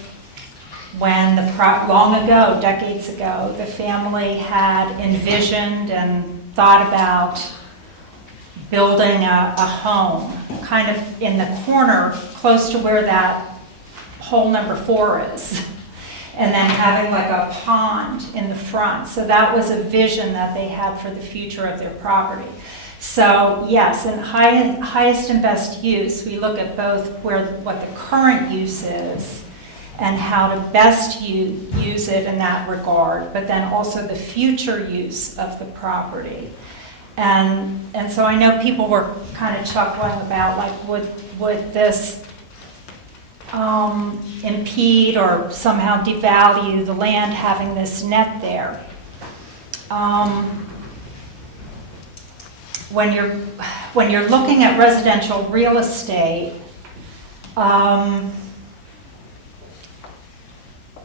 when long ago, decades ago, the family had envisioned and thought about building a home, kind of in the corner, close to where that hole number 4 is, and then having like a pond in the front. So that was a vision that they had for the future of their property. So yes, in highest and best use, we look at both what the current use is and how to best use it in that regard, but then also the future use of the property. And so I know people were kind of chuckling about, like, would this impede or somehow devalue the land having this net there? When you're looking at residential real estate,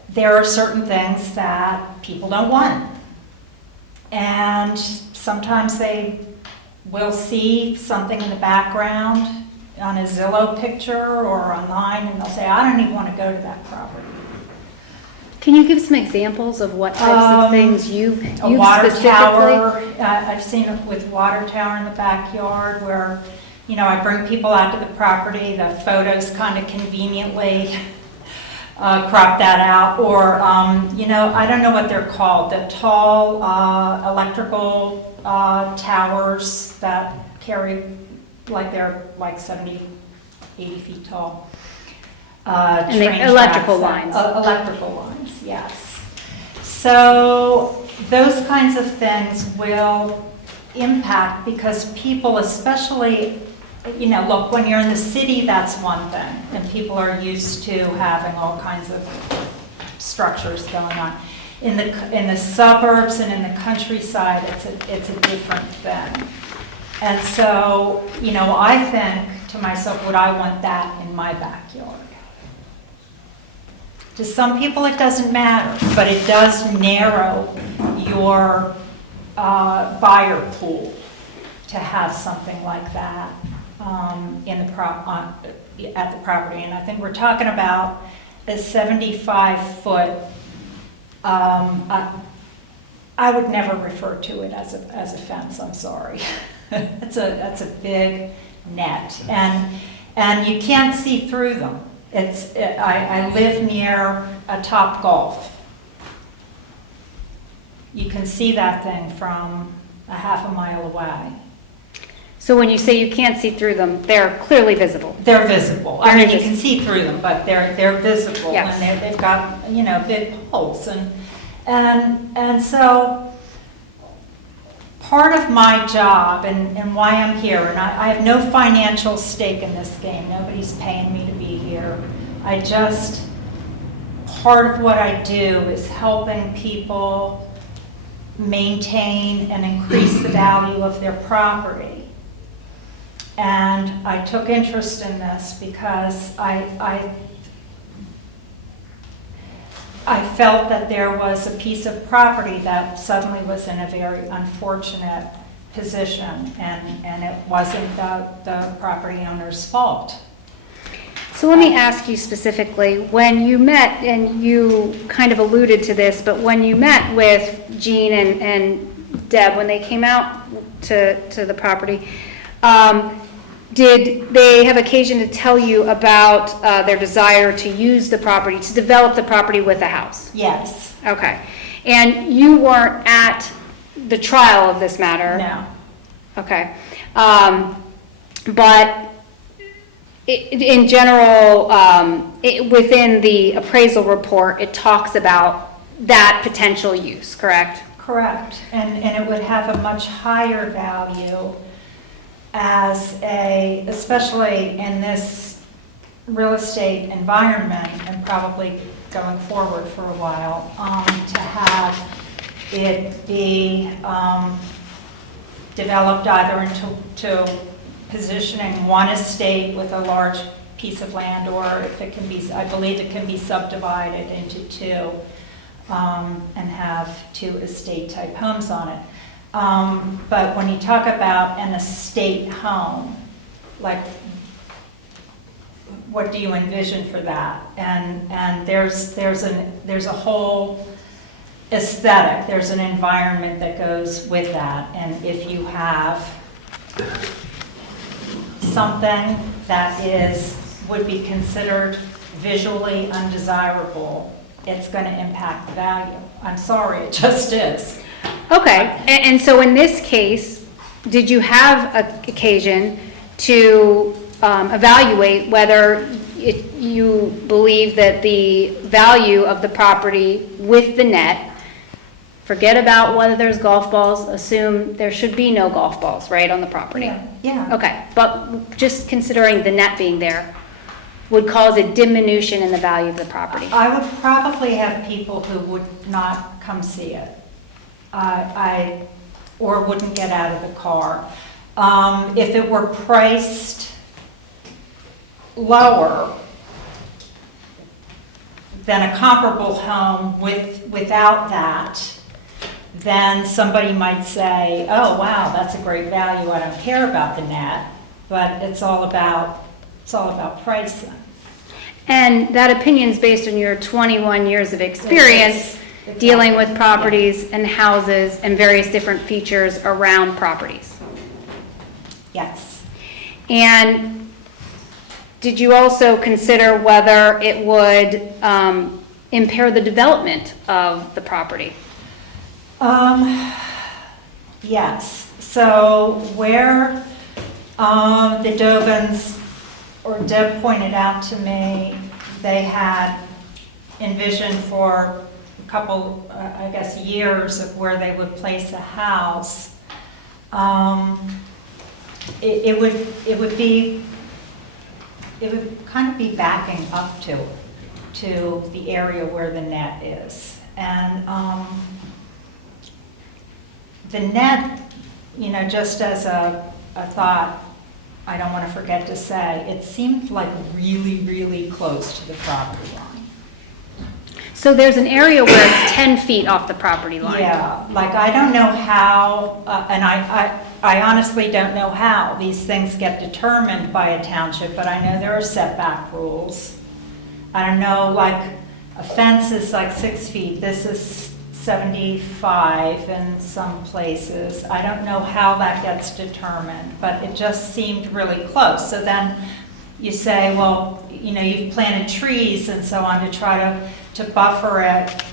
there are certain things that people don't want. And sometimes they will see something in the background on a Zillow picture or online, and they'll say, I don't even want to go to that property. Can you give some examples of what types of things you've A water specifically? tower, I've seen it with water tower in the backyard where, I bring people out to the property, the photos kind of conveniently crop that out, or, I don't know what they're called, the tall electrical towers that carry, they're 70, 80 feet tall. And train electrical tracks, lines. Electrical lines, yes. So those kinds of things will impact because people, especially, look, when you're in the city, that's one thing, and people are used to having all kinds of structures going on. In the suburbs and in the countryside, it's a different thing. And so, I think to myself, would I want that in my backyard? To some people, it doesn't matter, but it does narrow your buyer pool to have something like that at the property. And I think we're talking about a 75-foot. I would never refer to it as a fence. I'm sorry. That's a big net, and you can't see through them. I live near a Top Golf. You can see that thing from a half a mile away. So when you say you can't see through them, they're clearly visible. They're visible. Very You can see through them, but they're visible, Yes. and they've got big holes, and so part of my job and why I'm here, and I have no financial stake in this game. Nobody's paying me to be here. Part of what I do is helping people maintain and increase the value of their property. And I took interest in this because I felt that there was a piece of property that suddenly was in a very unfortunate position, and it wasn't the property owner's fault. So let me ask you specifically, when you met, and you kind of alluded to this, but when you met with Jean and Deb, when they came out to the property, did they have occasion to tell you about their desire to use the property, to develop the property with a house? Yes. Okay. And you weren't at the trial of this matter? No. Okay. But In general, within the appraisal report, it talks about that potential use, correct? Correct, and it would have a much higher value as especially in this real estate environment and probably going forward for a while, to have it be developed either into positioning one estate with a large piece of land, or if it can be, I believe it can be subdivided into two, and have two estate-type homes on it. But when you talk about an estate home, like, what do you envision for that? And there's a whole aesthetic, there's an environment that goes with that. And if you have something that would be considered visually undesirable, it's going to impact the value. I'm sorry, it just is. Okay, and so in this case, did you have an occasion to evaluate whether you believe that the value of the property with the net, forget about whether there's golf balls, assume there should be no golf balls, right, on the property? Yeah. Okay, but just considering the net being there would cause a diminution in the value of the property? I would probably have people who would not come see it. Or wouldn't get out of the car. If it were priced lower than a comparable home without that, then somebody might say, oh, wow, that's a great value, I don't care about the net, but it's all about price then. And that opinion's based on your 21 years of experience dealing with properties and houses and various different features around properties. Yes. And did you also consider whether it would impair the development of the property? Yes. So where the Dovins, or Deb pointed out to me, they had envisioned for a couple, I guess, years of where they would place a house. It would kind of be backing up to the area where the net is. And the net, just as a thought, I don't want to forget to say, it seemed like really, really close to the property line. So there's an area where it's 10 feet off the property line? Yeah, like I don't know how, and I honestly don't know how these things get determined by a township, but I know there are setback rules. I don't know, like a fence is like 6 feet, this is 75 in some places. I don't know how that gets determined, but it just seemed really close. So then you say, well, you've planted trees and so on to try to buffer it.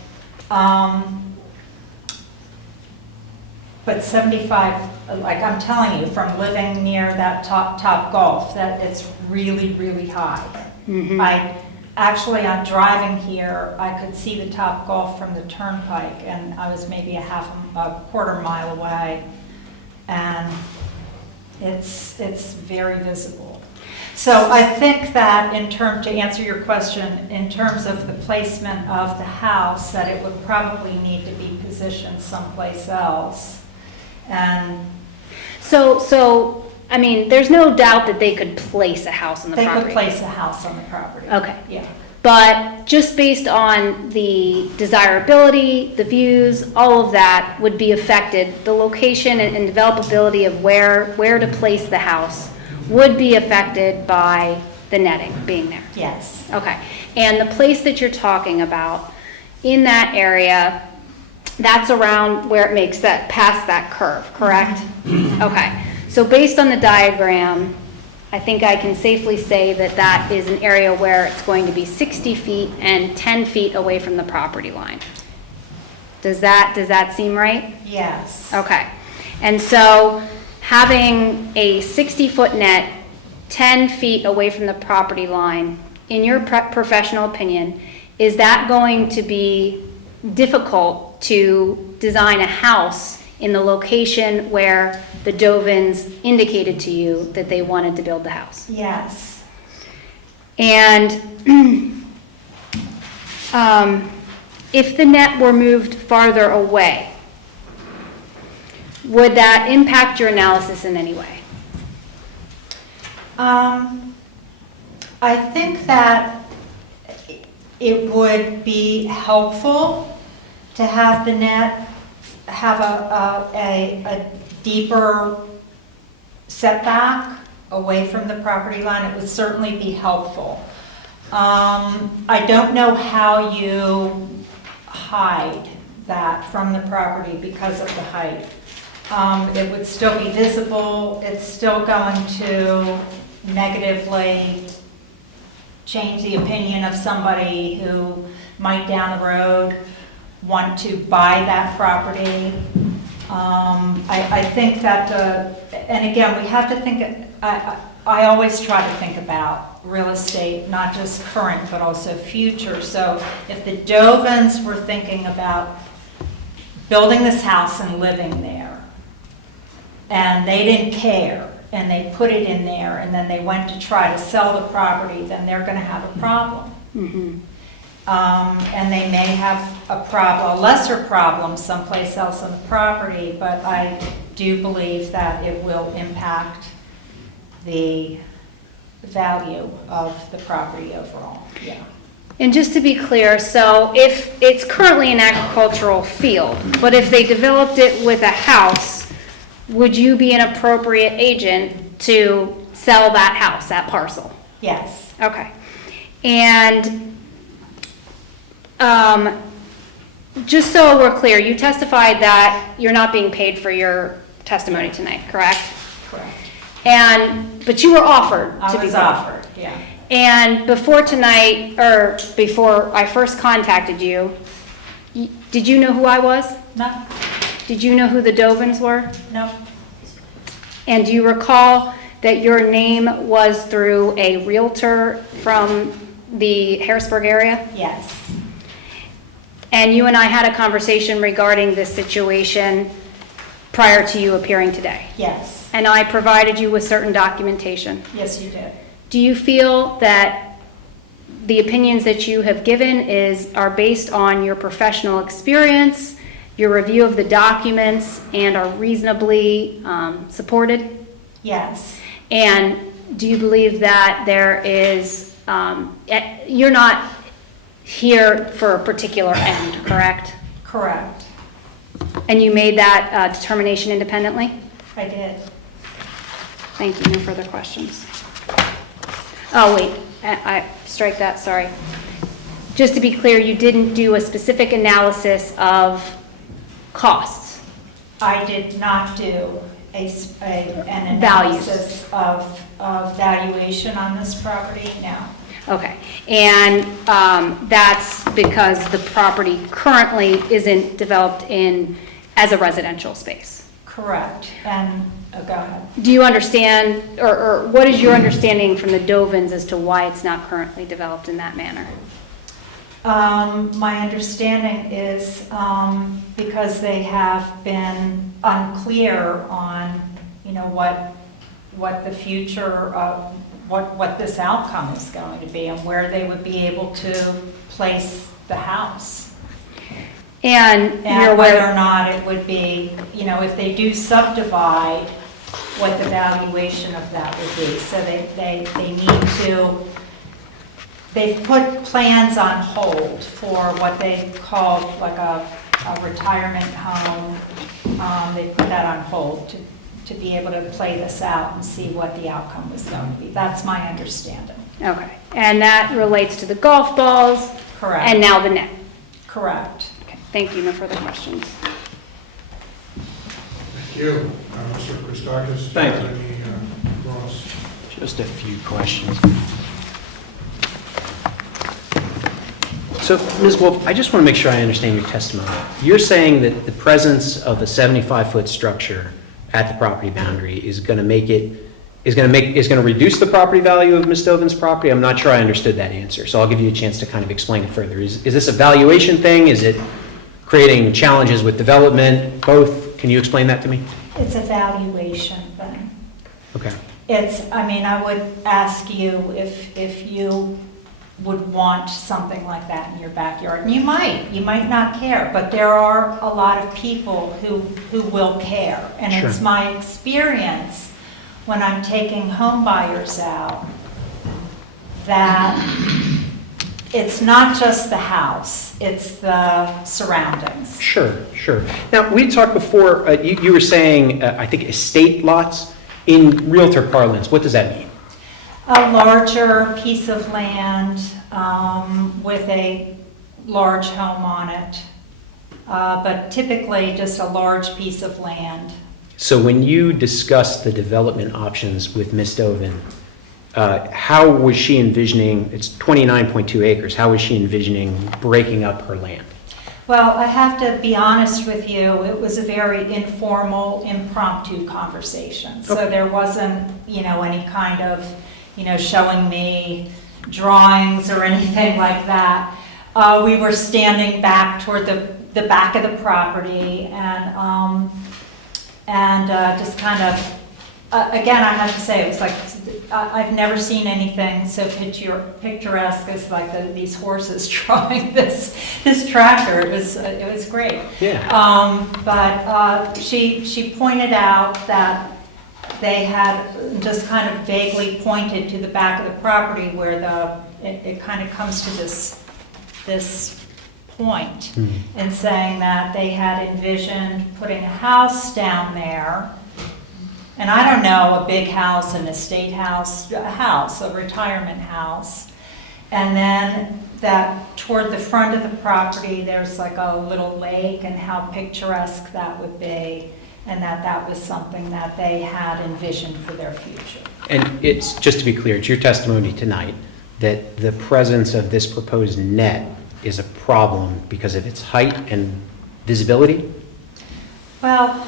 But 75, like I'm telling you, from living near that top golf, that it's really, really high. Mm-hmm. Actually, I'm driving here, I could see the top golf from the turnpike, and I was maybe a quarter mile away, and it's very visible. So I think that to answer your question, in terms of the placement of the house, that it would probably need to be positioned someplace else. And so I mean, there's no doubt that they could place a house on the property. They could place a house on the property. Okay. Yeah. But just based on the desirability, the views, all of that would be affected. The location and developability of where to place the house would be affected by the netting being there. Yes. Okay. And the place that you're talking about in that area, that's around where it makes that past that curve, correct? Mm-hmm. Okay. So based on the diagram, I think I can safely say that that is an area where it's going to be 60 feet and 10 feet away from the property line. Does that seem right? Yes. Okay. And so having a 60-foot net 10 feet away from the property line, in your professional opinion, is that going to be difficult to design a house in the location where the Dovins indicated to you that they wanted to build the house? Yes. And if the net were moved farther away, would that impact your analysis in any way? I think that it would be helpful to have the net have a deeper setback away from the property line. It would certainly be helpful. I don't know how you hide that from the property because of the height. It would still be visible. It's still going to negatively change the opinion of somebody who might down the road want to buy that property. I think that and again, we have to think, I always try to think about real estate, not just current, but also future. So if the Dovins were thinking about building this house and living there, and they didn't care, and they put it in there, and then they went to try to sell the property, then they're going to have a problem. Mm-hmm. And they may have a lesser problem someplace else on the property, but I do believe that it will impact the value of the property overall. Yeah. And just to be clear, so if it's currently an agricultural field, but if they developed it with a house, would you be an appropriate agent to sell that house, that parcel? Yes. Okay. And just so we're clear, you testified that you're not being paid for your testimony tonight, correct? Correct. But you were offered I to be was paid. offered, yeah. And before tonight, or before I first contacted you, did you know who I was? No, Did you know who the Dovins were? no, And do you recall that your name was through a realtor from the Harrisburg area? yes, And you and I had a conversation regarding this situation prior to you appearing today. yes, And I provided you with certain documentation. yes, you did. Do you feel that the opinions that you have given are based on your professional experience, your review of the documents, and are reasonably supported? Yes, And do you believe that there is, you're not here for a particular end, correct? correct. And you made that determination independently? I did. Thank you, no further questions. Oh, wait, I strike that, sorry. Just to be clear, you didn't do a specific analysis of costs? I did not do an Values. analysis of valuation on this property, no. Okay, and that's because the property currently isn't developed as a residential space? Correct, and, go ahead. Do you understand, or what is your understanding from the Dovins as to why it's not currently developed in that manner? My understanding is because they have been unclear on, what the future of, what this outcome is going to be and where they would be able to place the house. And you're And whether or aware, not it would be, if they do subdivide, what the valuation of that would be. So they need to, they've put plans on hold for what they call like a retirement home. They put that on hold to be able to play this out and see what the outcome was going to be. That's my understanding. okay, and that relates to the golf balls? Correct. And now the net? Correct. Okay, thank you, no further questions. Thank you. Mr. Christakis? Thank you. Ross? Just a few questions. So, Ms. Wolf, I just want to make sure I understand your testimony. You're saying that the presence of a 75-foot structure at the property boundary is going to make it is going to reduce the property value of Ms. Dovin's property? I'm not sure I understood that answer, so I'll give you a chance to kind of explain it further. Is this a valuation thing? Is it creating challenges with development? Both? Can you explain that to me? It's a valuation thing. Okay. I would ask you if you would want something like that in your backyard. And you might not care, but there are a lot of people who will care. And Sure. It's my experience when I'm taking home buyers out that it's not just the house, it's the surroundings. Sure. Now, we talked before, you were saying, I think estate lots. In realtor parlance, what does that mean? A larger piece of land with a large home on it, but typically just a large piece of land. So when you discussed the development options with Ms. Dovin, how was she envisioning, it's 29.2 acres, how was she envisioning breaking up her land? Well, I have to be honest with you, it was a very informal, impromptu conversation. So Okay. there wasn't, any kind of, showing me drawings or anything like that. We were standing back toward the back of the property and just kind of, again, I have to say, it was like, I've never seen anything so picturesque as like these horses drawing this tractor. It was great. Yeah. But she pointed out that they had just kind of vaguely pointed to the back of the property where it kind of comes to this point and saying that they had envisioned putting a house down there. And I don't know, a big house, an estate house, a retirement house. And then that toward the front of the property, there's like a little lake and how picturesque that would be. And that was something that they had envisioned for their future. And it's, just to be clear, it's your testimony tonight that the presence of this proposed net is a problem because of its height and visibility? Well,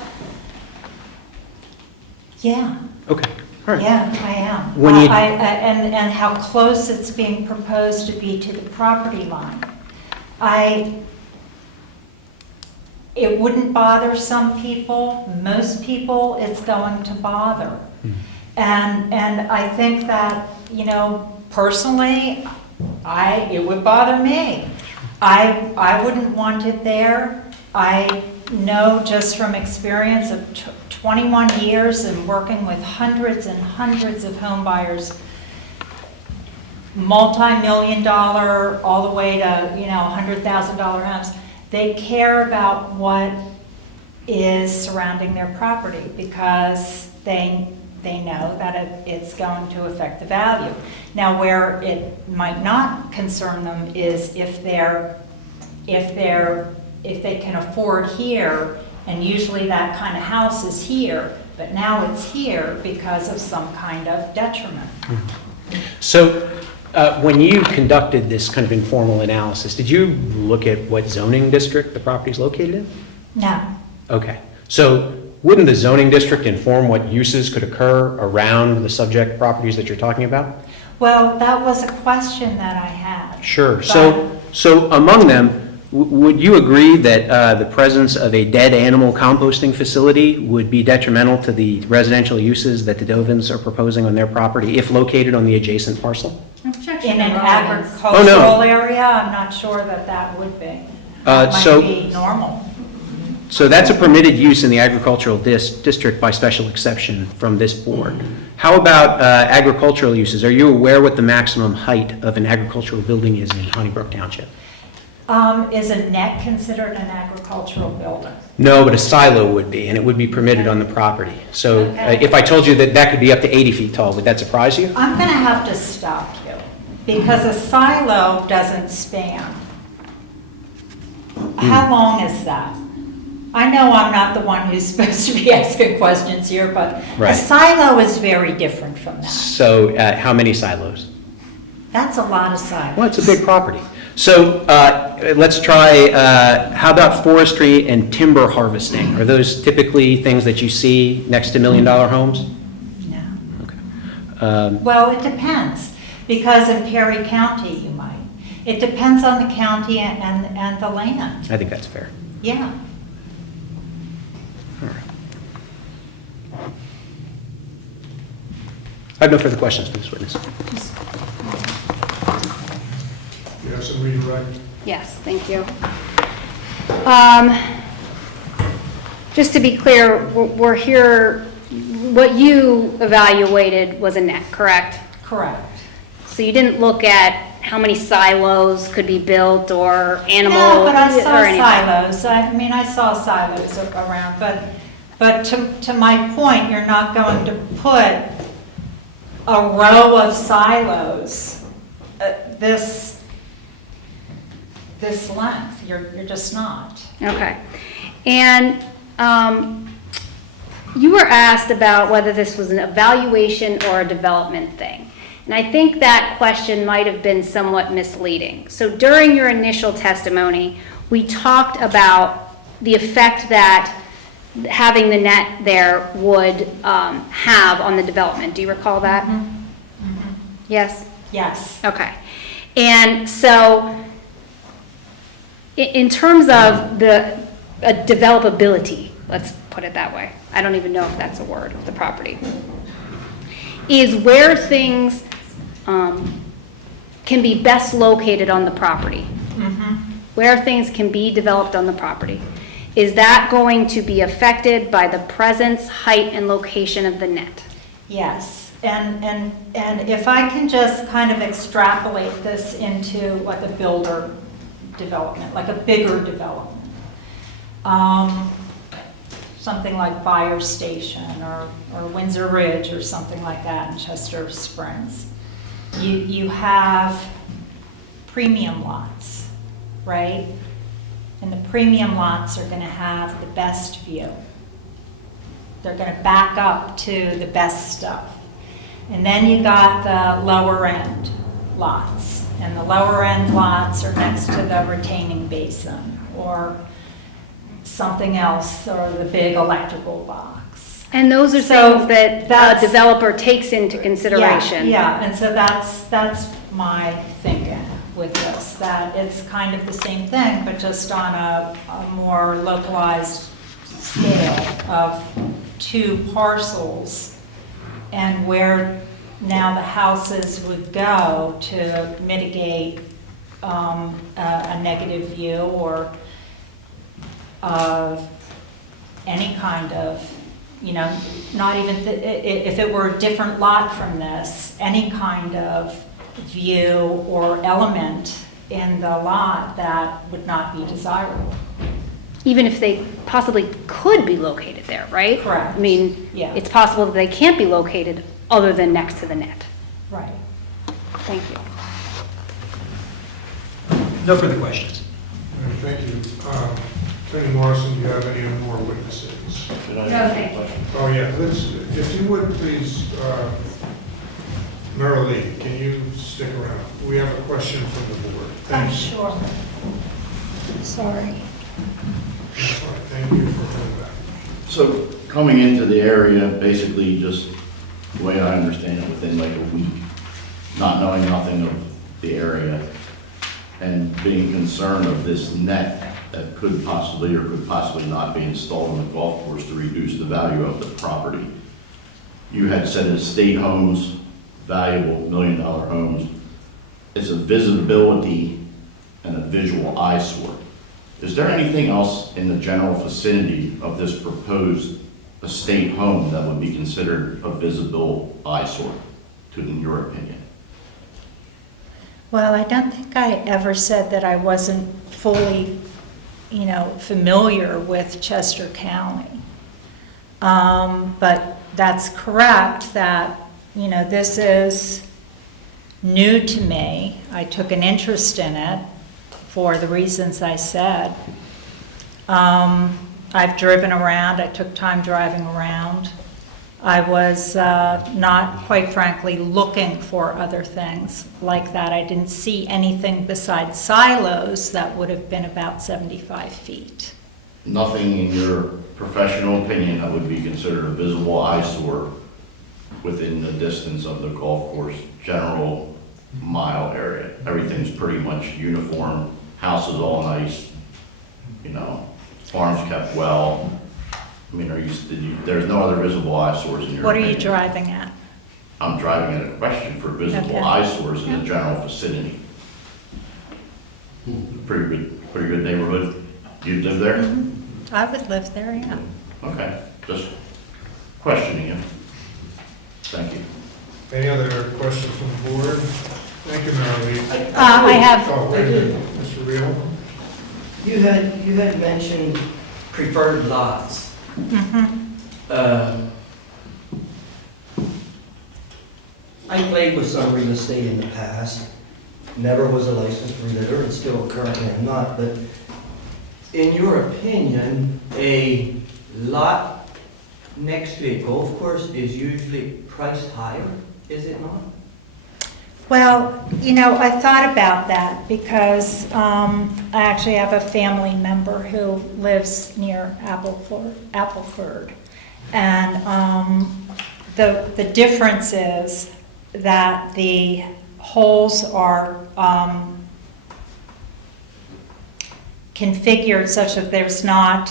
yeah. Okay, all right. Yeah, I am. When you- And how close it's being proposed to be to the property line. It wouldn't bother some people. Most people, it's going to bother. And I think that, personally, it would bother me. I wouldn't want it there. I know just from experience of 21 years and working with hundreds and hundreds of home buyers, multi-million-dollar all the way to, $100,000 homes, they care about what is surrounding their property because they know that it's going to affect the value. Now, where it might not concern them is if they can afford here, and usually that kind of house is here, but now it's here because of some kind of detriment. So when you conducted this kind of informal analysis, did you look at what zoning district the property is located in? No. Okay. So wouldn't the zoning district inform what uses could occur around the subject properties that you're talking about? Well, that was a question that I had. Sure. But- So among them, would you agree that the presence of a dead animal composting facility would be detrimental to the residential uses that the Dovins are proposing on their property if located on the adjacent parcel? In an agricultural area, I'm not sure that would be. That might be normal. So that's a permitted use in the agricultural district by special exception from this board. How about agricultural uses? Are you aware what the maximum height of an agricultural building is in Honeybrook Township? Is a net considered an agricultural building? No, but a silo would be, and it would be permitted on the property. So Okay. if I told you that could be up to 80 feet tall, would that surprise you? I'm going to have to stop you because a silo doesn't span. How long is that? I know I'm not the one who's supposed to be asking questions here, but a Right. silo is very different from that. So how many silos? That's a lot of silos. Well, it's a big property. So let's try, how about forestry and timber harvesting? Are those typically things that you see next to million-dollar homes? No. Okay. Well, it depends, because in Perry County, you might. It depends on the county and the land, I think that's fair. yeah. I have no further questions for this witness. You have some redirect? Yes, thank you. Just to be clear, we're here, what you evaluated was a net, correct? Correct. So you didn't look at how many silos could be built or animal Yeah, but I saw or anything? silos. I mean, I saw silos around, but to my point, you're not going to put a row of silos this length. You're just not. Okay. And you were asked about whether this was an evaluation or a development thing. And I think that question might have been somewhat misleading. So during your initial testimony, we talked about the effect that having the net there would have on the development. Do you recall that? Mm-hmm. Yes? Yes. Okay. And so in terms of the developability, let's put it that way, I don't even know if that's a word, of the property, is where things can be best located on the property, where things can be developed on the property. Is that going to be affected by the presence, height, and location of the net? Yes, and if I can just kind of extrapolate this into like a builder development, like a bigger development. Something like Fire Station or Windsor Ridge or something like that in Chester Springs. You have premium lots, right? And the premium lots are going to have the best view. They're going to back up to the best stuff. And then you got the lower end lots. And the lower end lots are next to the retaining basin or something else, or the big electrical box. And those are So things that that's- a developer takes into consideration. Yeah, and so that's my thinking with this, that it's kind of the same thing, but just on a more localized scale of two parcels, and where now the houses would go to mitigate a negative view or any kind of, not even, if it were a different lot from this, any kind of view or element in the lot that would not be desirable. Even if they possibly could be located there, right? Correct. I mean, Yeah. it's possible that they can't be located other than next to the net. Right. Thank you. No further questions. All right, thank you. Attorney Morrison, do you have any more witnesses? No, thank you. Oh, yeah, if you would please, Marilee, can you stick around? We have a question from the board. Thank you. Sure. Sorry. That's all right. Thank you for coming back. So coming into the area, basically just the way I understand it, within like a week, not knowing nothing of the area and being concerned of this net that could possibly or could possibly not be installed on the golf course to reduce the value of the property. You had said estate homes, valuable $1 million homes, is a visibility and a visual eyesore. Is there anything else in the general vicinity of this proposed estate home that would be considered a visible eyesore, in your opinion? Well, I don't think I ever said that I wasn't fully, familiar with Chester County. But that's correct that, this is new to me. I took an interest in it for the reasons I said. I've driven around. I took time driving around. I was not, quite frankly, looking for other things like that. I didn't see anything besides silos that would have been about 75 feet. Nothing in your professional opinion that would be considered a visible eyesore within the distance of the golf course general mile area? Everything's pretty much uniform, houses all nice, you know, farms kept well. I mean, there's no other visible eyesores in your What are you opinion? driving at? I'm driving at a question for visible Okay. eyesores in the general vicinity. Pretty good neighborhood. You live there? I would live there, yeah. Okay, just questioning you. Thank you. Any other questions from the board? Thank you, Marilee. I have, Oh, wait a minute, Mr. Reel? You had mentioned preferred lots. mhm. I played with some real estate in the past, never was a licensed realtor, and still currently am not, but in your opinion, a lot next to a golf course is usually priced higher, is it not? Well, you know, I thought about that because I actually have a family member who lives near Appleford. And the difference is that the holes are configured such that there's not,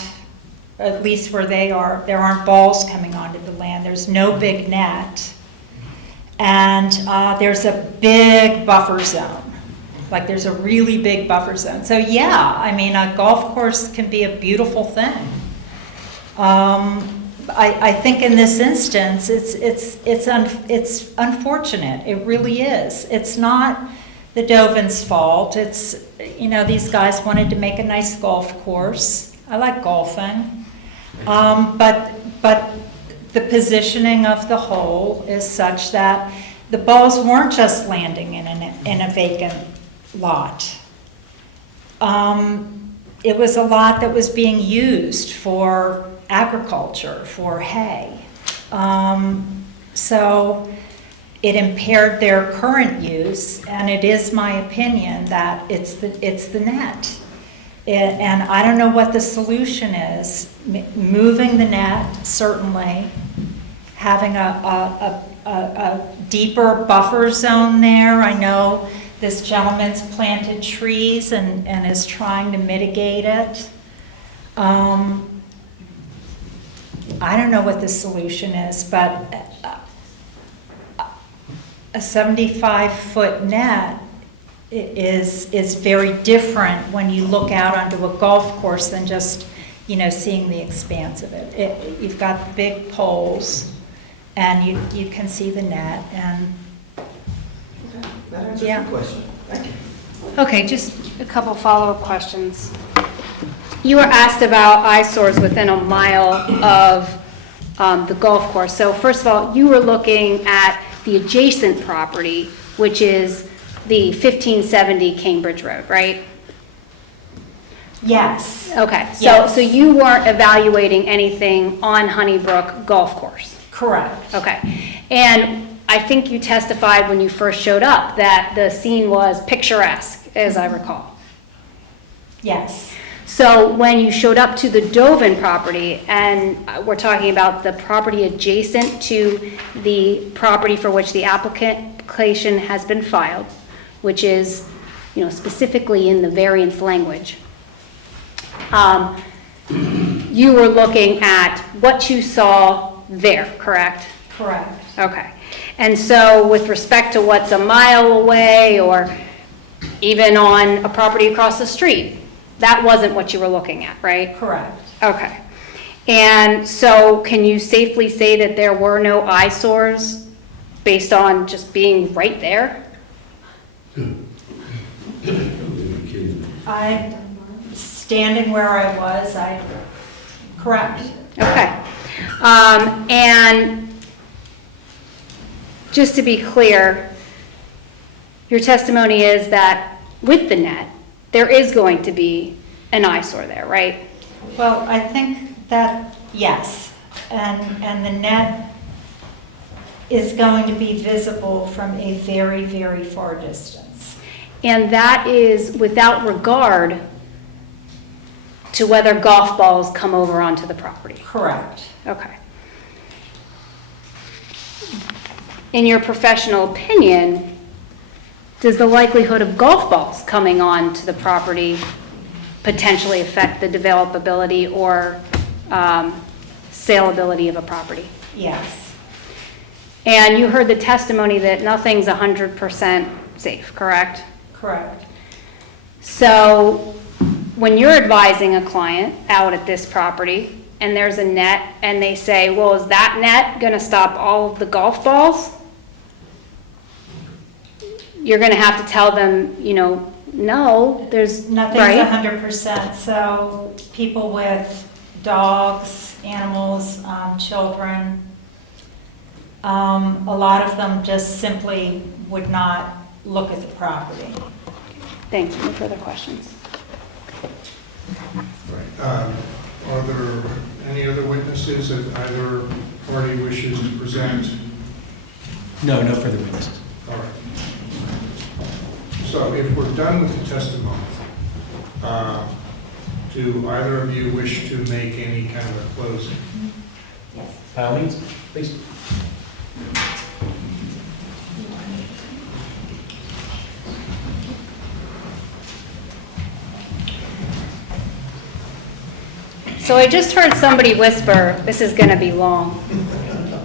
at least where they are, there aren't balls coming onto the land. There's no big net. And there's a big buffer zone. Like there's a really big buffer zone. So yeah, I mean, a golf course can be a beautiful thing. I think in this instance, it's unfortunate. It really is. It's not the Dovins' fault. It's, you know, these guys wanted to make a nice golf course. I like golfing. But the positioning of the hole is such that the balls weren't just landing in a vacant lot. It was a lot that was being used for agriculture, for hay. So it impaired their current use, and it is my opinion that it's the net. And I don't know what the solution is. Moving the net, certainly. Having a deeper buffer zone there. I know this gentleman's planted trees and is trying to mitigate it. I don't know what the solution is, but a 75-foot net is very different when you look out onto a golf course than just, you know, seeing the expanse of it. You've got the big poles, and you can see the net, and Okay, that answers Yeah. your question. Thank you. Okay, just a couple follow-up questions. You were asked about eyesores within a mile of the golf course. So first of all, you were looking at the adjacent property, which is the 1570 Cambridge Road, right? yes, Okay, Yes. so you weren't evaluating anything on Honeybrook Golf Course? correct. Okay, and I think you testified when you first showed up that the scene was picturesque, as I recall. Yes, So when you showed up to the Dovin property, and we're talking about the property adjacent to the property for which the application has been filed, which is, you know, specifically in the variance language, you were looking at what you saw there, correct? correct. Okay. And so with respect to what's a mile away or even on a property across the street, that wasn't what you were looking at, right? Correct. Okay. And so can you safely say that there were no eyesores based on just being right there? Standing where I was, correct. Okay. And just to be clear, your testimony is that with the net, there is going to be an eyesore there, right? Well, I think that, yes, and the net is going to be visible from a very, very far distance. And that is without regard to whether golf balls come over onto the property. Correct. Okay. in your professional opinion, does the likelihood of golf balls coming on to the property potentially affect the developability or saleability of a property? Yes, And you heard the testimony that nothing's 100% safe, correct? correct. So when you're advising a client out at this property and there's a net and they say, well, is that net going to stop all of the golf balls? You're going to have to tell them, no, there's, Nothing's right? 100%, so people with dogs, animals, children, a lot of them just simply would not look at the property. Thank you. No further questions. Right. Are there any other witnesses that either party wishes to present? No, no further witnesses. All right. So if we're done with the testimony, do either of you wish to make any kind of a closing? By all means, please. So I just heard somebody whisper, this is going to be long.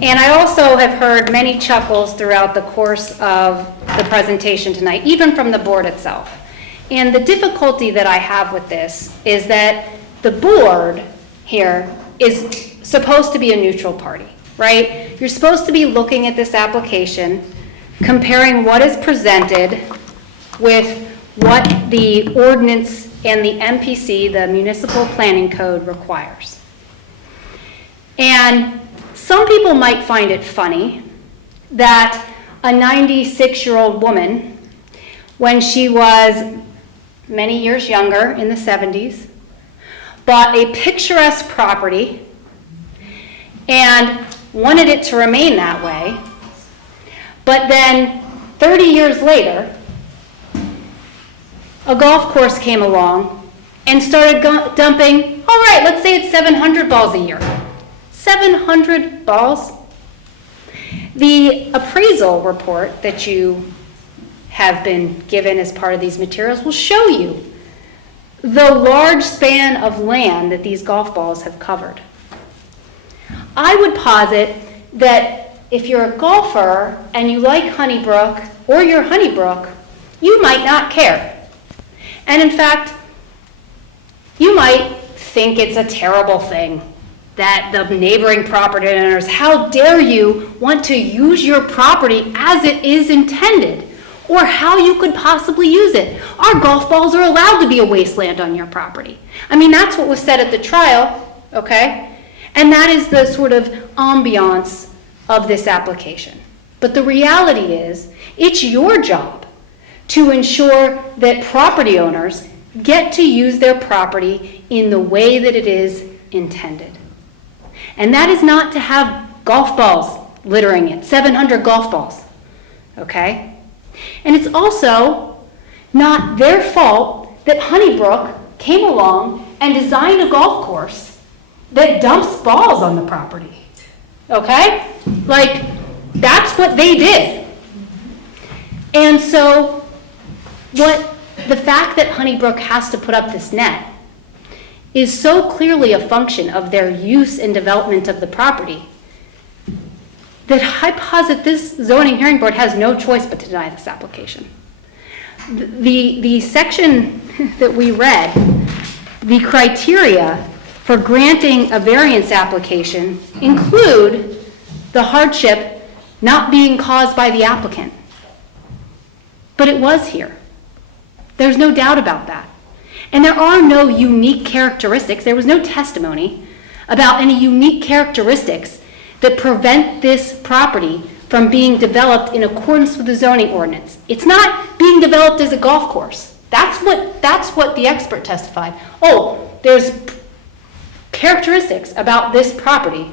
And I also have heard many chuckles throughout the course of the presentation tonight, even from the board itself. And the difficulty that I have with this is that the board here is supposed to be a neutral party, right? You're supposed to be looking at this application, comparing what is presented with what the ordinance and the MPC, the Municipal Planning Code, requires. And some people might find it funny that a 96-year-old woman, when she was many years younger, in the 70s, bought a picturesque property and wanted it to remain that way, but then 30 years later, a golf course came along and started dumping, all right, let's say it's 700 balls a year. 700 balls? The appraisal report that you have been given as part of these materials will show you the large span of land that these golf balls have covered. I would posit that if you're a golfer and you like Honeybrook or you're Honeybrook, you might not care. And in fact, you might think it's a terrible thing that the neighboring property owners, how dare you want to use your property as it is intended, or how you could possibly use it. Our golf balls are allowed to be a wasteland on your property. I mean, that's what was said at the trial, okay? And that is the sort of ambiance of this application. But the reality is, it's your job to ensure that property owners get to use their property in the way that it is intended. And that is not to have golf balls littering it, 700 golf balls, okay? And it's also not their fault that Honeybrook came along and designed a golf course that dumps balls on the property, okay? Like, that's what they did. And so, the fact that Honeybrook has to put up this net is so clearly a function of their use and development of the property that I posit this zoning hearing board has no choice but to deny this application. The section that we read, the criteria for granting a variance application include the hardship not being caused by the applicant. But it was here. There's no doubt about that. And there are no unique characteristics. There was no testimony about any unique characteristics that prevent this property from being developed in accordance with the zoning ordinance. It's not being developed as a golf course. That's what the expert testified. Oh, there's characteristics about this property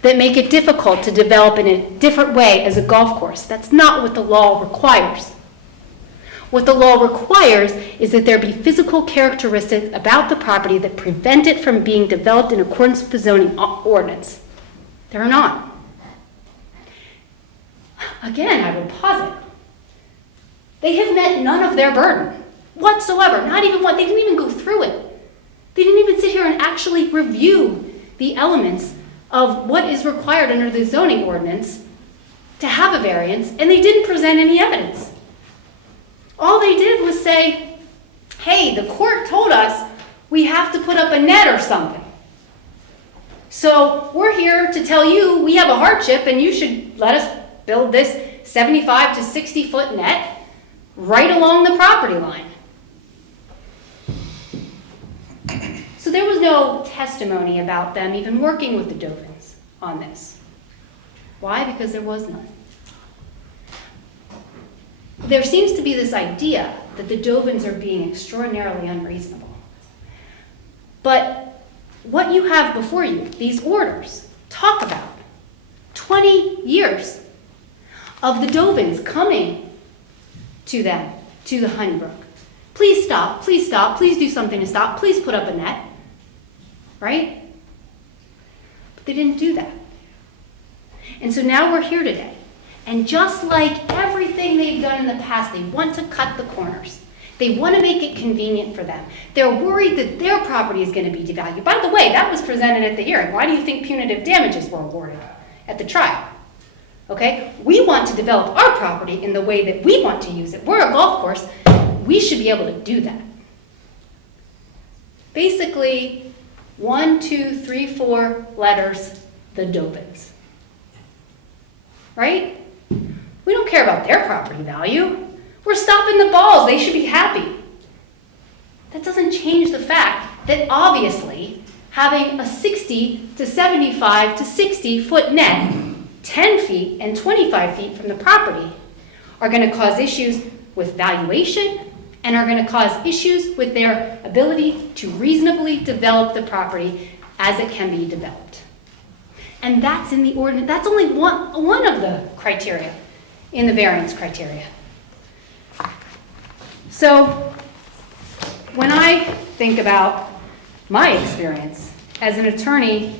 that make it difficult to develop in a different way as a golf course. That's not what the law requires. What the law requires is that there be physical characteristics about the property that prevent it from being developed in accordance with the zoning ordinance. There are not. Again, I would posit, they have met none of their burden whatsoever, not even one, they didn't even go through it. They didn't even sit here and actually review the elements of what is required under the zoning ordinance to have a variance, and they didn't present any evidence. All they did was say, hey, the court told us we have to put up a net or something. So we're here to tell you we have a hardship and you should let us build this 75 to 60 foot net right along the property line. So there was no testimony about them even working with the Dovins on this. Why? Because there was none. There seems to be this idea that the Dovins are being extraordinarily unreasonable. But what you have before you, these orders, talk about 20 years of the Dovins coming to them, to the Honeybrook. Please stop, please do something to stop, please put up a net, right? But they didn't do that. And so now we're here today. And just like everything they've done in the past, they want to cut the corners. They want to make it convenient for them. They're worried that their property is going to be devalued. By the way, that was presented at the hearing. Why do you think punitive damages were awarded at the trial? Okay? We want to develop our property in the way that we want to use it. We're a golf course. We should be able to do that. Basically, 1, 2, 3, 4 letters, the Dovins. Right? We don't care about their property value. We're stopping the balls. They should be happy. That doesn't change the fact that obviously having a 60 to 75 to 60 foot net, 10 feet and 25 feet from the property, are going to cause issues with valuation and are going to cause issues with their ability to reasonably develop the property as it can be developed. And that's in the ordinance. That's only one of the criteria in the variance criteria. So when I think about my experience as an attorney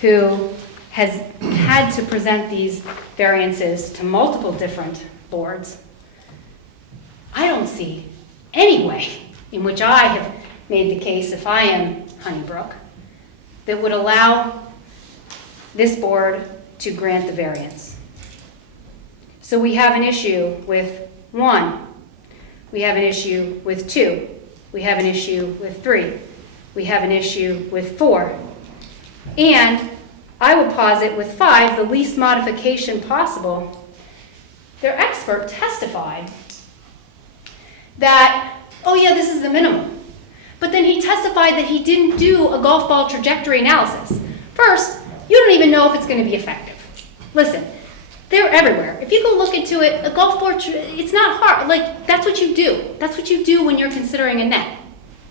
who has had to present these variances to multiple different boards, I don't see any way in which I have made the case, if I am Honeybrook, that would allow this board to grant the variance. So we have an issue with 1. We have an issue with 2. We have an issue with 3. We have an issue with 4. And I would posit with 5, the least modification possible. Their expert testified that, oh yeah, this is the minimum. But then he testified that he didn't do a golf ball trajectory analysis. First, you don't even know if it's going to be effective. Listen, they're everywhere. If you go look into it, a golf ball, it's not hard. Like, that's what you do. That's what you do when you're considering a net,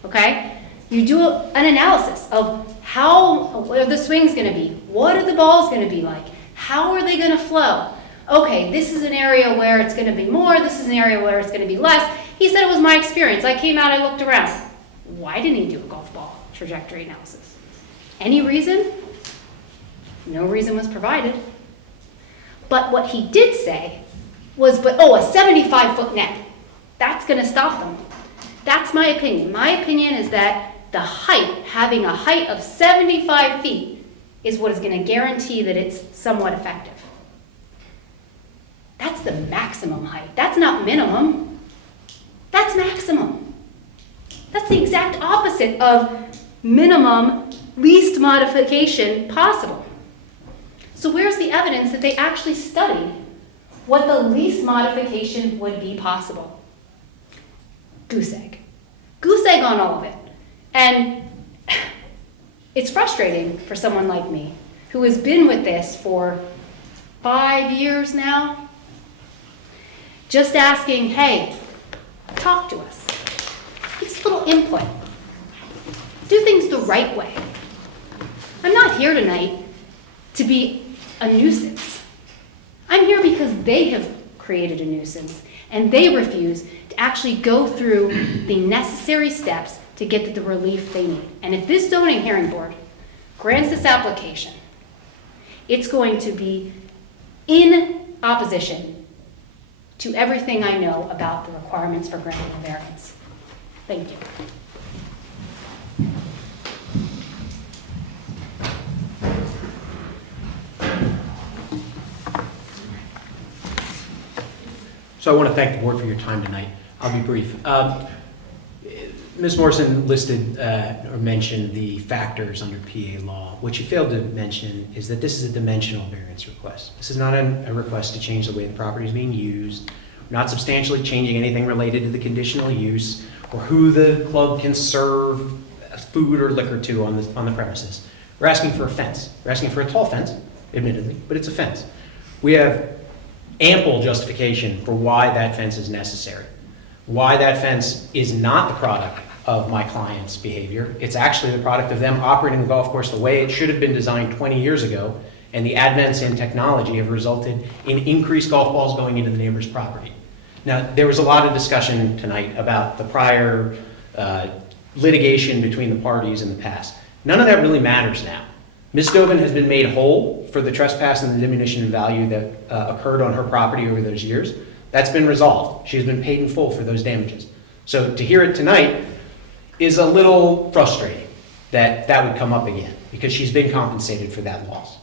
okay? You do an analysis of what are the swings going to be? What are the balls going to be like? How are they going to flow? Okay, this is an area where it's going to be more. This is an area where it's going to be less. He said it was my experience. I came out, I looked around. Why didn't he do a golf ball trajectory analysis? Any reason? No reason was provided. But what he did say was, a 75-foot net. That's going to stop them. That's my opinion. My opinion is that the height, having a height of 75 feet, is what is going to guarantee that it's somewhat effective. That's the maximum height. That's not minimum. That's maximum. That's the exact opposite of minimum, least modification possible. So where's the evidence that they actually studied what the least modification would be possible? Goose egg. Goose egg on all of it. And it's frustrating for someone like me who has been with this for 5 years now, just asking, hey, talk to us. Give us a little input. Do things the right way. I'm not here tonight to be a nuisance. I'm here because they have created a nuisance and they refuse to actually go through the necessary steps to get to the relief they need. And if this zoning hearing board grants this application, it's going to be in opposition to everything I know about the requirements for granting a variance. Thank you. So I want to thank the board for your time tonight. I'll be brief. Ms. Morrison listed or mentioned the factors under PA law. What you failed to mention is that this is a dimensional variance request. This is not a request to change the way the property is being used. We're not substantially changing anything related to the conditional use or who the club can serve food or liquor to on the premises. We're asking for a fence. We're asking for a tall fence, admittedly, but it's a fence. We have ample justification for why that fence is necessary, why that fence is not the product of my client's behavior. It's actually the product of them operating the golf course the way it should have been designed 20 years ago, and the advents in technology have resulted in increased golf balls going into the neighbor's property. Now, there was a lot of discussion tonight about the prior litigation between the parties in the past. None of that really matters now. Ms. Dovin has been made whole for the trespass and the diminution in value that occurred on her property over those years. That's been resolved. She has been paid in full for those damages. So to hear it tonight is a little frustrating that that would come up again, because she's been compensated for that loss.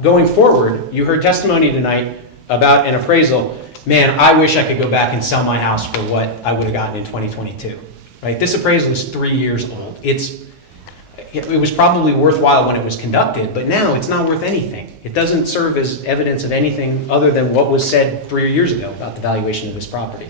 Going forward, you heard testimony tonight about an appraisal. Man, I wish I could go back and sell my house for what I would have gotten in 2022. Right? This appraisal is 3 years old. It was probably worthwhile when it was conducted, but now it's not worth anything. It doesn't serve as evidence of anything other than what was said 3 years ago about the valuation of this property.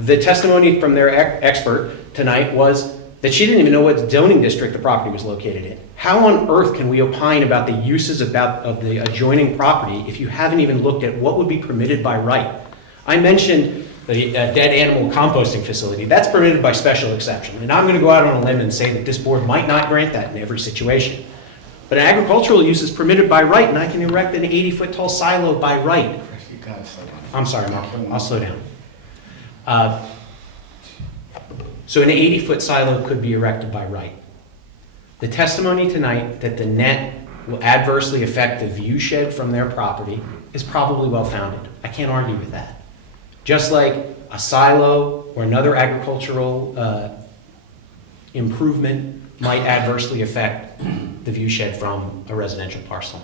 The testimony from their expert tonight was that she didn't even know what zoning district the property was located in. How on earth can we opine about the uses of the adjoining property if you haven't even looked at what would be permitted by right? I mentioned the dead animal composting facility. That's permitted by special exception. And I'm going to go out on a limb and say that this board might not grant that in every situation. But an agricultural use is permitted by right, and I can erect an 80-foot tall silo by right. I'm sorry, Mark. I'll slow down. So an 80-foot silo could be erected by right. The testimony tonight that the net will adversely affect the view shed from their property is probably well-founded. I can't argue with that. Just like a silo or another agricultural improvement might adversely affect the view shed from a residential parcel.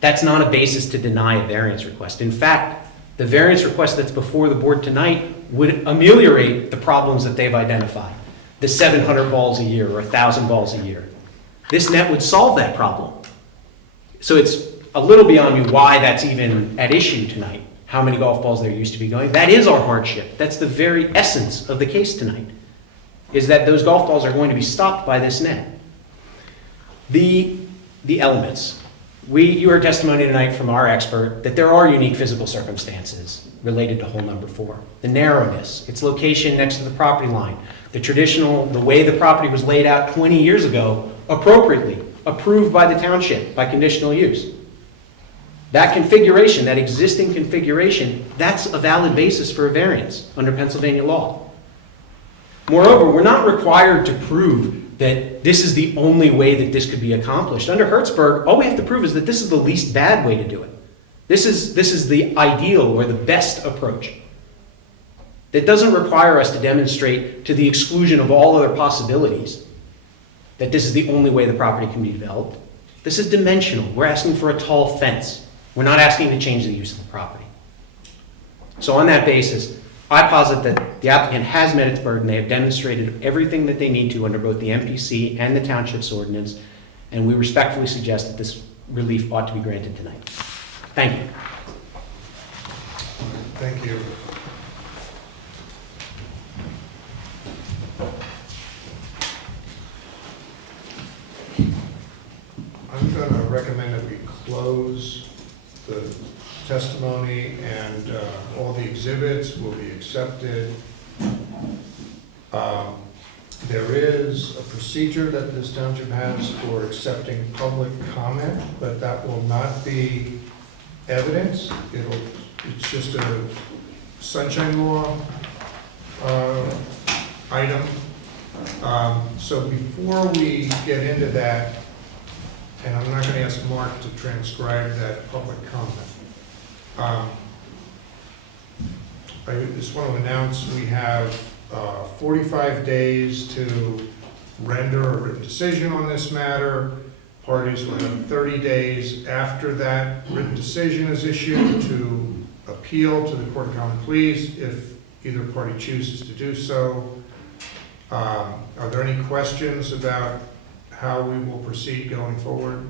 That's not a basis to deny a variance request. In fact, the variance request that's before the board tonight would ameliorate the problems that they've identified. The 700 balls a year or 1,000 balls a year. This net would solve that problem. So it's a little beyond me why that's even at issue tonight. How many golf balls there used to be going. That is our hardship. That's the very essence of the case tonight, is that those golf balls are going to be stopped by this net. The elements. You heard testimony tonight from our expert that there are unique physical circumstances related to hole number 4. The narrowness, its location next to the property line, the way the property was laid out 20 years ago, appropriately, approved by the township by conditional use. That configuration, that existing configuration, that's a valid basis for a variance under Pennsylvania law. Moreover, we're not required to prove that this is the only way that this could be accomplished. Under Hertzberg, all we have to prove is that this is the least bad way to do it. This is the ideal or the best approach. That doesn't require us to demonstrate to the exclusion of all other possibilities that this is the only way the property can be developed. This is dimensional. We're asking for a tall fence. We're not asking to change the use of the property. So on that basis, I posit that the applicant has met its burden. They have demonstrated everything that they need to under both the MPC and the township's ordinance, and we respectfully suggest that this relief ought to be granted tonight. Thank you. Thank you. I'm going to recommend that we close the testimony, and all the exhibits will be accepted. There is a procedure that this township has for accepting public comment, but that will not be evidence. It's just a sunshine law item. So before we get into that, and I'm not going to ask Mark to transcribe that public comment. I just want to announce we have 45 days to render a written decision on this matter. Parties will have 30 days after that written decision is issued to appeal to the Court of Common Pleas if either party chooses to do so. Are there any questions about how we will proceed going forward?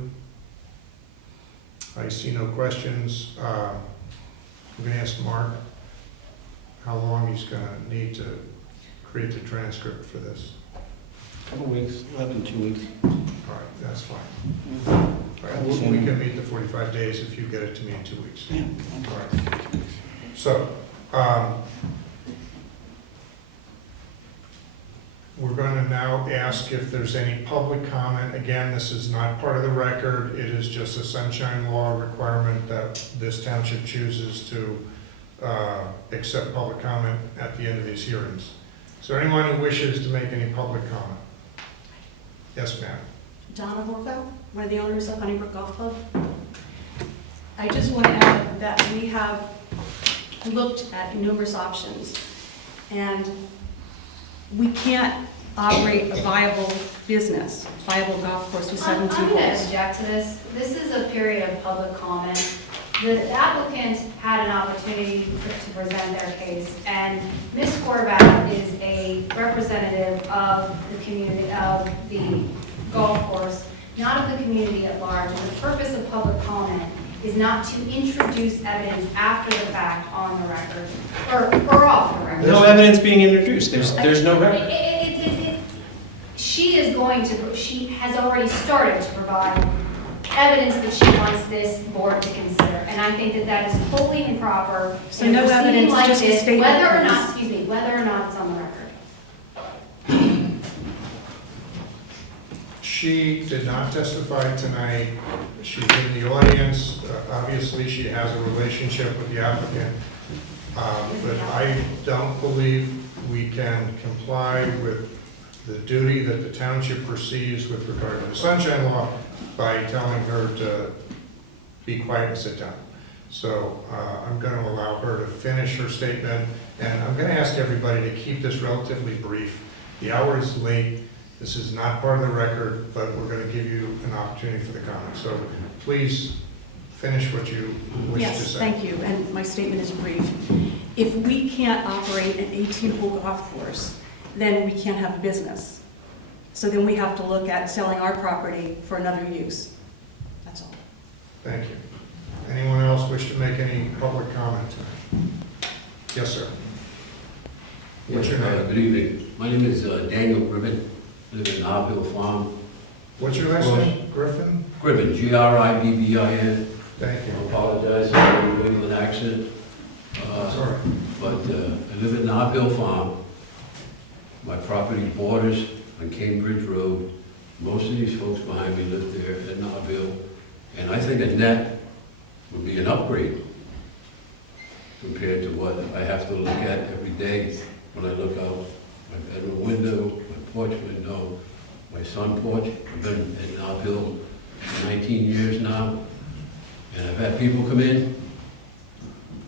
I see no questions. I'm going to ask Mark how long he's going to need to create the transcript for this. Couple weeks, 2 weeks. All right, that's fine. All right, we can meet the 45 days if you get it to me in 2 weeks. Yeah. All right. So, we're going to now ask if there's any public comment. Again, this is not part of the record. It is just a sunshine law requirement that this township chooses to accept public comment at the end of these hearings. Is there anyone who wishes to make any public comment? Yes, ma'am. Donna Horfeld, one of the owners of Honeybrook Golf Club. I just want to add that we have looked at numerous options, and we can't operate a viable business, viable golf course with 17 I'm going to holes. object to this. This is a period of public comment. The applicant had an opportunity to present their case, and Ms. Horvath is a representative of the community, of the golf course, not of the community at large. And the purpose of public comment is not to introduce evidence after the fact on the record, or off the record. No evidence being introduced, there's no record. She is going to, she has already started to provide evidence that she wants this board to consider, and I think that that is totally improper. So in a no proceeding evidence, like just a this, statement, whether or please. not, excuse me, whether or not it's on the record. She did not testify tonight. She's in the audience. Obviously, she has a relationship with the applicant. But I don't believe we can comply with the duty that the township perceives with regard to the sunshine law by telling her to be quiet and sit down. So I'm going to allow her to finish her statement, and I'm going to ask everybody to keep this relatively brief. The hour is late. This is not part of the record, but we're going to give you an opportunity for the comment. So please finish what you wish to Yes, say. thank you, and my statement is brief. If we can't operate an 18-hole golf course, then we can't have a business. So then we have to look at selling our property for another use. That's all. Thank you. Anyone else wish to make any public comment tonight? Yes, sir. What's your name? Good evening. My name is Daniel Gribbin. I live in Arbor Farm. What's your last name? Griffin? Gribbin, Gribbin. Thank you. I apologize for the New England accent. Sorry. But I live in Arbor Farm. My property borders on Cambridge Road. Most of these folks behind me live there in Arbor. And I think a net would be an upgrade compared to what I have to look at every day when I look out my bedroom window, my porch window, my sun porch. I've been in Arbor for 19 years now, and I've had people come in,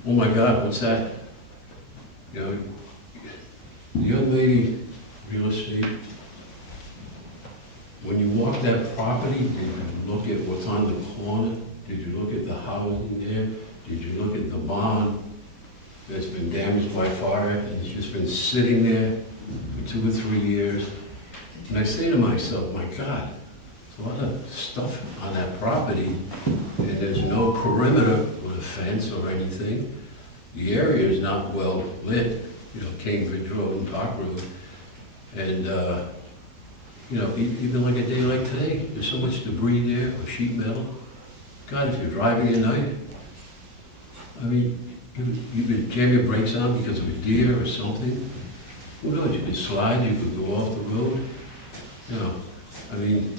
oh my God, what's that? You know, the young lady, real estate, when you walk that property, did you look at what's on the corner? Did you look at the housing there? Did you look at the barn that's been damaged by fire and it's just been sitting there for 2 or 3 years? And I say to myself, my God, there's a lot of stuff on that property and there's no perimeter with a fence or anything. The area is not well lit, you know, Cambridge Road and Park Road. And, you know, even like a day like today, there's so much debris there, or sheet metal. God, if you're driving at night, I mean, you could jam your brakes on because of a deer or something. Who knows, you could slide, you could go off the road. You know, I mean,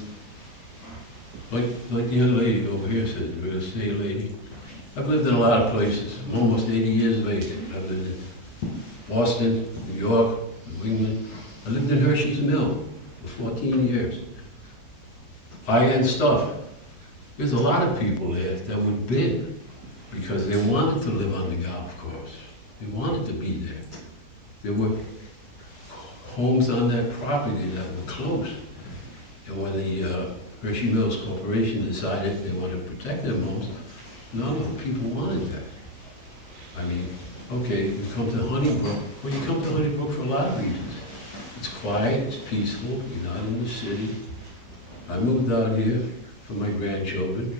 like the other lady over here said, the real estate lady, I've lived in a lot of places. I'm almost 80 years of age. I've lived in Boston, New York, New England. I lived in Hershey's Mill for 14 years. High-end stuff. There's a lot of people there that would bid because they wanted to live on the golf course. They wanted to be there. There were homes on that property that were close. And when the Hershey Mills Corporation decided they wanted to protect their homes, none of the people wanted that. I mean, okay, you come to Honeybrook, well, you come to Honeybrook for a lot of reasons. It's quiet, it's peaceful, you're not in the city. I moved out here for my grandchildren.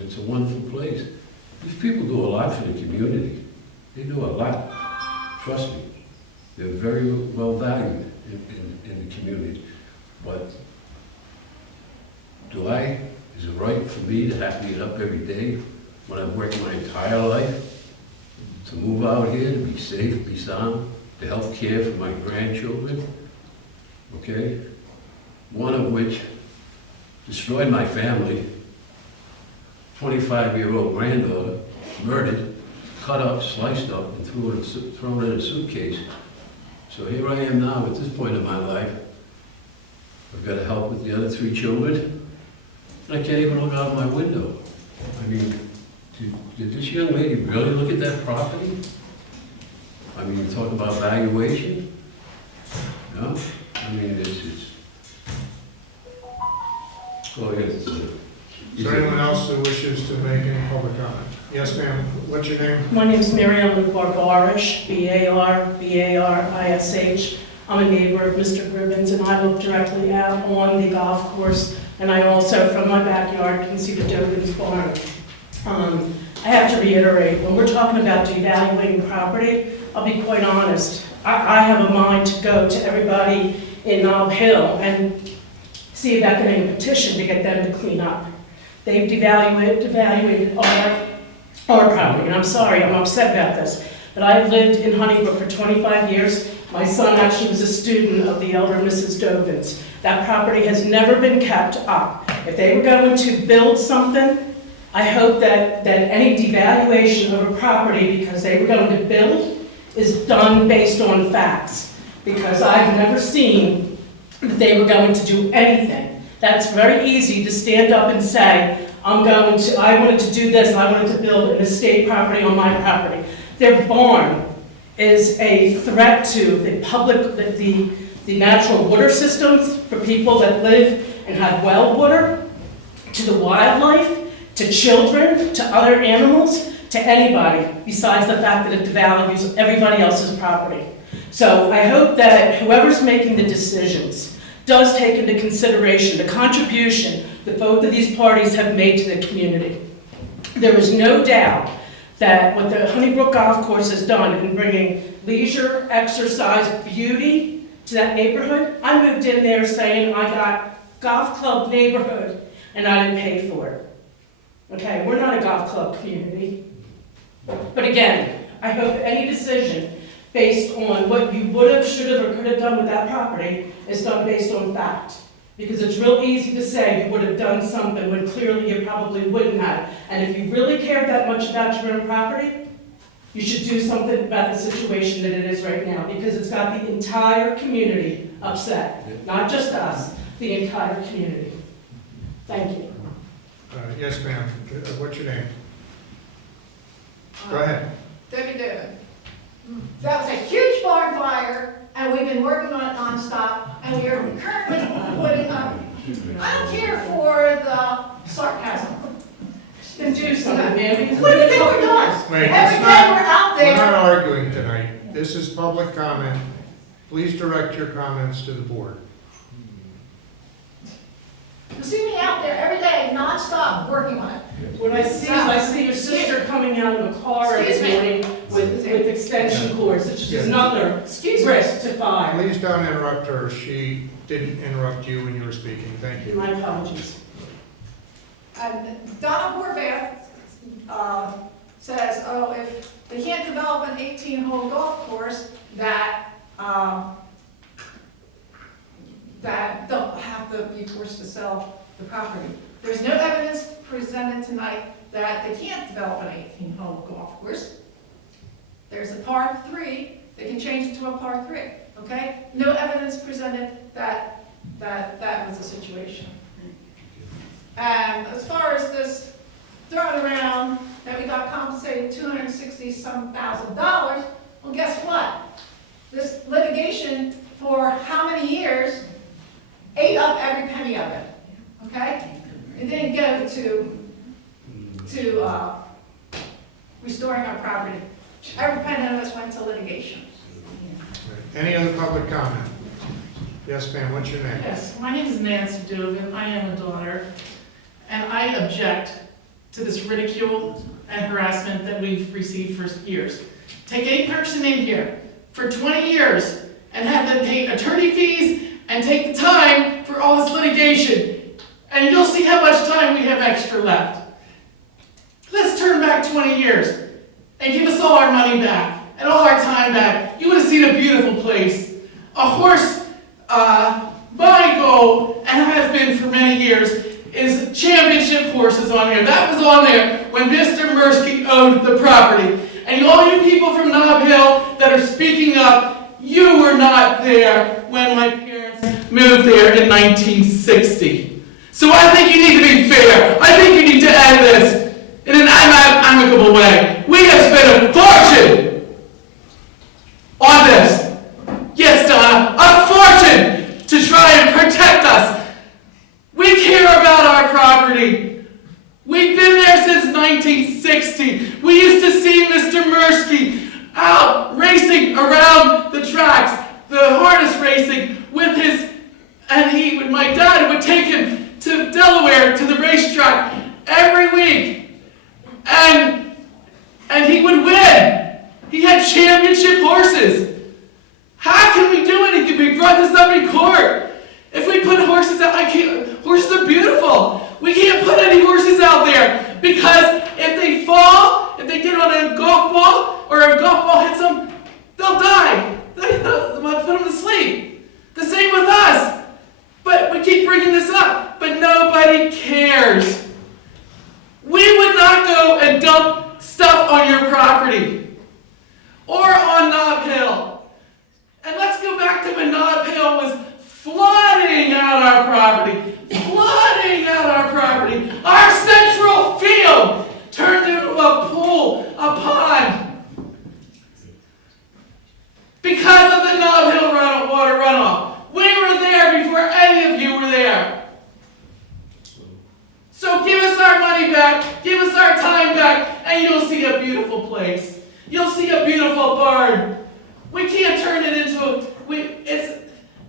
It's a wonderful place. These people do a lot for the community. They do a lot, trust me. They're very well valued in the community. But is it right for me to have to get up every day when I've worked my entire life to move out here, to be safe, be sound, to help care for my grandchildren? Okay? One of which destroyed my family, 25-year-old granddaughter, murdered, cut up, sliced up, and thrown in a suitcase. So here I am now at this point in my life. I've got to help with the other 3 children, and I can't even look out my window. I mean, did this young lady really look at that property? I mean, talk about valuation? No? I mean, it's oh, yes. Is there anyone else who wishes to make any public comment? Yes, ma'am. What's your name? My name is Miriam Barbarish, B-A-R-B-A-R-I-S-H. I'm a neighbor of Mr. Gribbins, and I look directly out on the golf course, and I also, from my backyard, can see the Dogan's barn. I have to reiterate, when we're talking about devaluing property, I'll be quite honest. I have a mind to go to everybody in Nob Hill and see about getting a petition to get them to clean up. They've devaluated our property, and I'm sorry, I'm upset about this, but I've lived in Honeybrook for 25 years. My son actually was a student of the elder Mrs. Dogan's. That property has never been kept up. If they were going to build something, I hope that any devaluation of a property because they were going to build is done based on facts, because I've never seen that they were going to do anything. That's very easy to stand up and say, I wanted to do this, and I wanted to build an estate property on my property. Their barn is a threat to the natural water systems for people that live and have well water, to the wildlife, to children, to other animals, to anybody, besides the fact that it devalues everybody else's property. So I hope that whoever's making the decisions does take into consideration the contribution that both of these parties have made to the community. There is no doubt that what the Honeybrook Golf Course has done in bringing leisure, exercise, beauty to that neighborhood. I moved in there saying I got golf club neighborhood and I didn't pay for it. Okay, we're not a golf club community. But again, I hope any decision based on what you would have, should have, or could have done with that property is done based on fact. Because it's real easy to say you would have done something when clearly you probably wouldn't have. And if you really cared that much about your own property, you should do something about the situation that it is right now, because it's got the entire community upset. Not just us, the entire community. Thank you. Yes, ma'am. What's your name? Go ahead. Debbie David. That was a huge barn fire, and we've been working on it nonstop, and we are currently putting up, I don't care for the sarcasm. Then do something, man. What do you think we're doing? Wait, Every day we're out we're not there. arguing tonight. This is public comment. Please direct your comments to the board. You see me out there every day, nonstop, working on it. What I see is I see your sister coming out of a car every Excuse me. morning with extension cords, which is another Excuse me. risk to fire. Please don't interrupt her. She didn't interrupt you when you were speaking. Thank you. My apologies. And Donna Horvath says, oh, if they can't develop an 18-hole golf course, that they'll have to be forced to sell the property. There's no evidence presented tonight that they can't develop an 18-hole golf course. There's a par 3, they can change it to a par 3, okay? No evidence presented that was the situation. And as far as this throwing around that we got compensated $260-some thousand. Well, guess what? This litigation for how many years ate up every penny of it, okay? It didn't go to restoring our property. Every penny of us went to litigation. Any other public comment? Yes, ma'am, what's your name? Yes, my name is Nancy Dubin. I am a daughter, and I object to this ridicule and harassment that we've received for years. Take a person in here for 20 years and have them pay attorney fees and take the time for all this litigation, and you'll see how much time we have extra left. Let's turn back 20 years and give us all our money back and all our time back. You would have seen a beautiful place. A horse, my goal, and has been for many years, is championship horses on there. That was on there when Mr. Mursky owned the property. And all you people from Nob Hill that are speaking up, you were not there when my parents moved there in 1960. So I think you need to be fair. I think you need to end this in an amicable way. We have spent a fortune on this. Yes, Donna, a fortune to try and protect us. We care about our property. We've been there since 1960. We used to see Mr. Mursky out racing around the tracks, the harness racing with his, and my dad would take him to Delaware to the racetrack every week. And he would win. He had championship horses. How can we do anything? We brought this up in court. If we put horses out, horses are beautiful. We can't put any horses out there because if they fall, if they get on a golf ball or a golf ball hits them, they'll die. They'll put them to sleep. The same with us. But we keep bringing this up, but nobody cares. We would not go and dump stuff on your property or on Nob Hill. And let's go back to when Nob Hill was flooding out our property. Flooding out our property. Our central field turned into a pool, a pond. Because of the Nob Hill water runoff. We were there before any of you were there. So give us our money back, give us our time back, and you'll see a beautiful place. You'll see a beautiful barn. We can't turn it into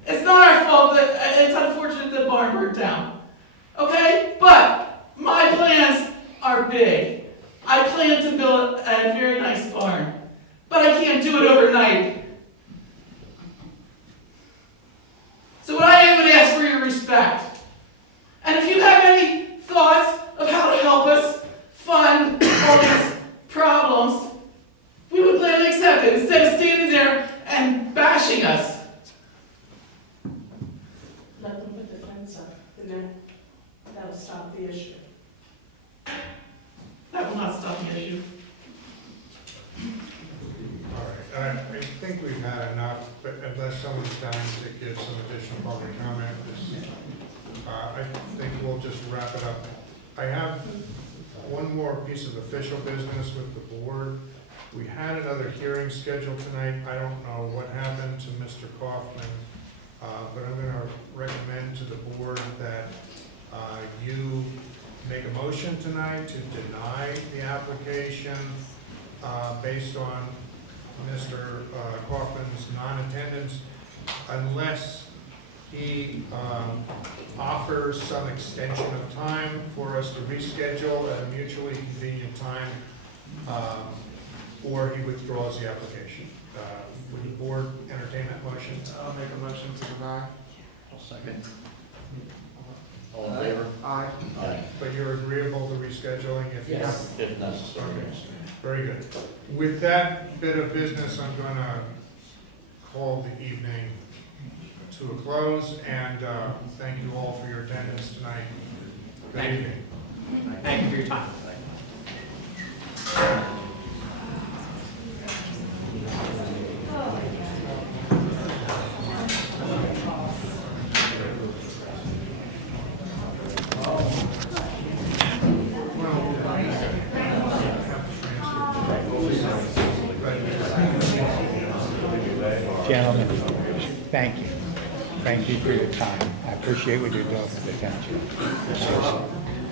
it's not our fault that it's unfortunate the barn burnt down. Okay? But my plans are big. I plan to build a very nice barn. But I can't do it overnight. So what I am going to ask for your respect. And if you have any thoughts of how to help us fund all these problems, we would gladly accept it instead of standing there and bashing us. Let them put the fence up, and then that'll stop the issue. That will not stop the issue. All right, I think we've had enough, but unless someone's dying to give some additional public comment, I think we'll just wrap it up. I have one more piece of official business with the board. We had another hearing scheduled tonight. I don't know what happened to Mr. Kaufman, but I'm going to recommend to the board that you make a motion tonight to deny the application based on Mr. Kaufman's non-attendance, unless he offers some extension of time for us to reschedule at a mutually convenient time, or he withdraws the application. Would the board entertain that motion? I'll make a motion to deny. I'll second. All in favor? Aye. Aye. But you're agreeable to rescheduling if you have? If necessary. Very good. With that bit of business, I'm going to call the evening to a close, and thank you all for your attendance tonight. Good evening. Thank you for your time. Gentlemen, thank you. Thank you for your time. I appreciate what you're doing for the township.